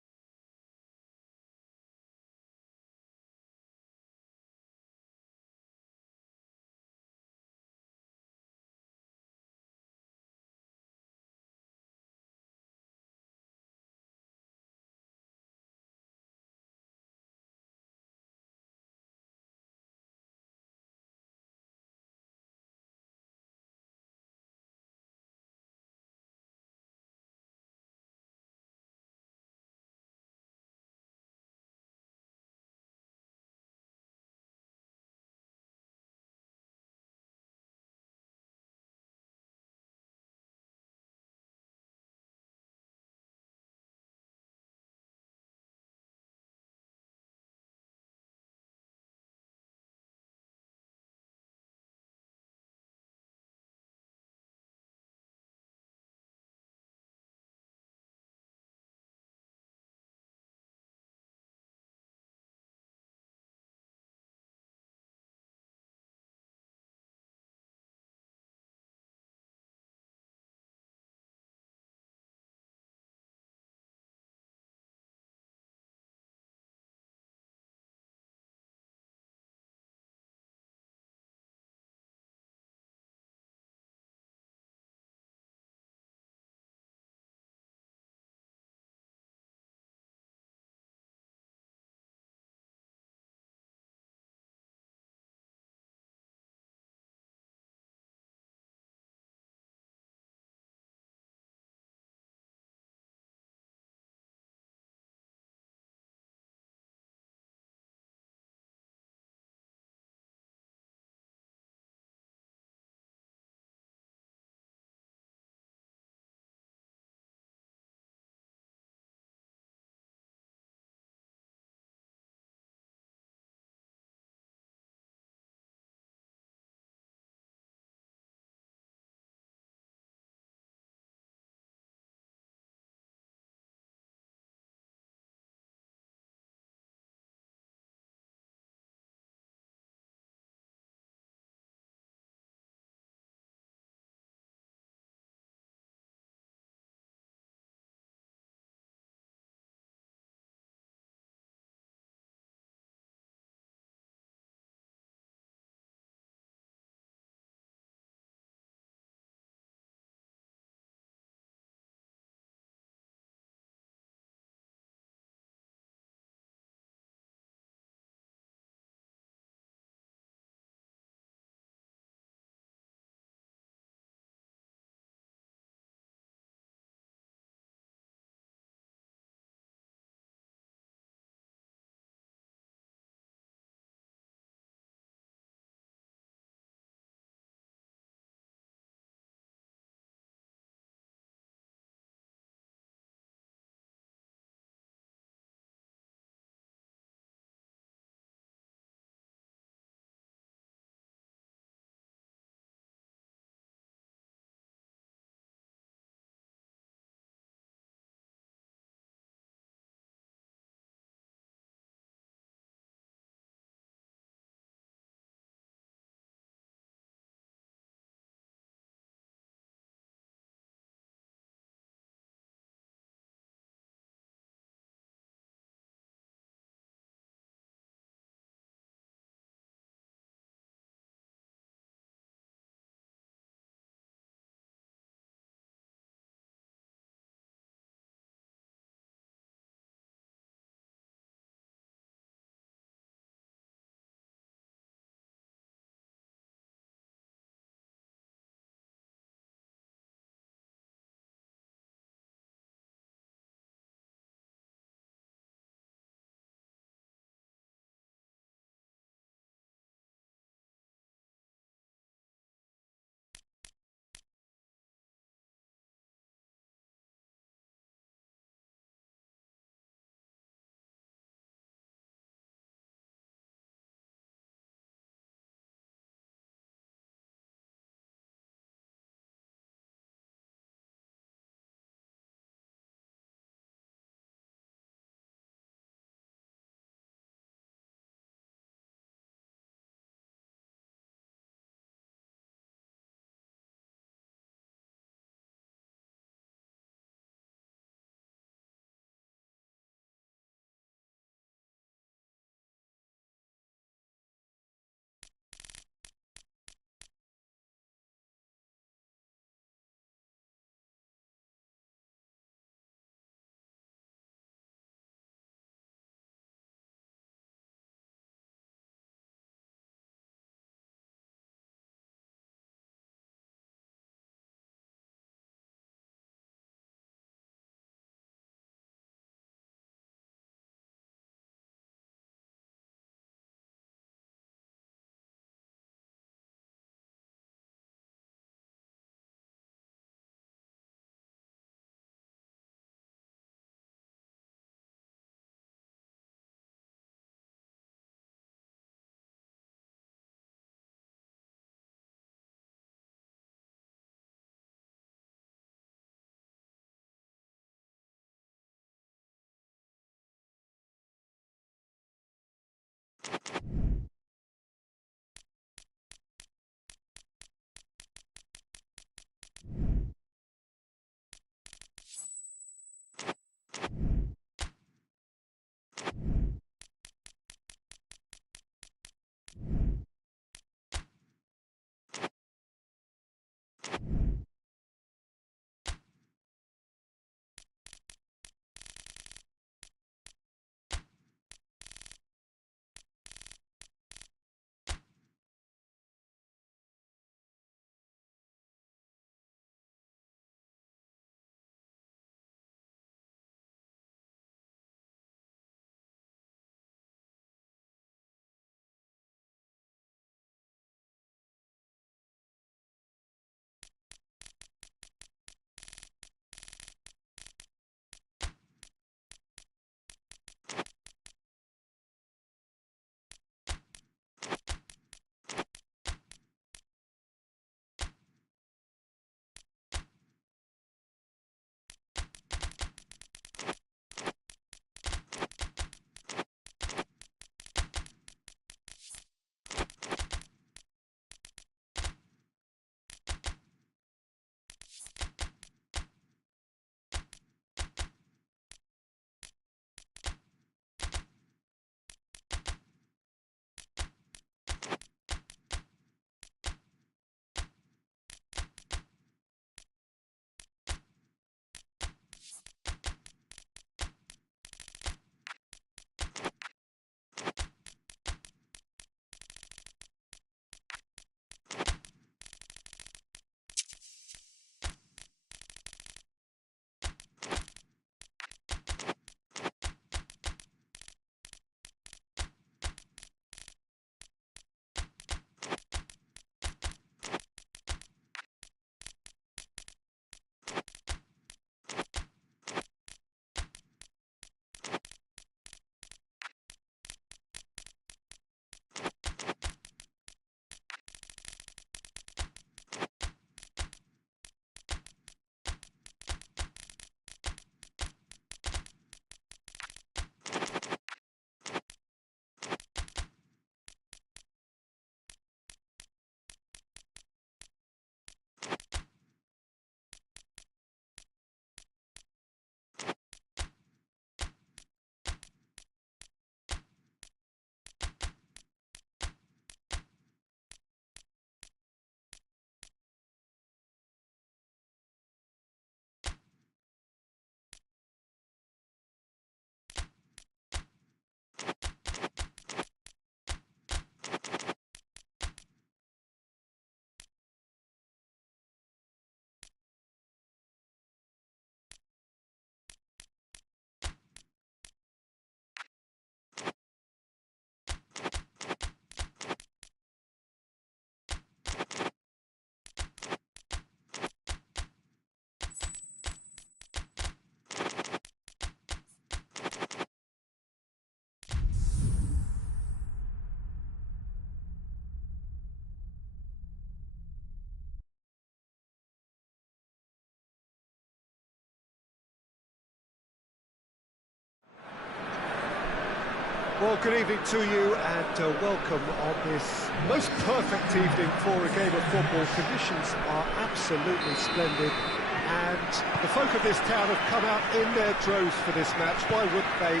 Well, good evening to you and welcome on this most perfect evening for a game of football. Conditions are absolutely splendid and the folk of this town have come out in their droves for this match. Why wouldn't they?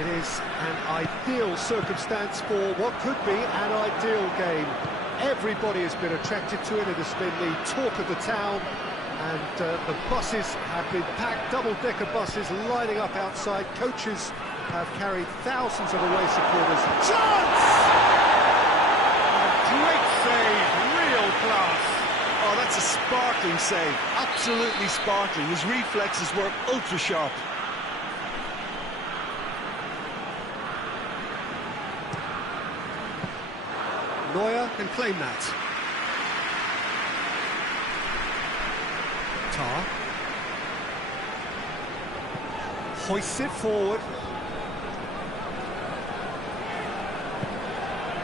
It is an ideal circumstance for what could be an ideal game. Everybody has been attracted to it. It has been the talk of the town and the buses have been packed, double-decker buses lining up outside. Coaches have carried thousands of away supporters. Chance! A great save, real class. Oh, that's a sparkling save, absolutely sparkling. His reflexes were ultra-sharp. Neuer can claim that. Tar. Hoists it forward.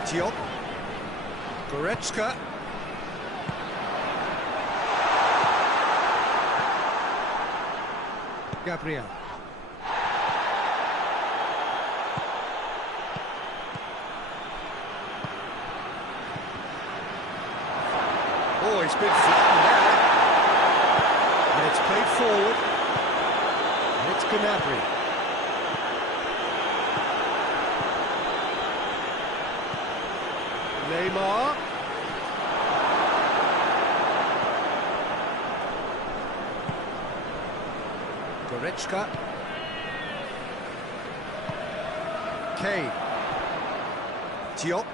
Diop. Goretzka. Gabriel. Oh, he's been flattened there. And it's played forward. And it's Gnabry. Neymar. Goretzka. Kane. Diop.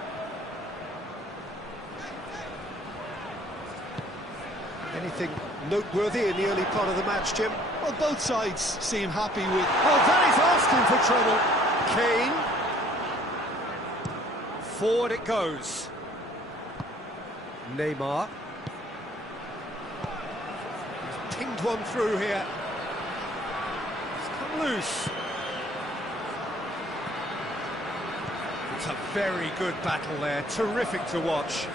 Anything noteworthy in the early part of the match, Jim? Well, both sides seem happy with... Oh, that is asking for trouble. Kane. Forward it goes. Neymar. He's pinged one through here. It's come loose. It's a very good battle there. Terrific to watch.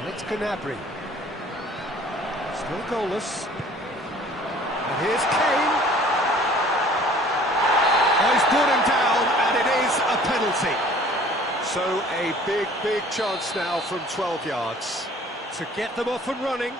And it's Gnabry. Still goalless. And here's Kane. Oh, he's brought him down, and it is a penalty. So a big, big chance now from 12 yards to get them off and running.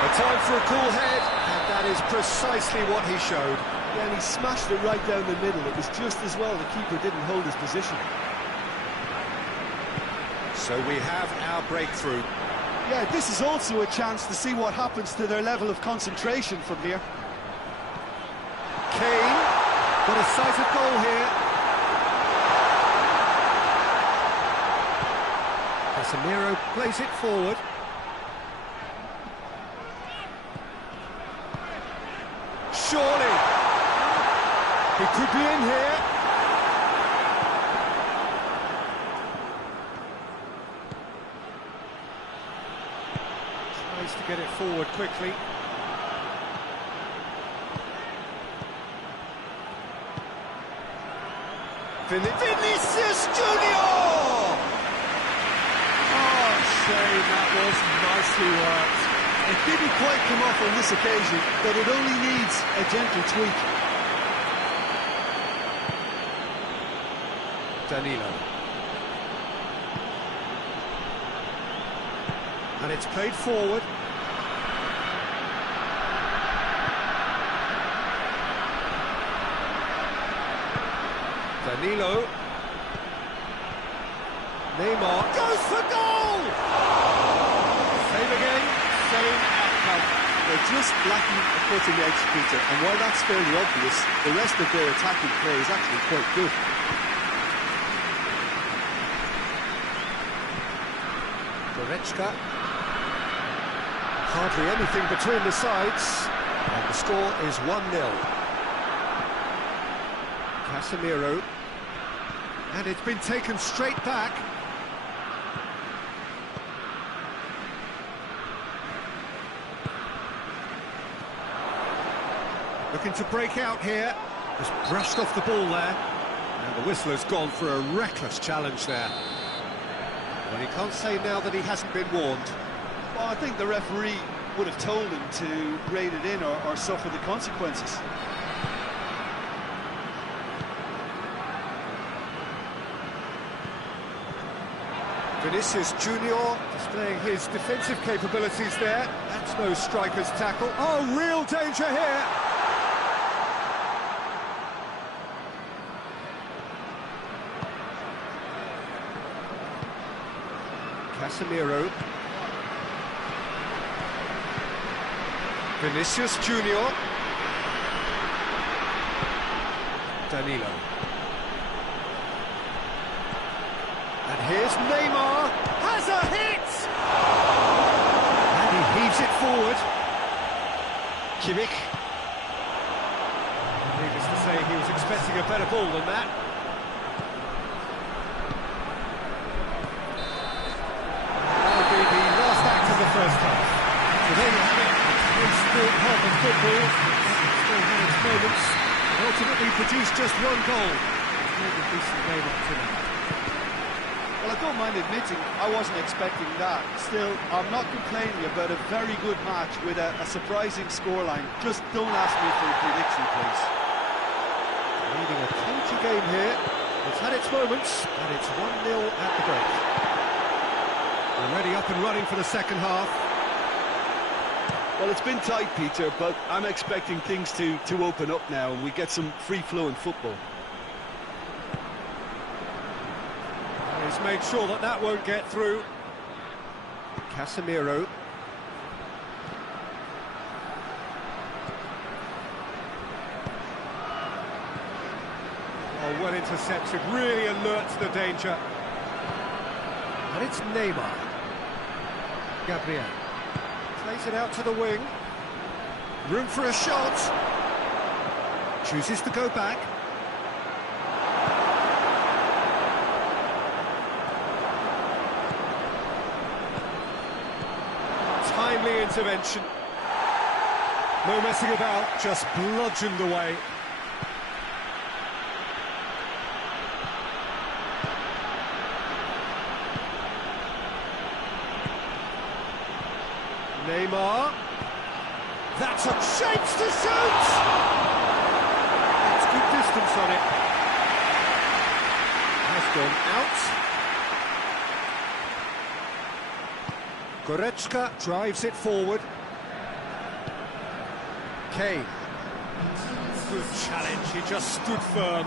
A time for a cool head, and that is precisely what he showed. Yeah, and he smashed it right down the middle. It was just as well the keeper didn't hold his position. So we have our breakthrough. Yeah, this is also a chance to see what happens to their level of concentration from here. Kane got a sight of goal here. Casemiro plays it forward. Surely he could be in here. Tries to get it forward quickly. Vinicius Junior! Oh, shame, that was nicely worked. It didn't quite come off on this occasion, but it only needs a gentle tweak. Danilo. And it's played forward. Danilo. Neymar goes for goal! Save again, same outcome. They're just lacking a cutting edge, Peter, and while that's fairly obvious, the rest of their attacking play is actually quite good. Goretzka. Hardly anything between the sides, and the score is 1-0. Casemiro. And it's been taken straight back. Looking to break out here. Just brushed off the ball there. And the whistler's gone for a reckless challenge there. Well, he can't say now that he hasn't been warned. Well, I think the referee would have told him to rein it in or suffer the consequences. Vinicius Junior displaying his defensive capabilities there. That's no striker's tackle. Oh, real danger here. Casemiro. Vinicius Junior. Danilo. And here's Neymar. Has a hit! And he heaves it forward. Kimmich. Needless to say, he was expecting a better ball than that. First half. So there you have it. One sport half of football. Still had its moments. Ultimately produced just one goal. It's made a decent game up to now. Well, I don't mind admitting I wasn't expecting that. Still, I'm not complaining about a very good match with a surprising scoreline. Just don't ask me for a prediction, please. Leading a cagey game here. It's had its moments, and it's 1-0 at the break. Already up and running for the second half. Well, it's been tight, Peter, but I'm expecting things to open up now and we get some free-flowing football. He's made sure that that won't get through. Casemiro. Oh, well intercepted, really alert to the danger. And it's Neymar. Gabriel plays it out to the wing. Room for a shot. Chooses to go back. Timely intervention. No messing about, just bludgeoned away. Neymar. That's up, shapes to shoot! That's good distance on it. Has gone out. Goretzka drives it forward. Kane. Good challenge, he just stood firm.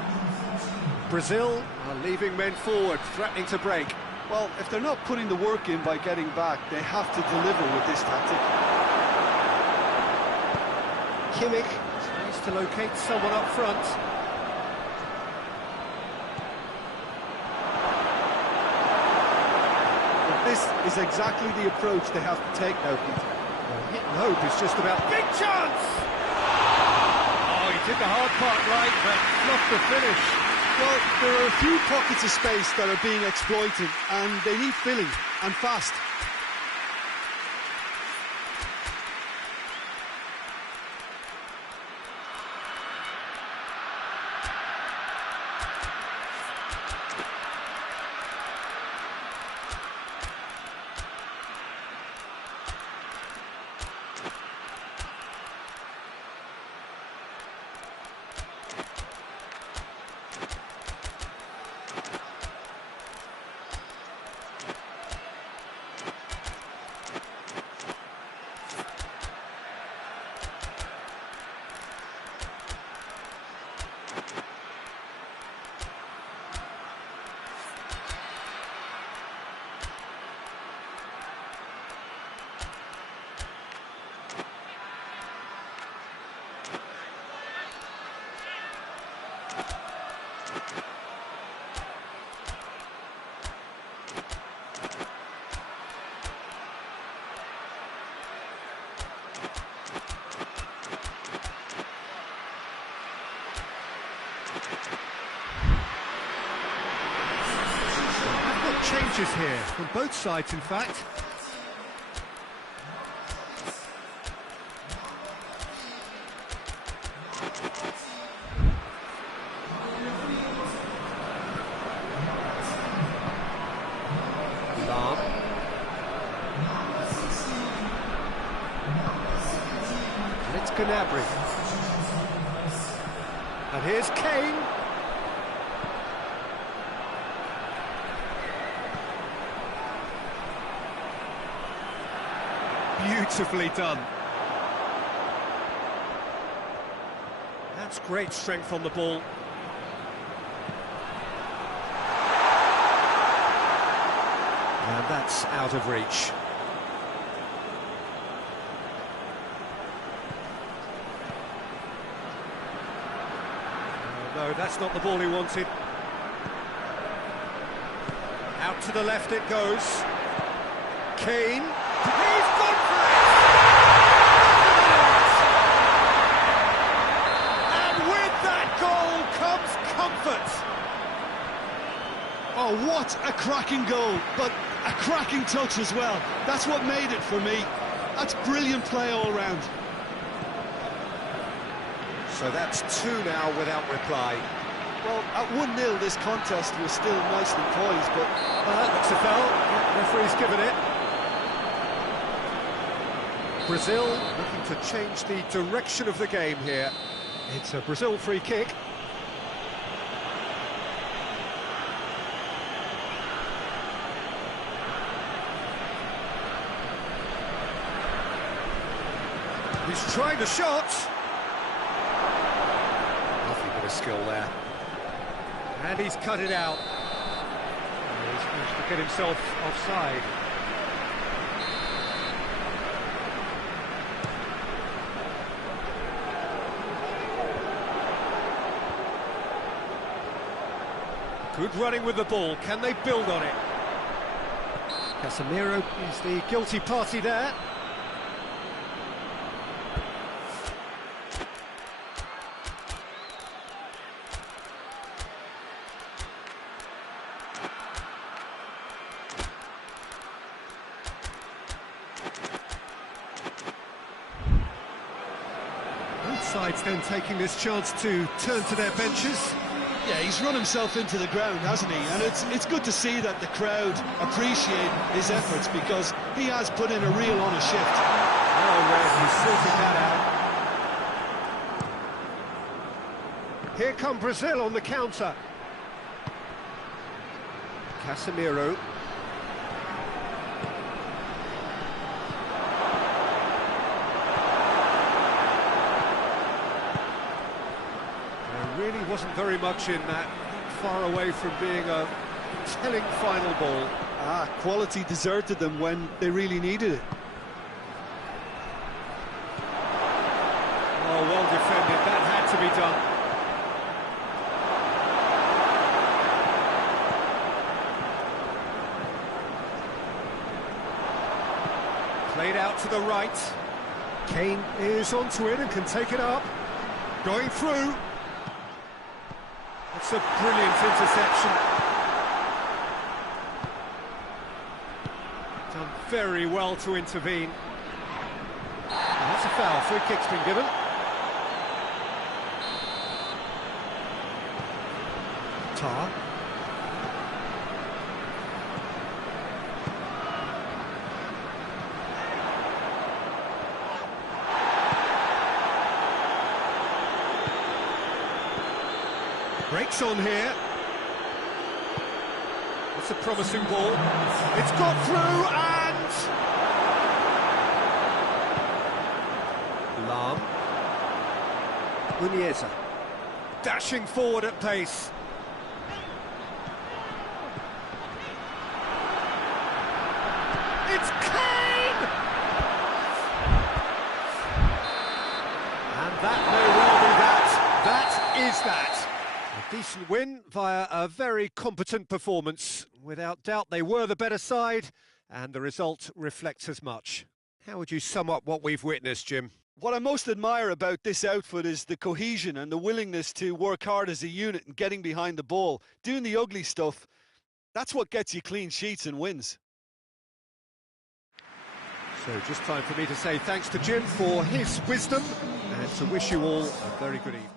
Brazil are leaving men forward, threatening to break. Well, if they're not putting the work in by getting back, they have to deliver with this tactic. Kimmich needs to locate someone up front. But this is exactly the approach they have to take now, Peter. Well, hit and hope is just about... Big chance! Oh, he did the hard part right, but not the finish. Well, there are a few pockets of space that are being exploited, and they need filling, and fast. Changes here from both sides, in fact. Gnabry. And here's Kane. Beautifully done. That's great strength on the ball. And that's out of reach. No, that's not the ball he wanted. Out to the left it goes. Kane. He's gone for it! And with that goal comes comfort. Oh, what a cracking goal, but a cracking touch as well. That's what made it for me. That's brilliant play all round. So that's 2 now without reply. Well, at 1-0 this contest was still nicely poised, but... Looks a foul. Referee's given it. Brazil looking to change the direction of the game here. It's a Brazil free kick. He's trying the shot. Lovely bit of skill there. And he's cut it out. He's managed to get himself offside. Good running with the ball. Can they build on it? Casemiro is the guilty party there. Both sides then taking this chance to turn to their benches. Yeah, he's run himself into the ground, hasn't he? And it's good to see that the crowd appreciate his efforts, because he has put in a real honest shift. Oh, Red, he's sorted that out. Here come Brazil on the counter. Casemiro. There really wasn't very much in that, far away from being a telling final ball. Quality deserted them when they really needed it. Oh, well defended, that had to be done. Played out to the right. Kane is onto it and can take it up. Going through. It's a brilliant interception. Done very well to intervene. And that's a foul. Free kick's been given. Tar. Breaks on here. It's a promising ball. It's got through and... Lam. Muniesa. Dashing forward at pace. It's Kane! And that may well be that. That is that. A decent win via a very competent performance. Without doubt, they were the better side, and the result reflects as much. How would you sum up what we've witnessed, Jim? What I most admire about this outfit is the cohesion and the willingness to work hard as a unit and getting behind the ball. Doing the ugly stuff, that's what gets you clean sheets and wins. So just time for me to say thanks to Jim for his wisdom, and to wish you all a very good evening.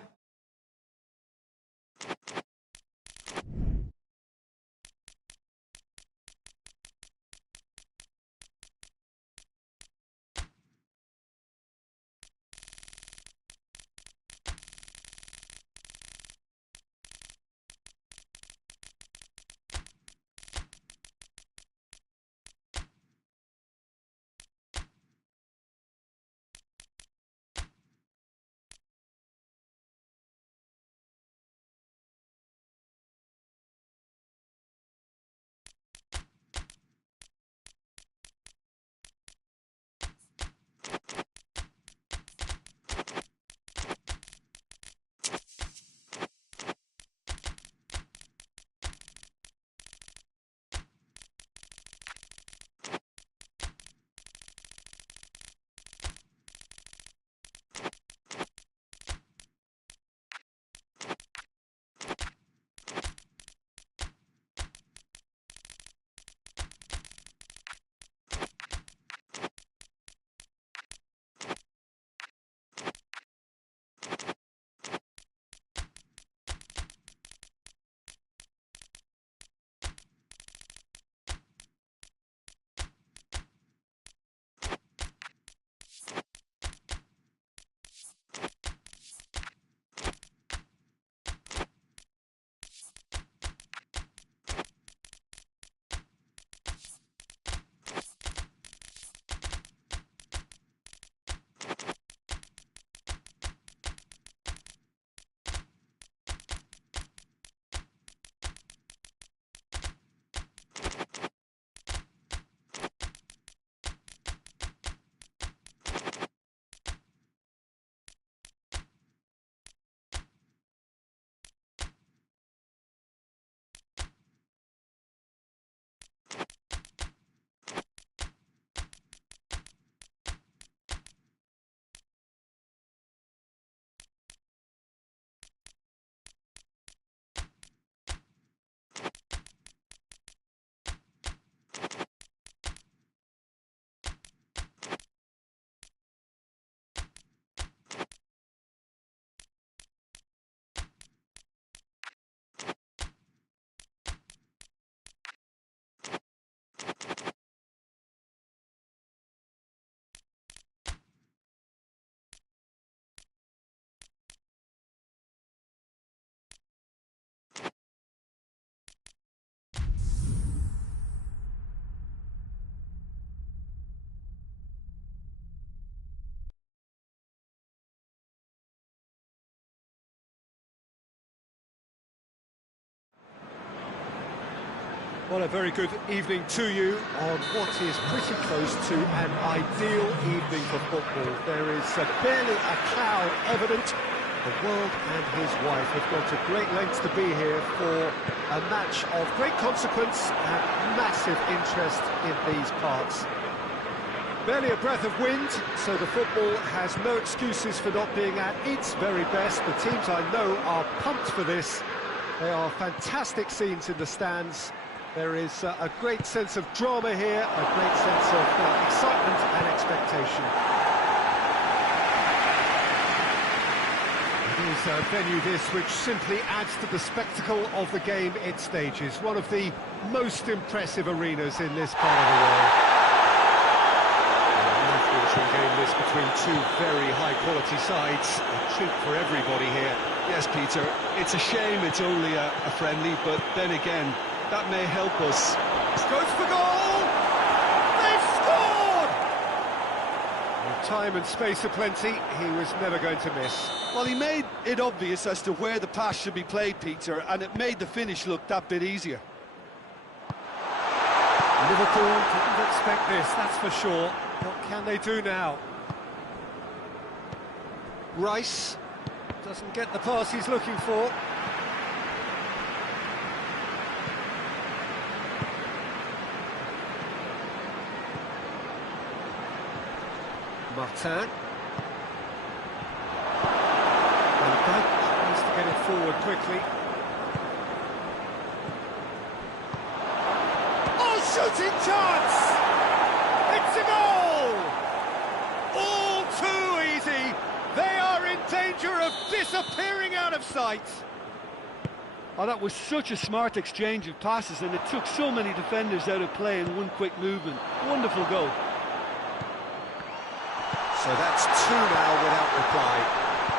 Well, a very good evening to you on what is pretty close to an ideal evening for football. There is barely a cloud evident. The world and his wife have gone to great lengths to be here for a match of great consequence and massive interest in these parts. Barely a breath of wind, so the football has no excuses for not being at its very best. The teams I know are pumped for this. There are fantastic scenes in the stands. There is a great sense of drama here, a great sense of excitement and expectation. It is a venue this which simply adds to the spectacle of the game it stages. One of the most impressive arenas in this part of the world. An game this between two very high-quality sides. A treat for everybody here. Yes, Peter, it's a shame it's only a friendly, but then again, that may help us. Goes for goal! They've scored! With time and space aplenty, he was never going to miss. Well, he made it obvious as to where the pass should be played, Peter, and it made the finish look that bit easier. Liverpool didn't expect this, that's for sure. What can they do now? Rice doesn't get the pass he's looking for. P.Tan. And that needs to get it forward quickly. Oh, shooting chance! It's a goal! All too easy. They are in danger of disappearing out of sight. Oh, that was such a smart exchange of passes, and it took so many defenders out of play in one quick movement. Wonderful goal. So that's two now without reply.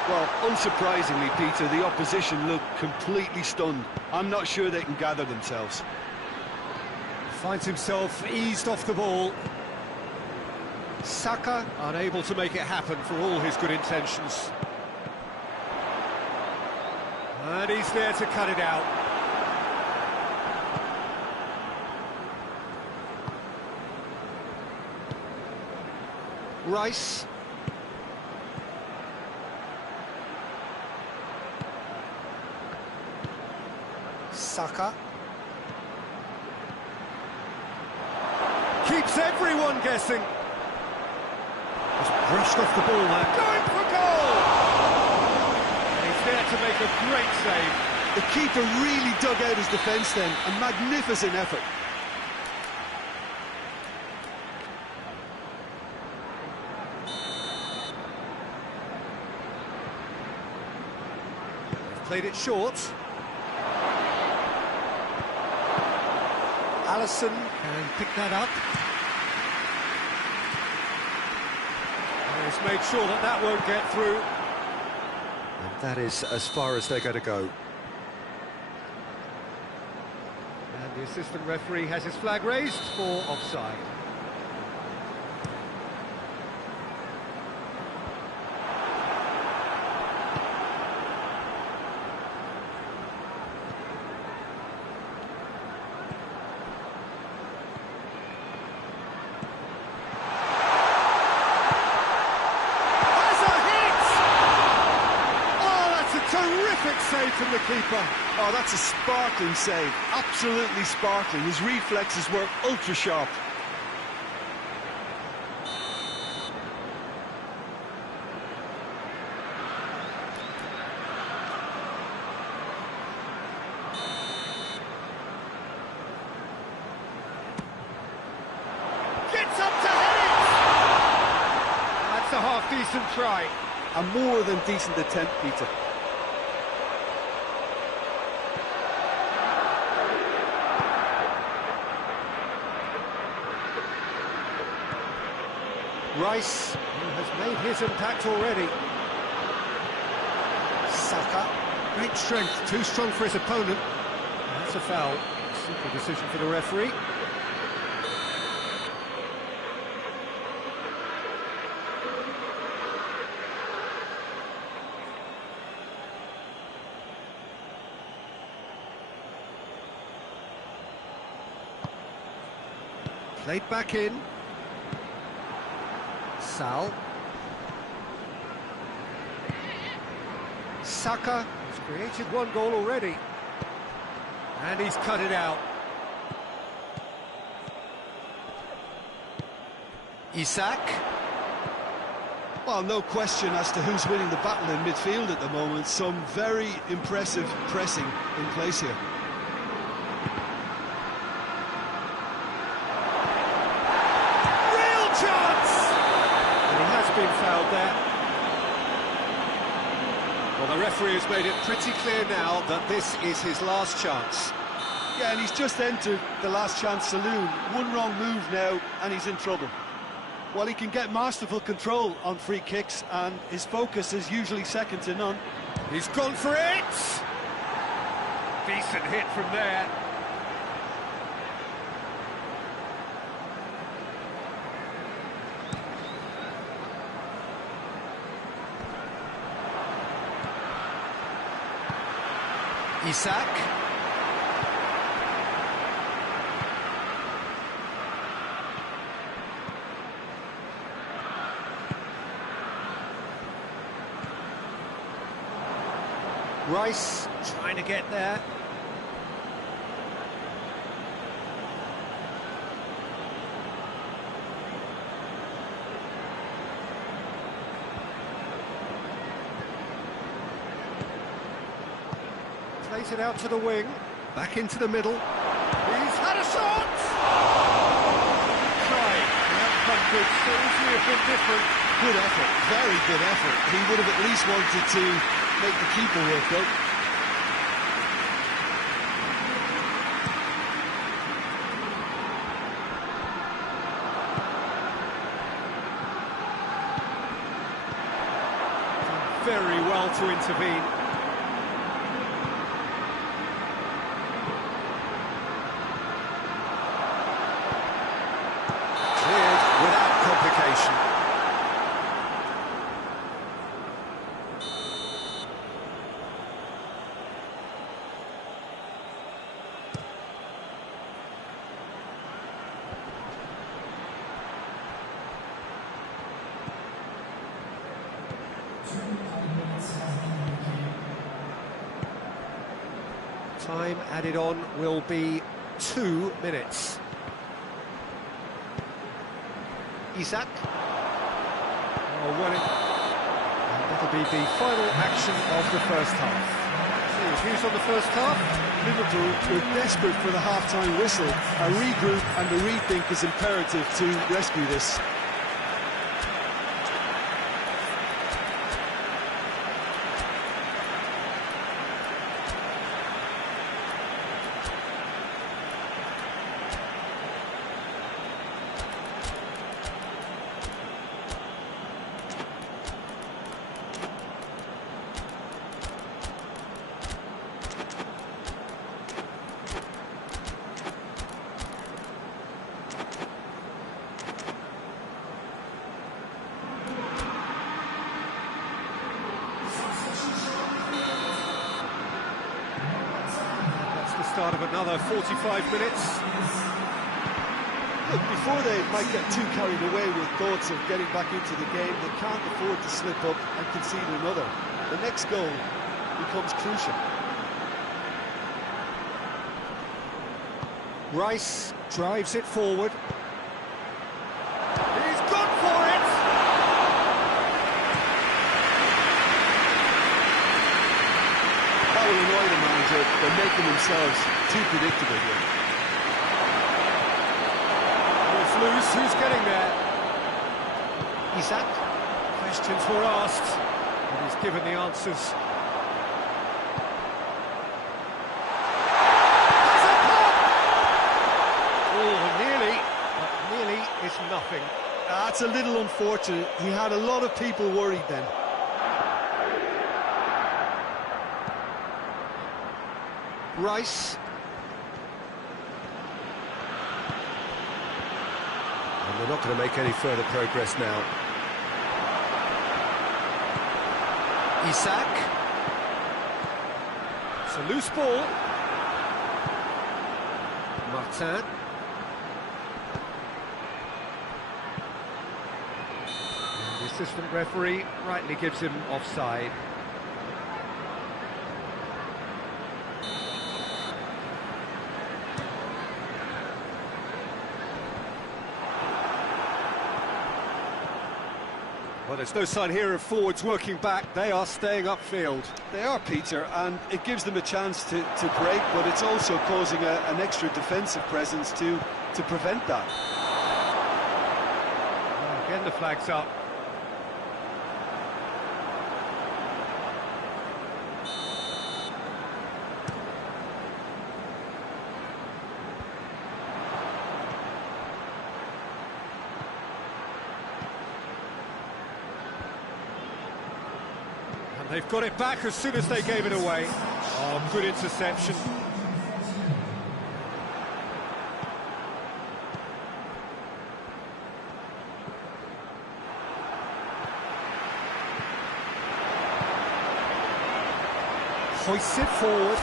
Well, unsurprisingly, Peter, the opposition look completely stunned. I'm not sure they can gather themselves. Finds himself eased off the ball. Saka unable to make it happen for all his good intentions. And he's there to cut it out. Rice. Saka. Keeps everyone guessing. Just brushed off the ball there. Going for goal! And he's there to make a great save. The keeper really dug out his defence then. A magnificent effort. Played it short. Alisson can pick that up. And he's made sure that that won't get through. And that is as far as they're going to go. And the assistant referee has his flag raised for offside. Terrific save from the keeper. Oh, that's a sparkling save. Absolutely sparkling. His reflexes were ultra sharp. Gets up to head it! That's a half-decent try. A more than decent attempt, Peter. Rice, who has made his impact already. Saka, great strength, too strong for his opponent. That's a foul. Simple decision for the referee. Played back in. Sal. Saka has created one goal already. And he's cut it out. Isak. Well, no question as to who's winning the battle in midfield at the moment. Some very impressive pressing in place here. Real chance! And he has been fouled there. Well, the referee has made it pretty clear now that this is his last chance. Yeah, and he's just entered the last chance saloon. One wrong move now, and he's in trouble. Well, he can get masterful control on free kicks, and his focus is usually second to none. He's gone for it! Decent hit from there. Isak. Rice trying to get there. Plays it out to the wing, back into the middle. He's had a shot! Trying, the outcome could still easily have been different. Good effort, very good effort. He would have at least wanted to make the keeper work, though. Very well to intervene. Cleared without complication. Time added on will be 2 minutes. Isak. Oh, well, that'll be the final action of the first half. Views on the first half? Liverpool were desperate for the half-time whistle. A regroup and a rethink is imperative to rescue this. Start of another 45 minutes. Look, before they might get too carried away with thoughts of getting back into the game, they can't afford to slip up and concede another. The next goal becomes crucial. Rice drives it forward. He's gone for it! That will annoy the manager. They're making themselves too predictable here. It's loose, who's getting there? Isak. Questions were asked, and he's given the answers. There's a pop! Oh, nearly, but nearly is nothing. That's a little unfortunate. He had a lot of people worried then. Rice. And they're not going to make any further progress now. Isak. It's a loose ball. P.Tan. The assistant referee rightly gives him offside. Well, there's no sign here of forwards working back. They are staying upfield. They are, Peter, and it gives them a chance to break, but it's also causing an extra defensive presence to prevent that. Well, again, the flag's up. They've got it back as soon as they gave it away. Oh, good interception. Hoists it forward.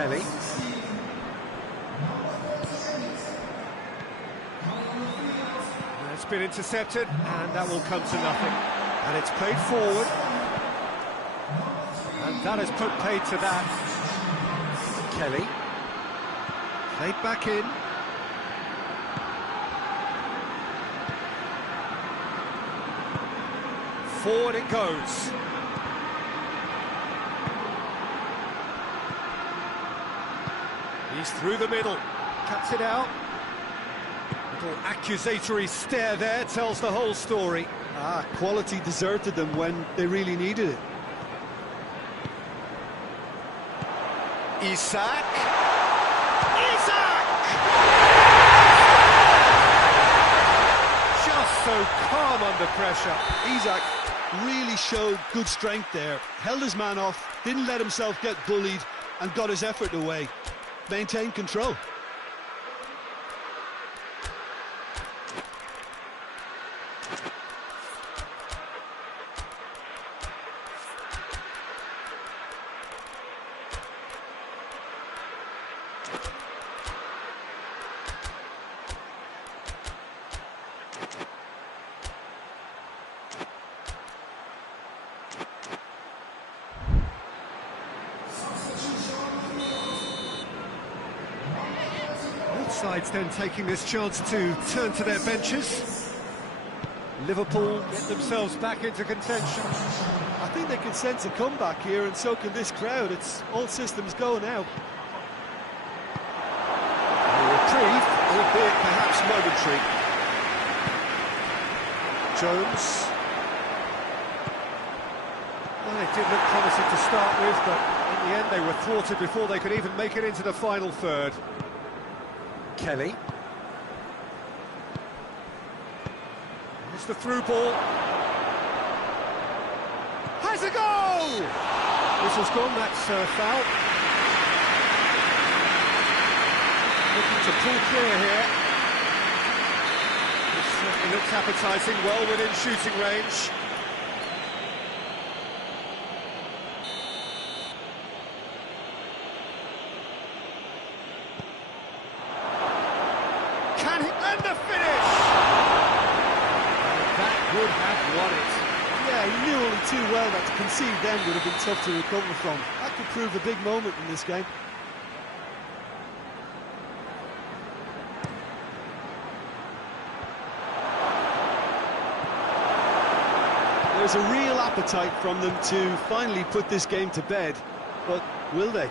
Kelly. It's been intercepted, and that will come to nothing. And it's played forward. And that has put paid to that. Kelly. Played back in. Forward it goes. He's through the middle, cuts it out. Little accusatory stare there tells the whole story. Quality deserted them when they really needed it. Isak! Just so calm under pressure. Isak really showed good strength there. Held his man off, didn't let himself get bullied, and got his effort away. Maintained control. Sides then taking this chance to turn to their benches. Liverpool get themselves back into contention. I think they can sense a comeback here, and so can this crowd. It's all systems go now. A reprieve, albeit perhaps momentary. Jones. Well, it did look promising to start with, but in the end they were thwarted before they could even make it into the final third. Kelly. It's the through ball. Has a goal! Whistle's gone, that's foul. Looking to pull clear here. This certainly looks appetising, well within shooting range. Can he, and the finish! And that would have won it. Yeah, he knew only too well that to concede then would have been tough to recover from. That could prove a big moment in this game. There's a real appetite from them to finally put this game to bed, but will they?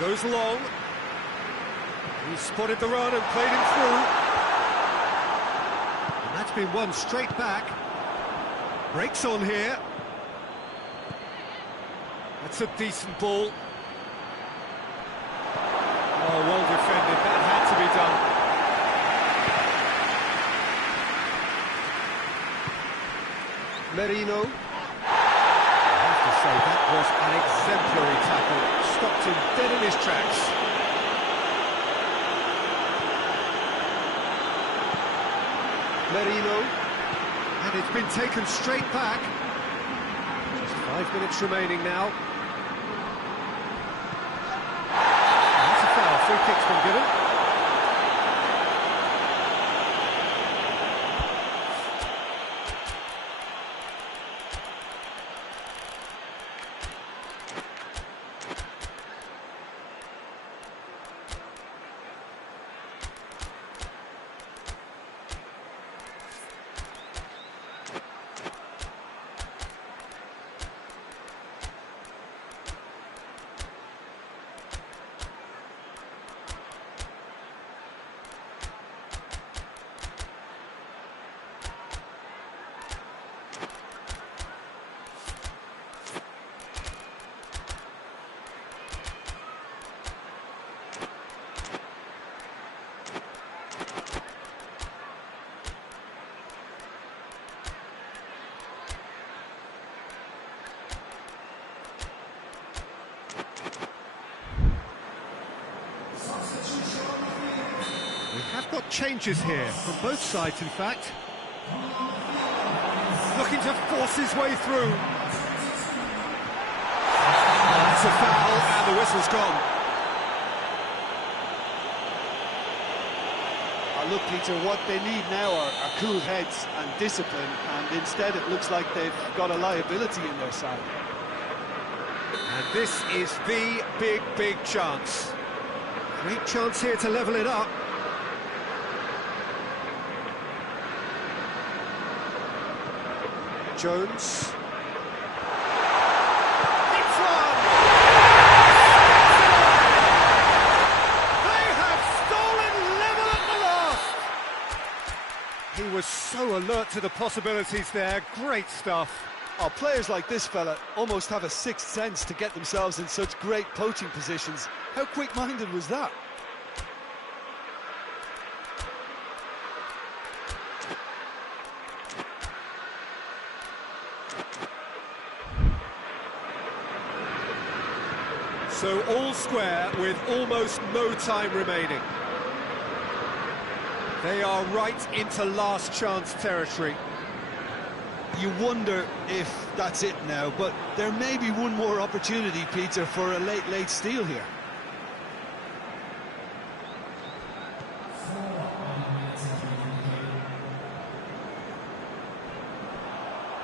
Goes long. He spotted the run and played him through. And that's been won straight back. Breaks on here. That's a decent ball. Oh, well defended. That had to be done. Merino. I have to say, that was an exemplary tackle. Stopped him dead in his tracks. Merino. And it's been taken straight back. Just 5 minutes remaining now. That's a foul. Free kick's been given. We have got changes here, from both sides in fact. Looking to force his way through. That's a foul, and the whistle's gone. Look, Peter, what they need now are cool heads and discipline, and instead it looks like they've got a liability in their side. And this is the big chance. Great chance here to level it up. Jones. It's one! They have stolen level at the last! He was so alert to the possibilities there. Great stuff. Oh, players like this fella almost have a sixth sense to get themselves in such great poaching positions. How quick-minded was that? So all square with almost no time remaining. They are right into last chance territory. You wonder if that's it now, but there may be one more opportunity, Peter, for a late steal here.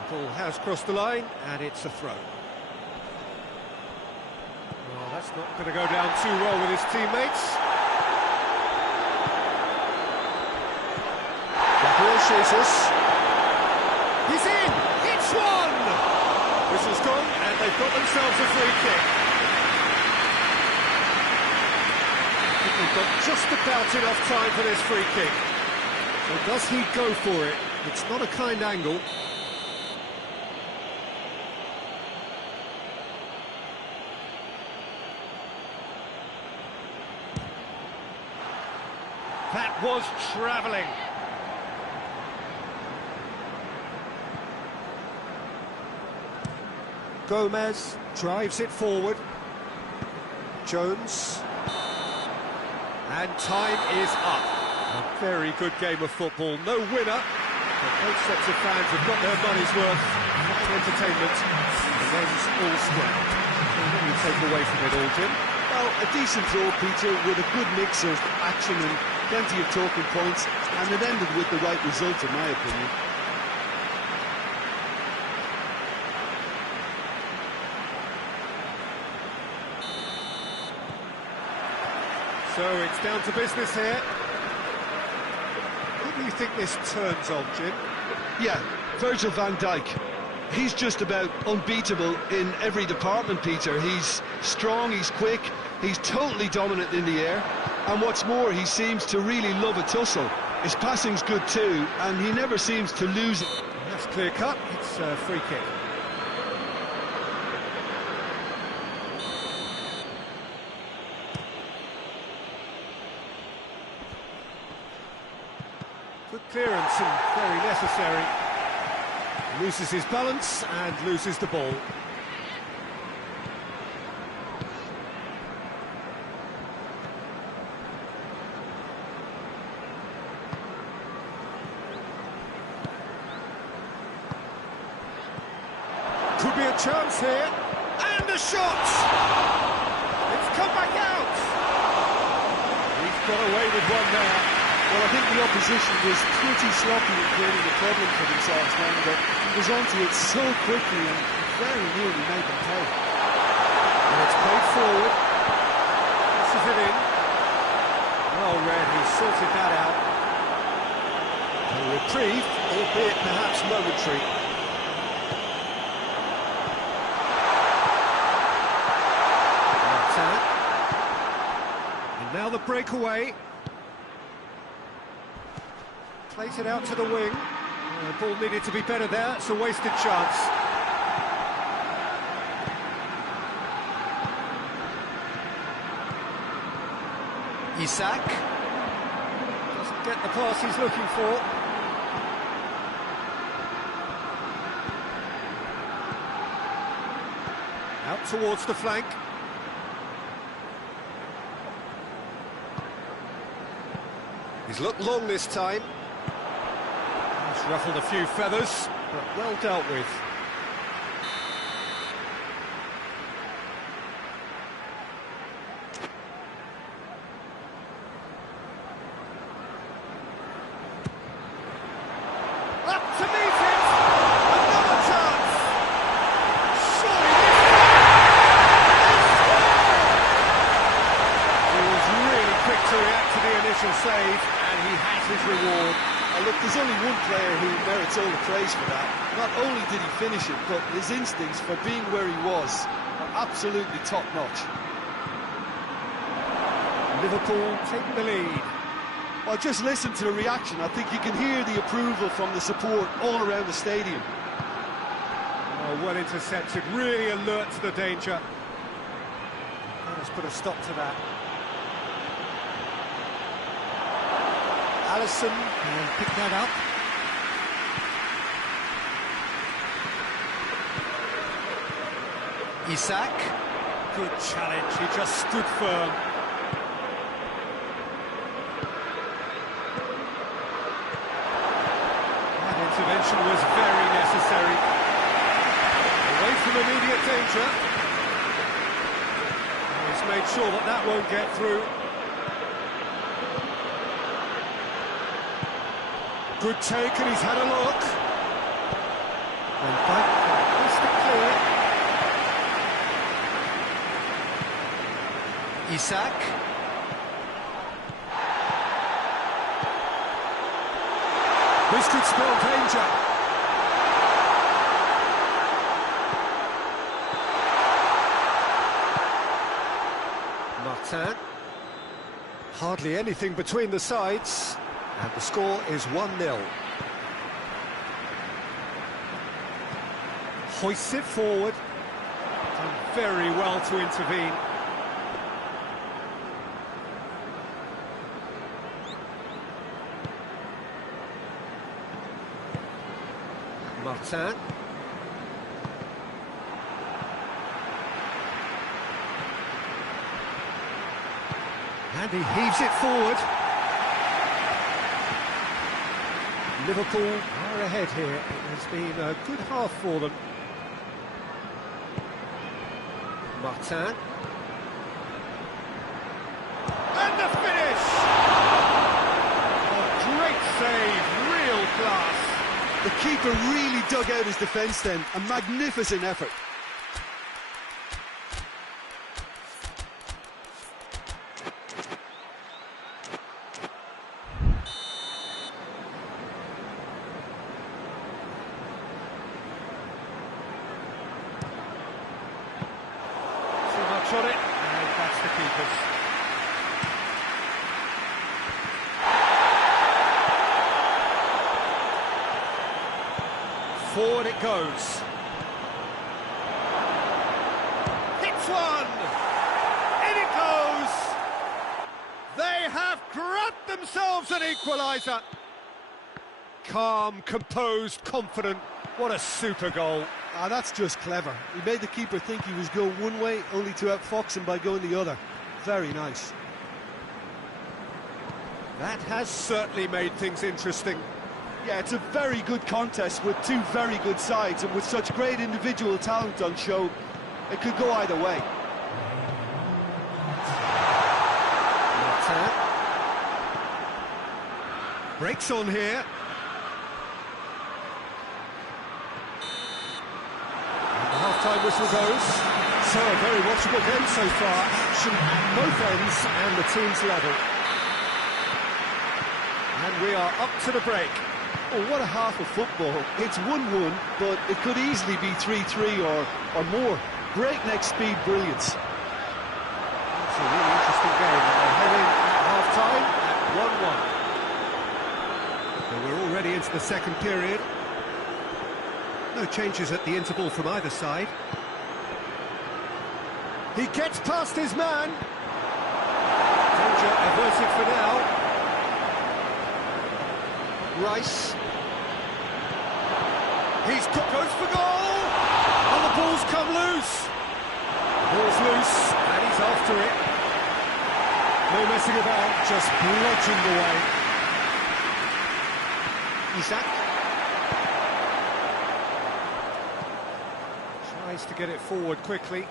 The ball has crossed the line, and it's a throw. Well, that's not going to go down too well with his teammates. Jesus. He's in! It's one! Whistle's gone, and they've got themselves a free kick. I think they've got just about enough time for this free kick. So does he go for it? It's not a kind angle. That was travelling. Gomez drives it forward. Jones. And time is up. A very good game of football. No winner, but both sets of fans have got their money's worth. Fine entertainment. And ends all square. What do you take away from it all, Jim? Well, a decent draw, Peter, with a good mix of action and plenty of talking points, and it ended with the right result, in my opinion. So it's down to business here. Who do you think this turns on, Jim? Yeah, Virgil van Dijk. He's just about unbeatable in every department, Peter. He's strong, he's quick, He's totally dominant in the air, and what's more, he seems to really love a tussle. His passing's good too, and he never seems to lose it. That's clear cut. It's a free kick. Good clearance and very necessary. Loses his balance and loses the ball. Could be a chance here, and a shot! It's come back out! He's got away with one there. Well, I think the opposition was pretty sloppy in creating a problem for themselves then, but he was onto it so quickly and very nearly made them pay. And it's played forward. Passes it in. Well read, he sorted that out. A reprieve, albeit perhaps momentary. And now the breakaway. Plays it out to the wing. The ball needed to be better there. It's a wasted chance. Isak doesn't get the pass he's looking for. Out towards the flank. He's looked long this time. He's ruffled a few feathers, but well dealt with. Up to meet it! Another chance! Surely he was really quick to react to the initial save, and he has his reward. Look, there's only one player who merits all the praise for that. Not only did he finish it, but his instincts for being where he was are absolutely top-notch. Liverpool take the lead. Well, just listen to the reaction. I think you can hear the approval from the support all around the stadium. Oh, well intercepted, really alert to the danger. Let's put a stop to that. Alisson will pick that up. Isak, good challenge, he just stood firm. That intervention was very necessary. Away from immediate danger. He's made sure that that won't get through. Good take, and he's had a look. And back, that's the clear. Isak. This could spell danger. P.Tan. Hardly anything between the sides. And the score is 1-0. Hoists it forward. Done very well to intervene. P.Tan. And he heaves it forward. Liverpool are ahead here. It has been a good half for them. P.Tan. And the finish! A great save, real class. The keeper really dug out his defence then. A magnificent effort. Too much on it, and that's the keeper. goalkeepers. Forward it goes. Hits one! In it goes! They have grabbed themselves an equaliser. Calm, composed, confident. What a super goal. Ah, that's just clever. He made the keeper think he was going one way, only to outfox him by going the other. Very nice. That has certainly made things interesting. Yeah, it's a very good contest with two very good sides, and with such great individual talent on show, it could go either way. Q.Tan. Breaks on here. And the half-time whistle goes. So a very watchable game so far. Action at both ends and the team's level. And we are up to the break. Oh, what a half of football. It's 1-1, but it could easily be 3-3 or more. Breakneck speed brilliance. It's a really interesting game, and they're heading at half-time at 1-1. So we're already into the second period. No changes at the interval from either side. He gets past his man. Danger averted for now. Rice. Goes for goal! And the ball's come loose. The ball's loose, and he's after it. No messing about, just bludgeoned away. Isak. Tries to get it forward quickly.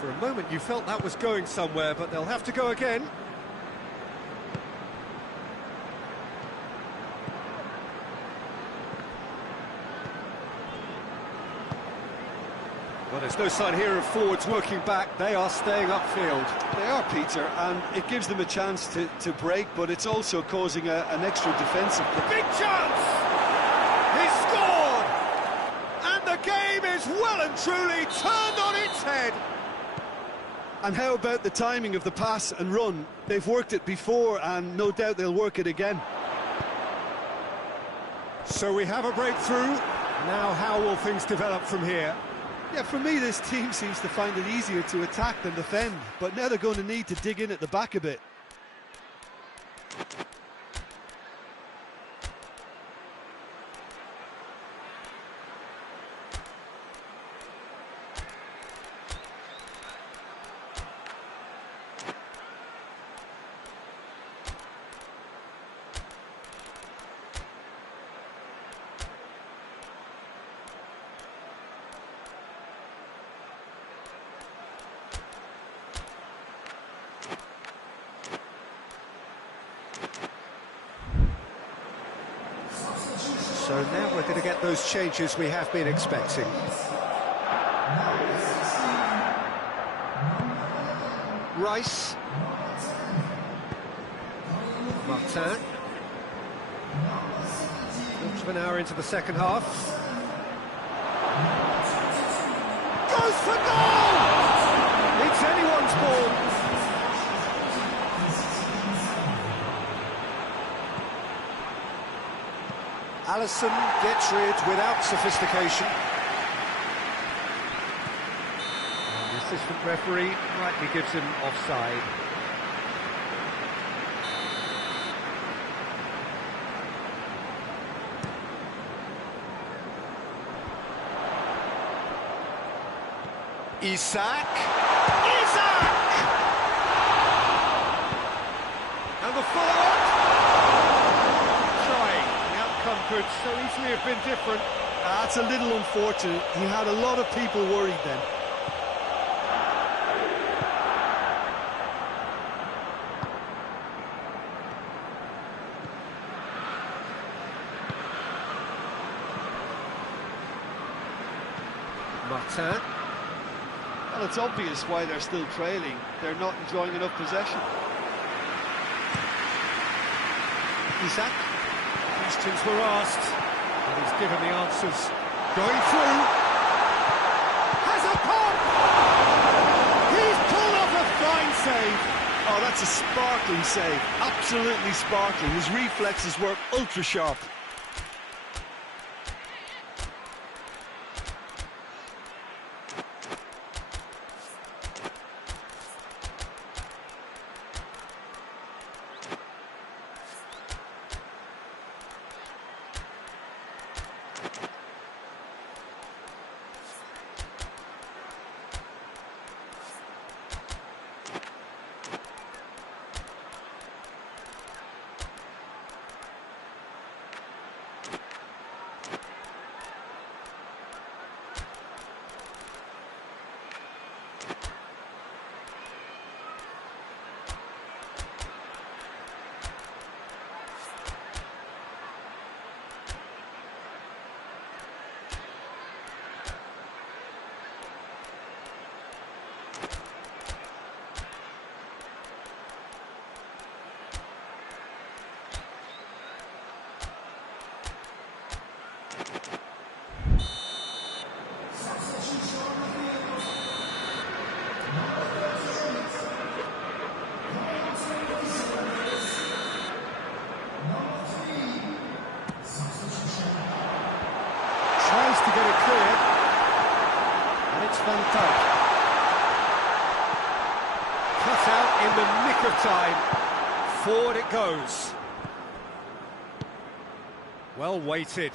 For a moment you felt that was going somewhere, but they'll have to go again. Well, there's no sign here of forwards working back. They are staying upfield. They are, Peter, and it gives them a chance to break, but it's also causing an extra defensive... Big chance! He scored! And the game is well and truly turned on its head. And how about the timing of the pass and run? They've worked it before, and no doubt they'll work it again. So we have a breakthrough. Now how will things develop from here? Yeah, for me, this team seems to find it easier to attack than defend, but now they're going to need to dig in at the back a bit. So now we're going to get those changes we have been expecting. Rice. Q.Tan. Quarter of an hour into the second half. Goes for goal! It's anyone's ball. Allison gets rid without sophistication. And the assistant referee rightly gives him offside. Isak! And the follow-up! Trying. The outcome could so easily have been different. That's a little unfortunate. He had a lot of people worried then. Q.Tan. Well, it's obvious why they're still trailing. They're not enjoying enough possession. Isak. Questions were asked, and he's given the answers. Going through. Oh, that's a sparkling save. Absolutely sparkling. His reflexes were ultra sharp. Tries to get it clear, and it's Van Dijk. Cut out in the nick of time. Forward it goes. Well weighted.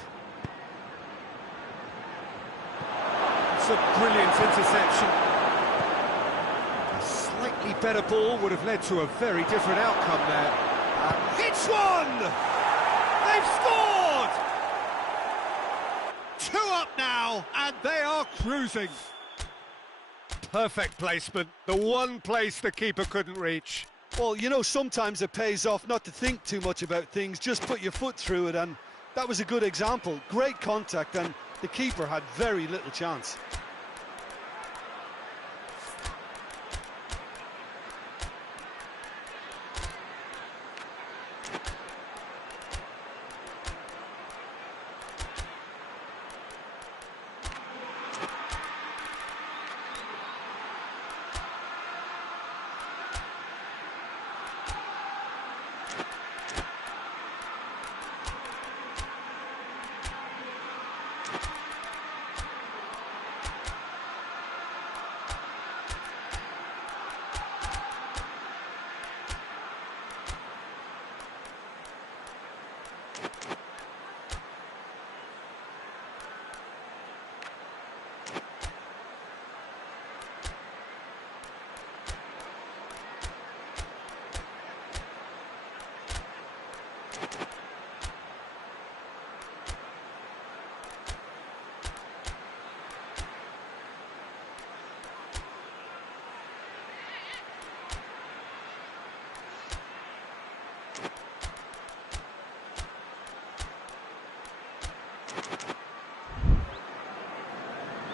It's a brilliant interception. A slightly better ball would have led to a very different outcome there. Hits one! They've scored! 2 up now, and they are cruising. Perfect placement, the one place the keeper couldn't reach. Well, you know, sometimes it pays off not to think too much about things, just put your foot through it, and that was a good example. Great contact, and the keeper had very little chance.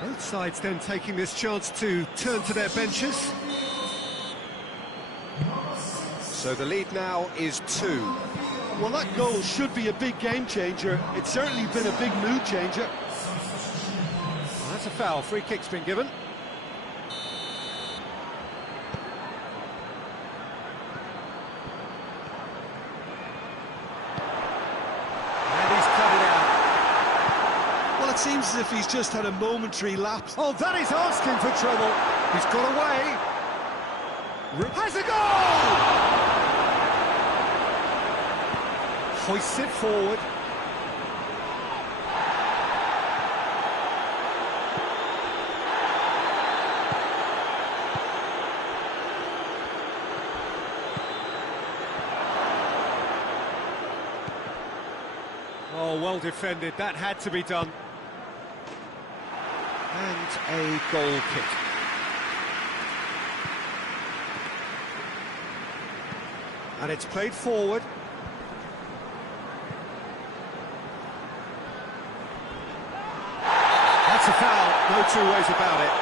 Both sides then taking this chance to turn to their benches. So the lead now is 2. Well, that goal should be a big game changer. It's certainly been a big mood changer. Well, that's a foul. Free kick's been given. And he's cut it out. Well, it seems as if he's just had a momentary lapse. Oh, that is asking for trouble. He's got away. Has a goal! Hoists it forward. Oh, well defended. That had to be done. And a goal kick. And it's played forward. That's a foul, no 2 ways about it.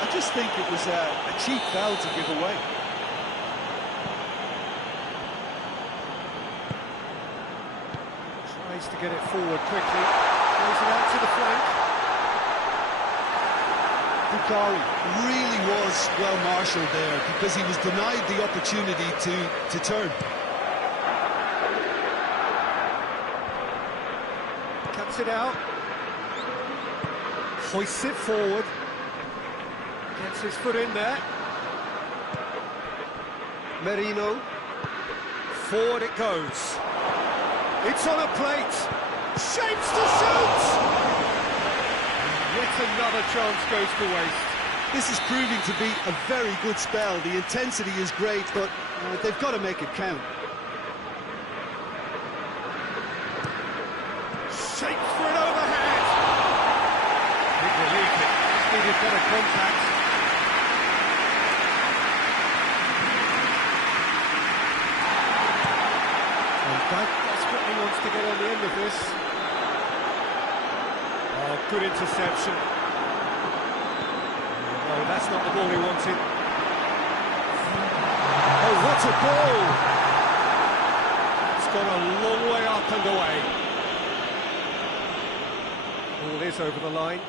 I just think it was a cheap foul to give away. Tries to get it forward quickly. Throws it out to the flank. Bukhari really was well marshalled there because he was denied the opportunity to turn. Cuts it out. Hoists it forward. Gets his foot in there. Merino. Forward it goes. It's on a plate. Shapes to shoot! Yet another chance goes to waste. This is proving to be a very good spell. The intensity is great, but they've got to make it count. Shapes for an overhead. Big relief. It needed better contact. And desperately wants to get on the end of this. Oh, good interception. No, that's not the ball he wanted. Oh, what a ball! It's gone a long way up and away. Ball is over the line.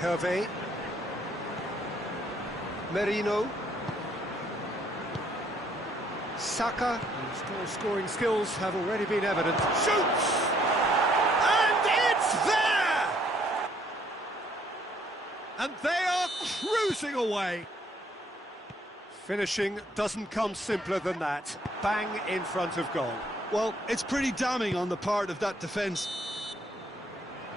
Hervé. Merino. Saka, whose scoring skills have already been evident. Shoots! And it's there! And they are cruising away. Finishing doesn't come simpler than that. Bang in front of goal. Well, it's pretty damning on the part of that defence.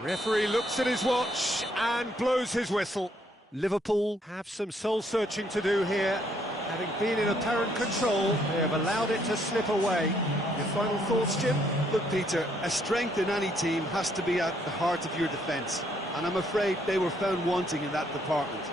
Referee looks at his watch and blows his whistle. Liverpool have some soul-searching to do here. Having been in apparent control, they have allowed it to slip away. Your final thoughts, Jim? Look, Peter, a strength in any team has to be at the heart of your defence, and I'm afraid they were found wanting in that department.